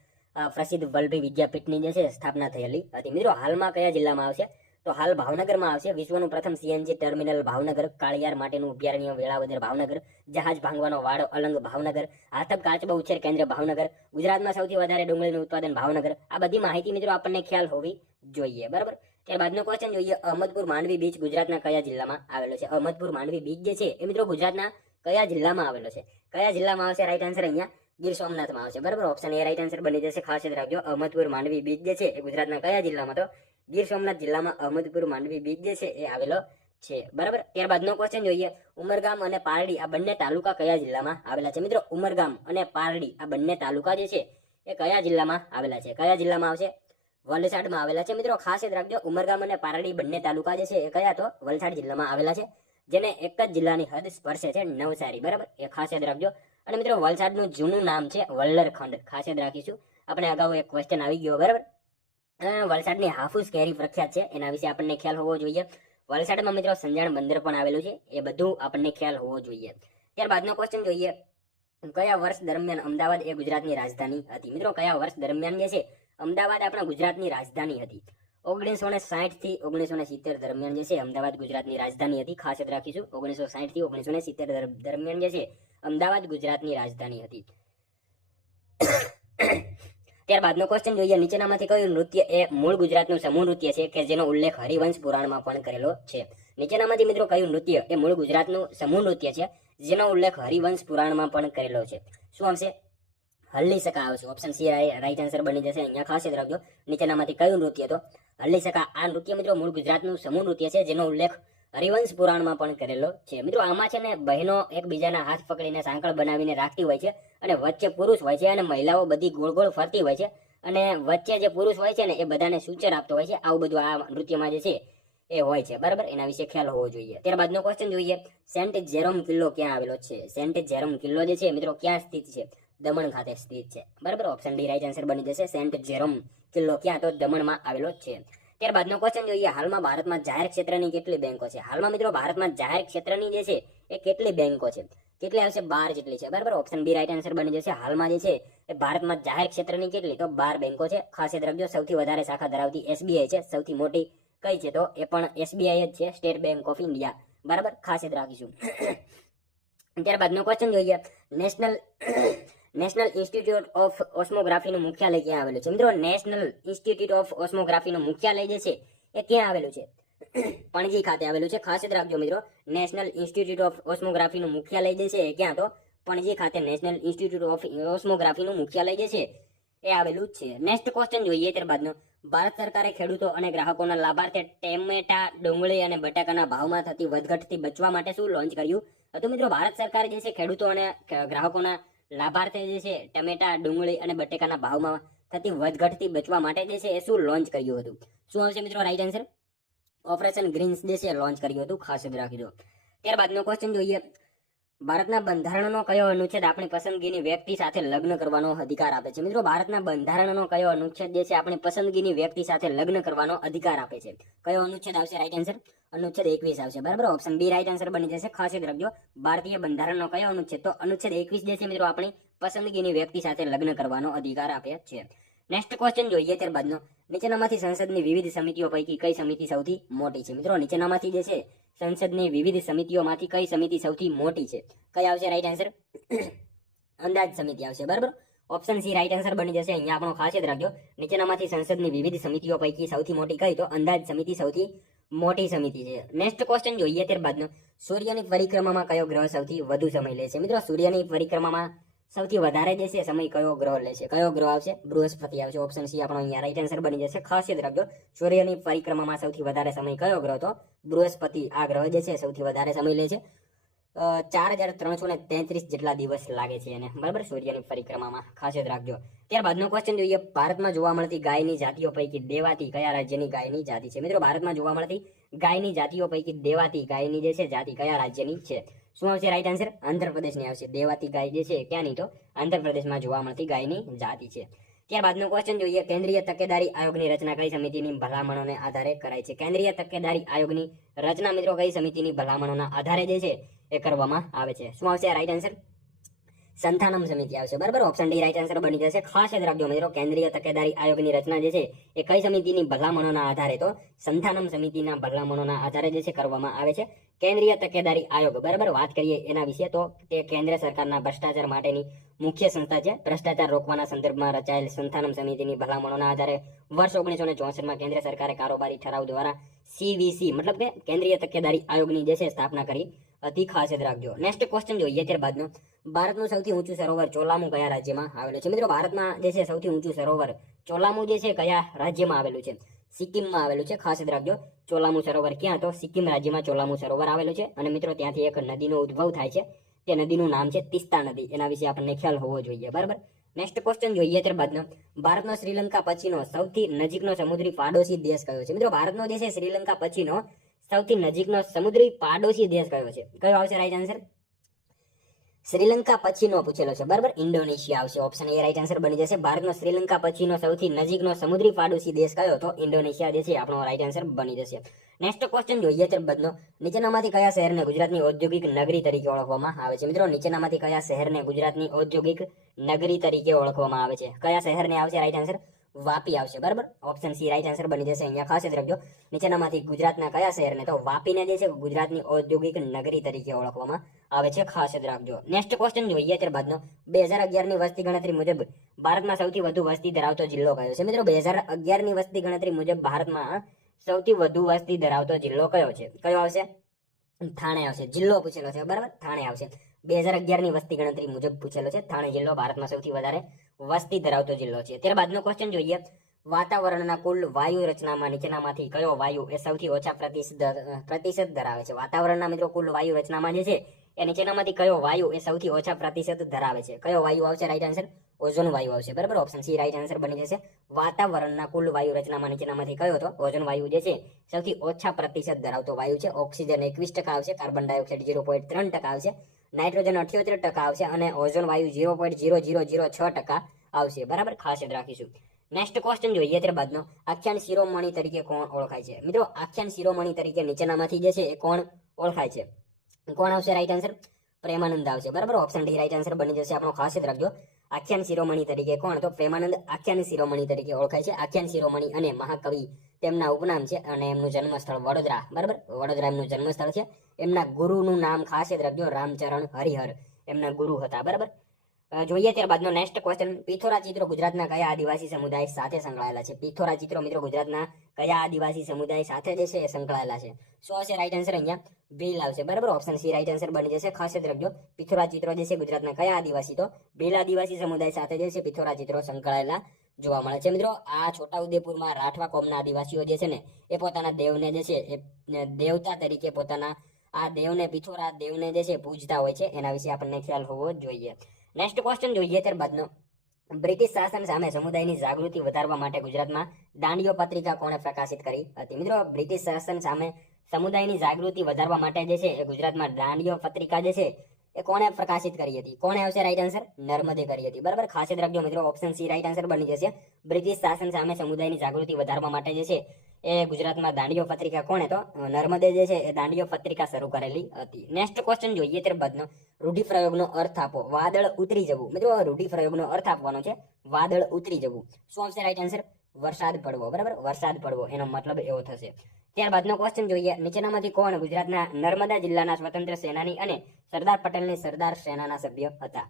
પ્રસિદ્ધ વલ્લભી વિદ્યાપીઠની જે છે સ્થાપના થયેલી હતી. મિત્રો હાલમાં કયા જિલ્લામાં આવશે? તો હાલ ભાવનગરમાં આવશે. વિશ્વનું પ્રથમ સીએનજી ટર્મિનલ ભાવનગર, કાળિયાર માટેનું અભયારણ્ય વેળાવદર ભાવનગર, જહાજ ભાંગવાનો વાડો અલંગ ભાવનગર, હાથબ કાચબા ઉછેર કેન્દ્ર ભાવનગર, ગુજરાતમાં સૌથી વધારે ડુંગળીનું ઉત્પાદન ભાવનગર. આ બધી માહિતી મિત્રો આપણને ખ્યાલ હોવી જોઈએ, બરાબર. ત્યારબાદનો ક્વેશ્ચન જોઈએ, અહમદપુર માંડવી બીચ ગુજરાતના કયા જિલ્લામાં આવેલો છે? અહમદપુર માંડવી બીચ જે છે એ મિત્રો ગુજરાતના કયા જિલ્લામાં આવેલો છે? કયા જિલ્લામાં આવશે રાઈટ આન્સર? અહીંયા ગીર સોમનાથમાં આવશે, બરાબર. ઓપ્શન એ રાઈટ આન્સર બની જશે. ખાસ યાદ રાખજો, અહમદપુર માંડવી બીચ જે છે એ ગુજરાતના કયા જિલ્લામાં? તો ગીર સોમનાથ જિલ્લામાં અહમદપુર માંડવી બીચ જે છે એ આવેલો છે, બરાબર. ત્યારબાદનો ક્વેશ્ચન જોઈએ, ઉમરગામ અને પારડી આ બંને તાલુકા કયા જિલ્લામાં આવેલા છે? મિત્રો ઉમરગામ અને પારડી આ બંને તાલુકા જે છે એ કયા જિલ્લામાં આવેલા છે? કયા જિલ્લામાં આવશે? વલસાડમાં આવેલા છે. મિત્રો ખાસ યાદ રાખજો, ઉમરગામ અને પારડી બંને તાલુકા જે છે એ કયા? તો વલસાડ જિલ્લામાં આવેલા છે, જેને એક જ જિલ્લાની હદ સ્પર્શે છે, નવસારી, બરાબર. એ ખાસ યાદ રાખજો. અને મિત્રો વલસાડનું જૂનું નામ છે વલ્લરખંડ, ખાસ યાદ રાખીશું. આપણે અગાઉ એક ક્વેશ્ચન આવી ગયો, બરાબર. વલસાડની હાફૂસ કેરી પ્રખ્યાત છે, એના વિશે આપણને ખ્યાલ હોવો જોઈએ. વલસાડમાં મિત્રો સંજાણ બંદર પણ આવેલું છે, એ બધું આપણને ખ્યાલ હોવો જોઈએ. ત્યારબાદનો ક્વેશ્ચન જોઈએ, કયા વર્ષ દરમિયાન અમદાવાદ એ ગુજરાતની રાજધાની હતી? મિત્રો કયા વર્ષ દરમિયાન જે છે અમદાવાદ આપણા ગુજરાતની રાજધાની હતી? 1960 થી 1970 દરમિયાન જે છે અમદાવાદ ગુજરાતની રાજધાની હતી. ખાસ યાદ રાખીશું, 1960 થી 1970 દરમિયાન જે છે અમદાવાદ ગુજરાતની રાજધાની હતી. ત્યારબાદનો ક્વેશ્ચન જોઈએ, નીચેનામાંથી કયું નૃત્ય એ મૂળ ગુજરાતનું સમૂહ નૃત્ય છે કે જેનો ઉલ્લેખ હરિવંશ પુરાણમાં પણ કરેલો છે? નીચેનામાંથી મિત્રો કયું નૃત્ય એ મૂળ ગુજરાતનું સમૂહ નૃત્ય છે જેનો ઉલ્લેખ હરિવંશ પુરાણમાં પણ કરેલો છે? શું આવશે? હલ્લી સકા આવશે. ઓપ્શન સી રાઈટ આન્સર બની જશે. અહીંયા ખાસ યાદ રાખજો, નીચેનામાંથી કયું નૃત્ય? તો હલ્લી સકા. આ નૃત્ય મિત્રો મૂળ ગુજરાતનું સમૂહ નૃત્ય છે જેનો ઉલ્લેખ હરિવંશ પુરાણમાં પણ કરેલો છે. મિત્રો આમાં છે ને બહેનો એકબીજાના હાથ પકડીને સાંકળ બનાવીને રાખતી હોય છે અને વચ્ચે પુરુષ હોય છે અને મહિલાઓ બધી ગોળ ગોળ ફરતી હોય છે અને વચ્ચે જે પુરુષ હોય છે ને એ બધાને સૂચન આપતો હોય છે. આવું બધું આ નૃત્યમાં જે છે એ હોય છે, બરાબર. એના વિશે ખ્યાલ હોવો જોઈએ. ત્યારબાદનો ક્વેશ્ચન જોઈએ, સેન્ટ જેરોમ કિલ્લો ક્યાં આવેલો છે? સેન્ટ જેરોમ કિલ્લો જે છે મિત્રો ક્યાં સ્થિત છે? દમણ ખાતે સ્થિત છે, બરાબર. ઓપ્શન ડી રાઈટ આન્સર બની જશે. સેન્ટ જેરોમ કિલ્લો ક્યાં? તો દમણમાં આવેલો છે. ત્યારબાદનો ક્વેશ્ચન જોઈએ, હાલમાં ભારતમાં જાહેર ક્ષેત્રની કેટલી બેંકો છે? હાલમાં મિત્રો ભારતમાં જાહેર ક્ષેત્રની જે છે એ કેટલી બેંકો છે? કેટલી આવશે? 12 જેટલી છે, બરાબર. ઓપ્શન બી રાઈટ આન્સર બની જશે. હાલમાં જે છે એ ભારતમાં જાહેર ક્ષેત્રની કેટલી? તો 12 બેંકો છે. ખાસ યાદ રાખજો, સૌથી વધારે શાખા ધરાવતી એસબીઆઈ છે. સૌથી મોટી કઈ છે? તો એ પણ એસબીઆઈ જ છે, સ્ટેટ બેંક ઓફ ઇન્ડિયા, બરાબર. ખાસ યાદ રાખીશું. ત્યારબાદનો ક્વેશ્ચન જોઈએ, નેશનલ ઇન્સ્ટિટ્યૂટ ઓફ ઓસ્મોગ્રાફીનું મુખ્યાલય ક્યાં આવેલું છે? મિત્રો નેશનલ ઇન્સ્ટિટ્યૂટ ઓફ ઓસ્મોગ્રાફીનું મુખ્યાલય જે છે એ ક્યાં આવેલું છે? પણજી ખાતે આવેલું છે. ખાસ યાદ રાખજો મિત્રો, નેશનલ ઇન્સ્ટિટ્યૂટ ઓફ ઓસ્મોગ્રાફીનું મુખ્યાલય જે છે એ ક્યાં? તો પણજી ખાતે નેશનલ ઇન્સ્ટિટ્યૂટ ઓફ ઓસ્મોગ્રાફીનું મુખ્યાલય જે છે એ આવેલું છે. નેક્સ્ટ ક્વેશ્ચન જોઈએ ત્યારબાદનો, ભારત સરકારે ખેડૂતો અને ગ્રાહકોના લાભાર્થે ટેમેટા, ડુંગળી અને બટાકાના ભાવમાં થતી વધઘટથી બચવા માટે શું લોન્ચ કર્યું હતું? મિત્રો ભારત સરકારે જે છે ખેડૂતો અને ગ્રાહકોના લાભાર્થે જે છે ટમેટા, ડુંગળી અને બટેકાના ભાવમાં થતી વધઘટથી બચવા માટે જે છે એ શું લોન્ચ કર્યું હતું? શું આવશે મિત્રો રાઈટ આન્સર? ઓપરેશન ગ્રીન્સ જે છે લોન્ચ કર્યું હતું. ખાસ યાદ રાખજો. ત્યારબાદનો ક્વેશ્ચન જોઈએ, ભારતના બંધારણનો કયો અનુચ્છેદ આપણી પસંદગીની વ્યક્તિ સાથે લગ્ન કરવાનો અધિકાર આપે છે? મિત્રો ભારતના બંધારણનો કયો અનુચ્છેદ જે છે આપણી પસંદગીની વ્યક્તિ સાથે લગ્ન કરવાનો અધિકાર આપે છે? કયો અનુચ્છેદ આવશે રાઈટ આન્સર? અનુચ્છેદ 21 આવશે, બરાબર. ઓપ્શન બી રાઈટ આન્સર બની જશે. ખાસ યાદ રાખજો, ભારતીય બંધારણનો કયો અનુચ્છેદ? તો અનુચ્છેદ 21 જે છે મિત્રો આપણી પસંદગીની વ્યક્તિ સાથે લગ્ન કરવાનો અધિકાર આપે છે. નેક્સ્ટ ક્વેશ્ચન જોઈએ ત્યારબાદનો, નીચેનામાંથી સંસદની વિવિધ સમિતિઓ પૈકી કઈ સમિતિ સૌથી મોટી છે? મિત્રો નીચેનામાંથી જે છે સંસદની વિવિધ સમિતિઓમાંથી કઈ સમિતિ સૌથી મોટી છે? કઈ આવશે રાઈટ આન્સર? અંદાજ સમિતિ આવશે, બરાબર. ઓપ્શન સી રાઈટ આન્સર બની જશે. અહીંયા આપણો ખાસ યાદ રાખજો, નીચેનામાંથી સંસદની વિવિધ સમિતિઓ પૈકી સૌથી મોટી કઈ? તો અંદાજ સમિતિ સૌથી મોટી સમિતિ છે. નેક્સ્ટ ક્વેશ્ચન જોઈએ ત્યારબાદનો, સૂર્યની પરિક્રમામાં કયો ગ્રહ સૌથી વધુ સમય લે છે? મિત્રો સૂર્યની પરિક્રમામાં સૌથી વધારે જે છે સમય કયો ગ્રહ લે છે? કયો ગ્રહ આવશે? બૃહસ્પતિ આવશે. ઓપ્શન સી આપણો અહીંયા રાઈટ આન્સર બની જશે. ખાસ યાદ રાખજો, સૂર્યની પરિક્રમામાં સૌથી વધારે સમય કયો ગ્રહ? તો બૃહસ્પતિ આ ગ્રહ જે છે સૌથી વધારે સમય લે છે. 4333 જેટલા દિવસ લાગે છે એને, બરાબર, સૂર્યની પરિક્રમામાં. ખાસ યાદ રાખજો. ત્યારબાદનો ક્વેશ્ચન જોઈએ, ભારતમાં જોવા મળતી ગાયની જાતિઓ પૈકી દેવાતી કયા રાજ્યની ગાયની જાતિ છે? મિત્રો ભારતમાં જોવા મળતી ગાયની જાતિઓ પૈકી દેવાતી ગાયની જે છે જાતિ કયા રાજ્યની છે? શું આવશે રાઈટ આન્સર? આંધ્રપ્રદેશની આવશે. દેવાતી ગાય જે છે ક્યાંની? તો આંધ્રપ્રદેશમાં જોવા મળતી ગાયની જાતિ છે. ત્યારબાદનો ક્વેશ્ચન જોઈએ, કેન્દ્રીય તકેદારી આયોગની રચના કઈ સમિતિની ભલામણોને આધારે કરાય છે? કેન્દ્રીય તકેદારી આયોગની રચના મિત્રો કઈ સમિતિની ભલામણોના આધારે જે છે એ કરવામાં આવે છે? શું આવશે રાઈટ આન્સર? સંથાનમ સમિતિ આવશે, બરાબર. ઓપ્શન ડી રાઈટ આન્સર બની જશે. ખાસ યાદ રાખજો મિત્રો, કેન્દ્રીય તકેદારી આયોગની રચના જે છે એ કઈ સમિતિની ભલામણોના આધારે? તો સંથાનમ સમિતિના ભલામણોના આધારે જે છે કરવામાં આવે છે કેન્દ્રીય તકેદારી આયોગ, બરાબર. વાત કરીએ એના વિશે તો તે કેન્દ્ર સરકારના ભ્રષ્ટાચાર માટેની મુખ્ય સંસ્થા છે. ભ્રષ્ટાચાર રોકવાના સંદર્ભમાં રચાયેલ સંથાનમ સમિતિની ભલામણોના આધારે વર્ષ 1964માં કેન્દ્ર સરકારે કારોબારી ઠરાવ દ્વારા CVC મતલબ કે કેન્દ્રીય તકેદારી આયોગની જે છે સ્થાપના કરી હતી. ખાસ યાદ રાખજો. નેક્સ્ટ ક્વેશ્ચન જોઈએ ત્યારબાદનો, ભારતનું સૌથી ઊંચું સરોવર ચોલામુ કયા રાજ્યમાં આવેલું છે? મિત્રો ભારતમાં જે છે સૌથી ઊંચું સરોવર ચોલામુ જે છે કયા રાજ્યમાં આવેલું છે? સિક્કિમમાં આવેલું છે. ખાસ યાદ રાખજો, ચોલામુ સરોવર ક્યાં? તો સિક્કિમ રાજ્યમાં ચોલામુ સરોવર આવેલું છે. અને મિત્રો ત્યાંથી એક નદીનો ઉદ્ભવ થાય છે, તે નદીનું નામ છે તીસ્તા નદી. એના વિશે આપણને ખ્યાલ હોવો જોઈએ, બરાબર. નેક્સ્ટ ક્વેશ્ચન જોઈએ ત્યારબાદનો, ભારતનો શ્રીલંકા પછીનો સૌથી નજીકનો સમુદ્રી પાડોશી દેશ કયો છે? મિત્રો ભારતનો જે છે શ્રીલંકા પછીનો સૌથી નજીકનો સમુદ્રી પાડોશી દેશ કયો છે? કયો આવશે રાઈટ આન્સર? શ્રીલંકા પછીનો પૂછેલો છે, બરાબર. ઇન્ડોનેશિયા આવશે. ઓપ્શન એ રાઈટ આન્સર બની જશે. ભારતનો શ્રીલંકા પછીનો સૌથી નજીકનો સમુદ્રી પાડોશી દેશ કયો? તો ઇન્ડોનેશિયા જે છે આપણો રાઈટ આન્સર બની જશે. નેક્સ્ટ ક્વેશ્ચન જોઈએ ત્યારબાદનો, નીચેનામાંથી કયા શહેરને ગુજરાતની ઔદ્યોગિક નગરી તરીકે ઓળખવામાં આવે છે? મિત્રો નીચેનામાંથી કયા શહેરને ગુજરાતની ઔદ્યોગિક નગરી તરીકે ઓળખવામાં આવે છે? કયા શહેરને આવશે રાઈટ આન્સર? વાપી આવશે, બરાબર. ઓપ્શન સી રાઈટ આન્સર બની જશે. અહીંયા ખાસ યાદ રાખજો, નીચેનામાંથી ગુજરાતના કયા શહેરને? તો વાપીને જે છે ગુજરાતની ઔદ્યોગિક નગરી તરીકે ઓળખવામાં આવે છે. ખાસ યાદ રાખજો. નેક્સ્ટ ક્વેશ્ચન જોઈએ ત્યારબાદનો, 2011ની વસ્તી ગણતરી મુજબ ભારતમાં સૌથી વધુ વસ્તી ધરાવતો જિલ્લો કયો છે? મિત્રો 2011ની વસ્તી ગણતરી મુજબ ભારતમાં સૌથી વધુ વસ્તી ધરાવતો જિલ્લો કયો છે? કયો આવશે? થાણે આવશે. જિલ્લો પૂછેલો છે, બરાબર, થાણે આવશે. 2011ની વસ્તી ગણતરી મુજબ પૂછેલો છે. થાણે જિલ્લો ભારતમાં સૌથી વધારે વસ્તી ધરાવતો જિલ્લો છે. ત્યારબાદનો ક્વેશ્ચન જોઈએ, વાતાવરણના કુલ વાયુ રચનામાં નીચેનામાંથી કયો વાયુ એ સૌથી ઓછા પ્રતિશત ધરાવે છે? વાતાવરણના મિત્રો કુલ વાયુ રચનામાં જે છે એ નીચેનામાંથી કયો વાયુ એ સૌથી ઓછા પ્રતિશત ધરાવે છે? કયો વાયુ આવશે રાઈટ આન્સર? ઓઝોન વાયુ આવશે, બરાબર. ઓપ્શન સી રાઈટ આન્સર બની જશે. વાતાવરણના કુલ વાયુ રચનામાં નીચેનામાંથી કયો? તો ઓઝોન વાયુ જે છે સૌથી ઓછા પ્રતિશત ધરાવતો વાયુ છે. ઓક્સિજન 21% આવશે, કાર્બન ડાયોક્સાઇડ 0.3% આવશે, નાઇટ્રોજન 78% આવશે અને ઓઝોન વાયુ 0.0006% આવશે, બરાબર. ખાસ યાદ રાખીશું. નેક્સ્ટ ક્વેશ્ચન જોઈએ ત્યારબાદનો, આખ્યાન શિરોમણી તરીકે કોણ ઓળખાય છે? મિત્રો આખ્યાન શિરોમણી તરીકે નીચેનામાંથી જે છે એ કોણ ઓળખાય છે? કોણ આવશે રાઈટ આન્સર? પ્રેમાનંદ આવશે, બરાબર. ઓપ્શન ડી રાઈટ આન્સર બની જશે આપણો. ખાસ યાદ રાખજો, આખ્યાન શિરોમણી તરીકે કોણ? તો પ્રેમાનંદ આખ્યાન શિરોમણી તરીકે ઓળખાય છે. આખ્યાન શિરોમણી અને મહાકવિ તેમના ઉપનામ છે અને એમનું જન્મસ્થળ વડોદરા, બરાબર. વડોદરા એમનું જન્મસ્થળ છે. એમના ગુરુનું નામ ખાસ યાદ રાખજો, રામચરણ હરિહર એમના ગુરુ હતા, બરાબર. જોઈએ ત્યારબાદનો નેક્સ્ટ ક્વેશ્ચન, પિથોરા ચિત્રો ગુજરાતના કયા આદિવાસી સમુદાય સાથે સંકળાયેલા છે? પિથોરા ચિત્રો મિત્રો ગુજરાતના કયા આદિવાસી સમુદાય સાથે જે છે એ સંકળાયેલા છે? શું આવશે રાઈટ આન્સર? અહીંયા ભીલ આવશે, બરાબર. ઓપ્શન સી રાઈટ આન્સર બની જશે. ખાસ યાદ રાખજો, પિથોરા ચિત્રો જે છે ગુજરાતના કયા આદિવાસી? તો ભીલ આદિવાસી સમુદાય સાથે જે છે પિથોરા ચિત્રો સંકળાયેલા જોવા મળે છે. મિત્રો આ છોટાઉદેપુરમાં રાઠવા કોમના આદિવાસીઓ જે છે ને એ પોતાના દેવને જે છે એ દેવતા તરીકે પોતાના આ દેવને, પિથોરા દેવને જે છે પૂજતા હોય છે. એના વિશે આપણને ખ્યાલ હોવો જોઈએ. નેક્સ્ટ ક્વેશ્ચન જોઈએ ત્યારબાદનો, બ્રિટિશ શાસન સામે સમુદાયની જાગૃતિ વધારવા માટે ગુજરાતમાં દાંડીયો પત્રિકા કોણે પ્રકાશિત કરી હતી? મિત્રો બ્રિટિશ શાસન સામે સમુદાયની જાગૃતિ વધારવા માટે જે છે એ ગુજરાતમાં દાંડીયો પત્રિકા જે છે એ કોણે પ્રકાશિત કરી હતી? કોણે આવશે રાઈટ આન્સર? નર્મદે કરી હતી, બરાબર. ખાસ યાદ રાખજો મિત્રો, ઓપ્શન સી રાઈટ આન્સર બની જશે. બ્રિટિશ શાસન સામે સમુદાયની જાગૃતિ વધારવા માટે જે છે એ ગુજરાતમાં દાંડીયો પત્રિકા કોણે? તો નર્મદે જે છે એ દાંડીયો પત્રિકા શરૂ કરેલી હતી. નેક્સ્ટ ક્વેશ્ચન જોઈએ ત્યારબાદનો, રૂઢિપ્રયોગનો અર્થ આપો. વાદળ ઉતરી જવું. મિત્રો રૂઢિપ્રયોગનો અર્થ આપવાનો છે વાદળ ઉતરી જવું. શું આવશે રાઈટ આન્સર? વરસાદ પડવો, બરાબર. વરસાદ પડવો એનો મતલબ એવો થશે. ત્યારબાદનો ક્વેશ્ચન જોઈએ, નીચેનામાંથી કોણ ગુજરાતના નર્મદા જિલ્લાના સ્વતંત્ર સેનાની અને સરદાર પટેલની સરદાર સેનાના સભ્ય હતા?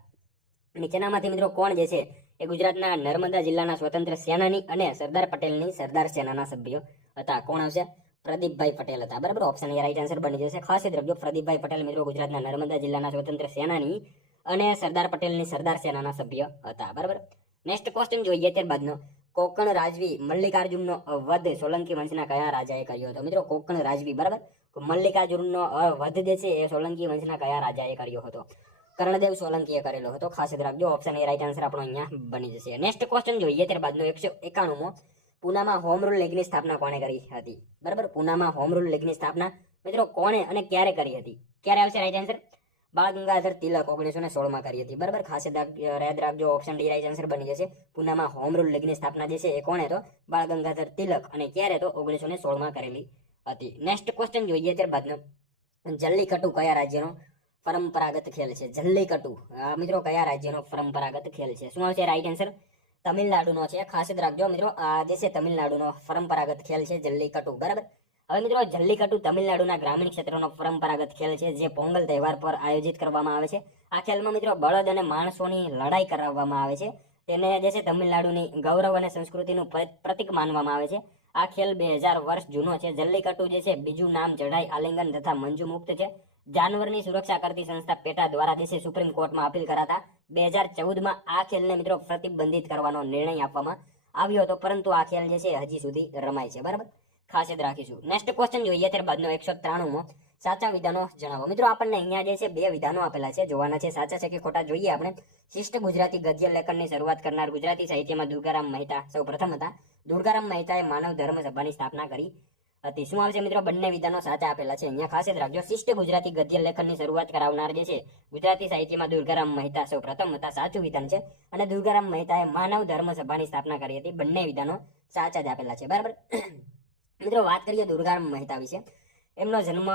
નીચેનામાંથી મિત્રો કોણ જે છે એ ગુજરાતના નર્મદા જિલ્લાના સ્વતંત્ર સેનાની અને સરદાર પટેલની સરદાર સેનાના સભ્યો હતા. કોણ આવશે? પ્રદીપભાઈ પટેલ હતા. બરાબર, ઓપ્શન એ રાઈટ આન્સર બની જશે. ખાસ યાદ રાખજો, પ્રદીપભાઈ પટેલ મિત્રો ગુજરાતના નર્મદા જિલ્લાના સ્વતંત્ર સેનાની અને સરદાર પટેલની સરદાર સેનાના સભ્ય હતા. બરાબર. નેક્સ્ટ ક્વેશ્ચન જોઈએ ત્યારબાદનો, કોકણ રાજવી મલ્લિકાર્જુનનો વધ સોલંકી વંશના કયા રાજાએ કર્યો હતો? મિત્રો કોકણ રાજવી, બરાબર, મલ્લિકાર્જુનનો વધ જે છે એ સોલંકી વંશના કયા રાજાએ કર્યો હતો? કર્ણદેવ સોલંકીએ કરેલો હતો. ખાસ યાદ રાખજો, ઓપ્શન એ રાઈટ આન્સર આપણો અહીંયા બની જશે. નેક્સ્ટ ક્વેશ્ચન જોઈએ ત્યારબાદનો 191મો, પૂનામાં હોમ રૂલ લીગની સ્થાપના કોણે કરી હતી? બરાબર, પૂનામાં હોમ રૂલ લીગની સ્થાપના મિત્રો કોણે અને ક્યારે કરી હતી? ક્યારે આવશે રાઈટ આન્સર? બાળ ગંગાધર તિલક 1916માં કરી હતી. બરાબર, ખાસ યાદ રાખજો, ઓપ્શન ડી રાઈટ આન્સર બની જશે. પૂનામાં હોમ રૂલ લીગની સ્થાપના જે છે એ કોણે? તો બાળ ગંગાધર તિલક, અને ક્યારે? તો 1916માં કરેલી હતી. નેક્સ્ટ ક્વેશ્ચન જોઈએ ત્યારબાદનો, જલ્લીકટ્ટુ કયા રાજ્યનો પરંપરાગત ખેલ છે? જલ્લીકટ્ટુ મિત્રો કયા રાજ્યનો પરંપરાગત ખેલ છે? શું આવશે રાઈટ આન્સર? તમિલનાડુનો છે. ખાસ યાદ રાખજો મિત્રો, આ જે છે તમિલનાડુનો પરંપરાગત ખેલ છે જલ્લીકટ્ટુ. બરાબર, હવે મિત્રો જલ્લીકટ્ટુ તમિલનાડુના ગ્રામીણ ક્ષેત્રનો પરંપરાગત ખેલ છે જે પોંગલ તહેવાર પર આયોજિત કરવામાં આવે છે. આ ખેલમાં મિત્રો બળદ અને માણસોની લડાઈ કરાવવામાં આવે છે. તેને જે છે તમિલનાડુની ગૌરવ અને સંસ્કૃતિનું પ્રતીક માનવામાં આવે છે. આ ખેલ 2000 વર્ષ જૂનો છે. જલ્લીકટ્ટુ જે છે બીજું નામ ચઢાઈ, આલિંગન તથા મંજુ મુક્ત છે. જાનવરની સુરક્ષા કરતી સંસ્થા પેટા દ્વારા જે છે સુપ્રીમ કોર્ટમાં અપીલ કરાતા 2014માં આ ખેલને મિત્રો પ્રતિબંધિત કરવાનો નિર્ણય આપવામાં આવ્યો હતો, પરંતુ આ ખેલ જે છે હજી સુધી રમાય છે. બરાબર, ખાસ યાદ રાખીશું. નેક્સ્ટ ક્વેશ્ચન જોઈએ ત્યારબાદનો 193મો, સાચા વિધાનો જણાવો. મિત્રો આપણને અહીંયા જે છે 2 વિધાનો આપેલા છે, જોવાના છે સાચા છે કે ખોટા. જોઈએ આપણે. શિષ્ટ ગુજરાતી ગદ્ય લેખનની શરૂઆત કરનાર ગુજરાતી સાહિત્યમાં દુર્ગારામ મહેતા સૌ પ્રથમ હતા. દુર્ગારામ મહેતાએ માનવ ધર્મ સભાની સ્થાપના કરી હતી. શું આવશે મિત્રો? બંને વિધાનો સાચા આપેલા છે અહીંયા. ખાસ યાદ રાખજો, શિષ્ટ ગુજરાતી ગદ્ય લેખનની શરૂઆત કરાવનાર જે છે ગુજરાતી સાહિત્યમાં દુર્ગારામ મહેતા સૌ પ્રથમ હતા, સાચું વિધાન છે. અને દુર્ગારામ મહેતાએ માનવ ધર્મ સભાની સ્થાપના કરી હતી. બંને વિધાનો સાચા જ આપેલા છે. બરાબર, મિત્રો વાત કરીએ દુર્ગારામ મહેતા વિશે. એમનો જન્મ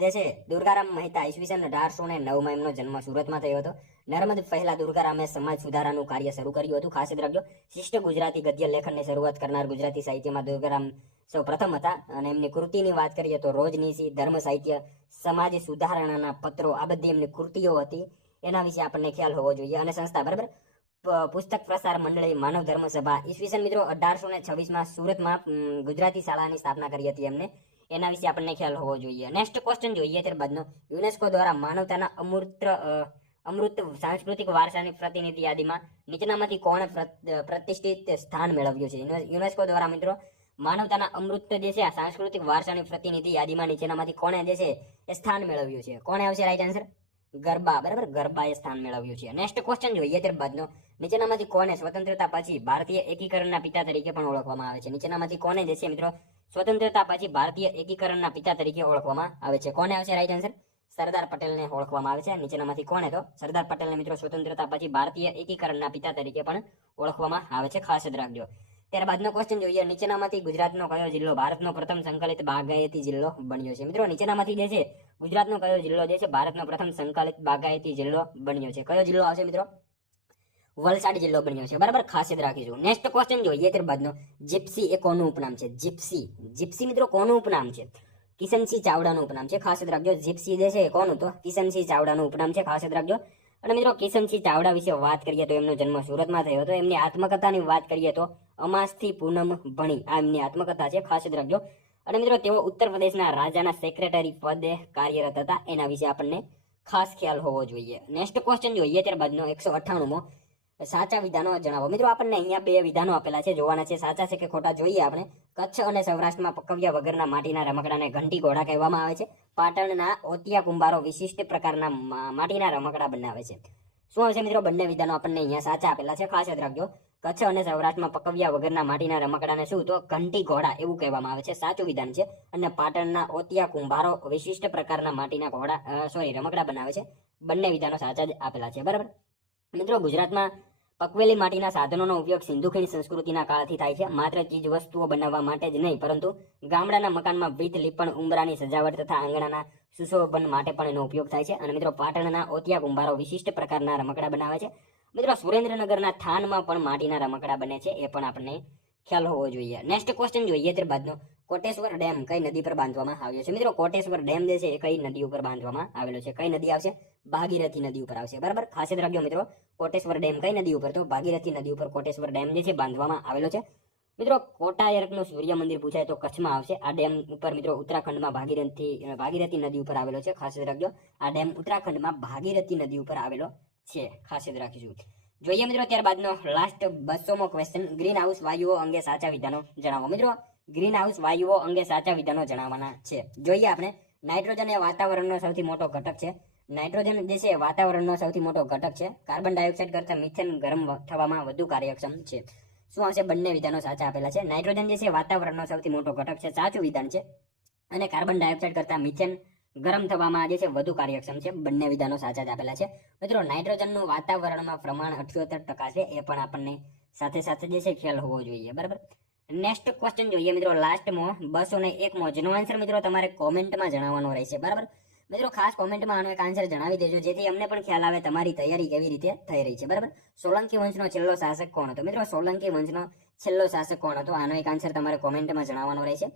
જે છે દુર્ગારામ મહેતા ઈસવીસન 1809માં એમનો જન્મ સુરતમાં થયો હતો. નર્મદ પહેલા દુર્ગારામે સમાજ સુધારાનું કાર્ય શરૂ કર્યું હતું. ખાસ યાદ રાખજો, શિષ્ટ ગુજરાતી ગદ્ય લેખનની શરૂઆત કરનાર ગુજરાતી સાહિત્યમાં દુર્ગારામ સૌ પ્રથમ હતા. અને એમની કૃતિની વાત કરીએ તો રોજનીશી, ધર્મ સાહિત્ય, સમાજ સુધારણાના પત્રો, આ બધી એમની કૃતિઓ હતી. એના વિશે આપણને ખ્યાલ હોવો જોઈએ. અને સંસ્થા, બરાબર, પુસ્તક પ્રસાર મંડળી, માનવ ધર્મ સભા, ઈસવીસન મિત્રો 1826માં સુરતમાં ગુજરાતી શાળાની સ્થાપના કરી હતી એમને. એના વિશે આપણને ખ્યાલ હોવો જોઈએ. નેક્સ્ટ ક્વેશ્ચન જોઈએ ત્યારબાદનો, યુનેસ્કો દ્વારા માનવતાના અમૃત સાંસ્કૃતિક વારસાની પ્રતિનિધિ યાદીમાં નીચેનામાંથી કોણે પ્રતિષ્ઠિત સ્થાન મેળવ્યું છે? યુનેસ્કો દ્વારા મિત્રો માનવતાના અમૃત જે છે આ સાંસ્કૃતિક વારસાની પ્રતિનિધિ યાદીમાં નીચેનામાંથી કોણે જે છે એ સ્થાન મેળવ્યું છે? કોણે આવશે રાઈટ આન્સર? ગરબા. બરાબર, ગરબાએ સ્થાન મેળવ્યું છે. નેક્સ્ટ ક્વેશ્ચન જોઈએ ત્યારબાદનો, નીચેનામાંથી કોને સ્વતંત્રતા પછી ભારતીય એકીકરણના પિતા તરીકે પણ ઓળખવામાં આવે છે? નીચેનામાંથી કોને જે છે મિત્રો સ્વતંત્રતા પછી ભારતીય એકીકરણના પિતા તરીકે ઓળખવામાં આવે છે? કોને આવશે રાઈટ આન્સર? સરદાર પટેલને ઓળખવામાં આવે છે. નીચેનામાંથી કોને? તો સરદાર પટેલને મિત્રો સ્વતંત્રતા પછી ભારતીય એકીકરણના પિતા તરીકે પણ ઓળખવામાં આવે છે. ખાસ યાદ રાખજો. ત્યારબાદનો ક્વેશ્ચન જોઈએ, નીચેનામાંથી ગુજરાતનો કયો જિલ્લો ભારતનો પ્રથમ સંકલિત બાગાયતી જિલ્લો બન્યો છે? મિત્રો નીચેનામાંથી જે છે ગુજરાતનો કયો જિલ્લો જે છે ભારતનો પ્રથમ સંકલિત બાગાયતી જિલ્લો બન્યો છે? કયો જિલ્લો આવશે મિત્રો? વલસાડ જિલ્લો બન્યો છે. બરાબર, ખાસ યાદ રાખીશું. નેક્સ્ટ ક્વેશ્ચન જોઈએ ત્યારબાદનો, જીપ્સી એ કોનું ઉપનામ છે? જીપ્સી મિત્રો કોનું ઉપનામ છે? કિશનસિંહ ચાવડાનું ઉપનામ છે. ખાસ યાદ રાખજો, જીપ્સી જે છે કોનું? તો કિશનસિંહ ચાવડાનું ઉપનામ છે. ખાસ યાદ રાખજો. અને મિત્રો કિશનસિંહ ચાવડા વિશે વાત કરીએ તો એમનો જન્મ સુરતમાં થયો હતો. એમની આત્મકથાની વાત કરીએ તો અમાસથી પૂનમ ભણી, આ એમની આત્મકથા છે. ખાસ યાદ રાખજો. અને મિત્રો તેઓ ઉત્તર પ્રદેશના રાજાના સેક્રેટરી પદે કાર્યરત હતા. એના વિશે આપણને ખાસ ખ્યાલ હોવો જોઈએ. નેક્સ્ટ ક્વેશ્ચન જોઈએ ત્યારબાદનો 198મો, સાચા વિધાનો જણાવો. મિત્રો આપણને અહીંયા 2 વિધાનો આપેલા છે, જોવાના છે સાચા છે કે ખોટા. જોઈએ આપણે. કચ્છ અને સૌરાષ્ટ્રમાં પકવ્યા વગરના માટીના રમકડાને ઘંટી ઘોડા કહેવામાં આવે છે. પાટણના ઓતિયા કુંભારો વિશિષ્ટ પ્રકારના માટીના રમકડા બનાવે છે. શું આવશે મિત્રો? બંને વિધાનો આપણને અહીંયા સાચા આપેલા છે. ખાસ યાદ રાખજો, કચ્છ અને સૌરાષ્ટ્રમાં પકવ્યા વગરના માટીના રમકડાને શું? તો ઘંટી ઘોડા એવું કહેવામાં આવે છે. સાચું વિધાન છે. અને પાટણના ઓતિયા કુંભારો વિશિષ્ટ પ્રકારના માટીના રમકડા બનાવે છે. બંને વિધાનો સાચા જ આપેલા છે. બરાબર મિત્રો, ગુજરાતમાં પકવેલી માટીના સાધનોનો ઉપયોગ સિંધુ ખીણ સંસ્કૃતિના કાળથી થાય છે. માત્ર ચીજ વસ્તુઓ બનાવવા માટે જ નહીં, પરંતુ ગામડાના મકાનમાં ભીત લીપણ, ઉંબરાની સજાવટ તથા આંગણાના સુશોભન માટે પણ એનો ઉપયોગ થાય છે. અને મિત્રો પાટણના ઓતિયા કુંભારો વિશિષ્ટ પ્રકારના રમકડા બનાવે છે. મિત્રો સુરેન્દ્રનગરના થાનમાં પણ માટીના રમકડા બને છે, એ પણ આપણને ખ્યાલ હોવો જોઈએ. નેક્સ્ટ ક્વેશ્ચન જોઈએ ત્યારબાદનો, કોટેશ્વર ડેમ કઈ નદી પર બાંધવામાં આવ્યો છે? મિત્રો કોટેશ્વર ડેમ જે છે એ કઈ નદી ઉપર બાંધવામાં આવેલો છે? કઈ નદી આવશે? ભાગીરથી નદી ઉપર આવશે. બરાબર, ખાસ યાદ રાખજો મિત્રો. કોટેશ્વર ડેમ કઈ નદી ઉપર? તો ભાગીરથી નદી ઉપર કોટેશ્વર ડેમ જે છે બાંધવામાં આવેલો છે. મિત્રો કોટાયરકનું સૂર્ય મંદિર પૂછાય તો કચ્છમાં આવશે. આ ડેમ ઉપર મિત્રો ઉત્તરાખંડમાં ભાગીરથી નદી ઉપર આવેલો છે. ખાસ યાદ રાખજો, આ ડેમ ઉત્તરાખંડમાં ભાગીરથી નદી ઉપર આવેલો છે. ખાસ યાદ રાખીશું. જોઈએ મિત્રો ત્યારબાદનો લાસ્ટ 200મો ક્વેશ્ચન, ગ્રીન હાઉસ વાયુઓ અંગે સાચા વિધાનો જણાવો. મિત્રો ગ્રીન હાઉસ વાયુઓ અંગે સાચા વિધાનો જણાવવાના છે. જોઈએ આપણે, નાઇટ્રોજન એ વાતાવરણનો સૌથી મોટો ઘટક છે. નાઇટ્રોજન જે છે વાતાવરણનો સૌથી મોટો ઘટક છે. કાર્બન ડાયોક્સાઇડ કરતા મિથેન ગરમ થવામાં વધુ કાર્યક્ષમ છે. શું આવશે? બંને વિધાનો સાચા આપેલા છે. નાઇટ્રોજન જે છે વાતાવરણનો સૌથી મોટો ઘટક છે, સાચું વિધાન છે. અને કાર્બન ડાયોક્સાઇડ કરતા મિથેન ગરમ થવામાં જે છે વધુ કાર્યક્ષમ છે. બંને વિધાનો સાચા જ આપેલા છે. મિત્રો નાઇટ્રોજનનું વાતાવરણમાં પ્રમાણ 78% છે. એ પણ આપણને સાથે સાથે જે છે ખ્યાલ હોવો જોઈએ. બરાબર, નેક્સ્ટ ક્વેશ્ચન જોઈએ મિત્રો, લાસ્ટમાં 201મો, જેનો આન્સર મિત્રો તમારે કોમેન્ટમાં જણાવવાનો રહેશે. બરાબર મિત્રો, ખાસ કોમેન્ટમાં આનો એક આન્સર જણાવી દેજો, જેથી અમને પણ ખ્યાલ આવે તમારી તૈયારી કેવી રીતે થઈ રહી છે. બરાબર, સોલંકી વંશનો છેલ્લો શાસક કોણ હતો? મિત્રો સોલંકી વંશનો છેલ્લો શાસક કોણ હતો? આનો એક આન્સર તમારે કોમેન્ટમાં જણાવવાનો રહેશે.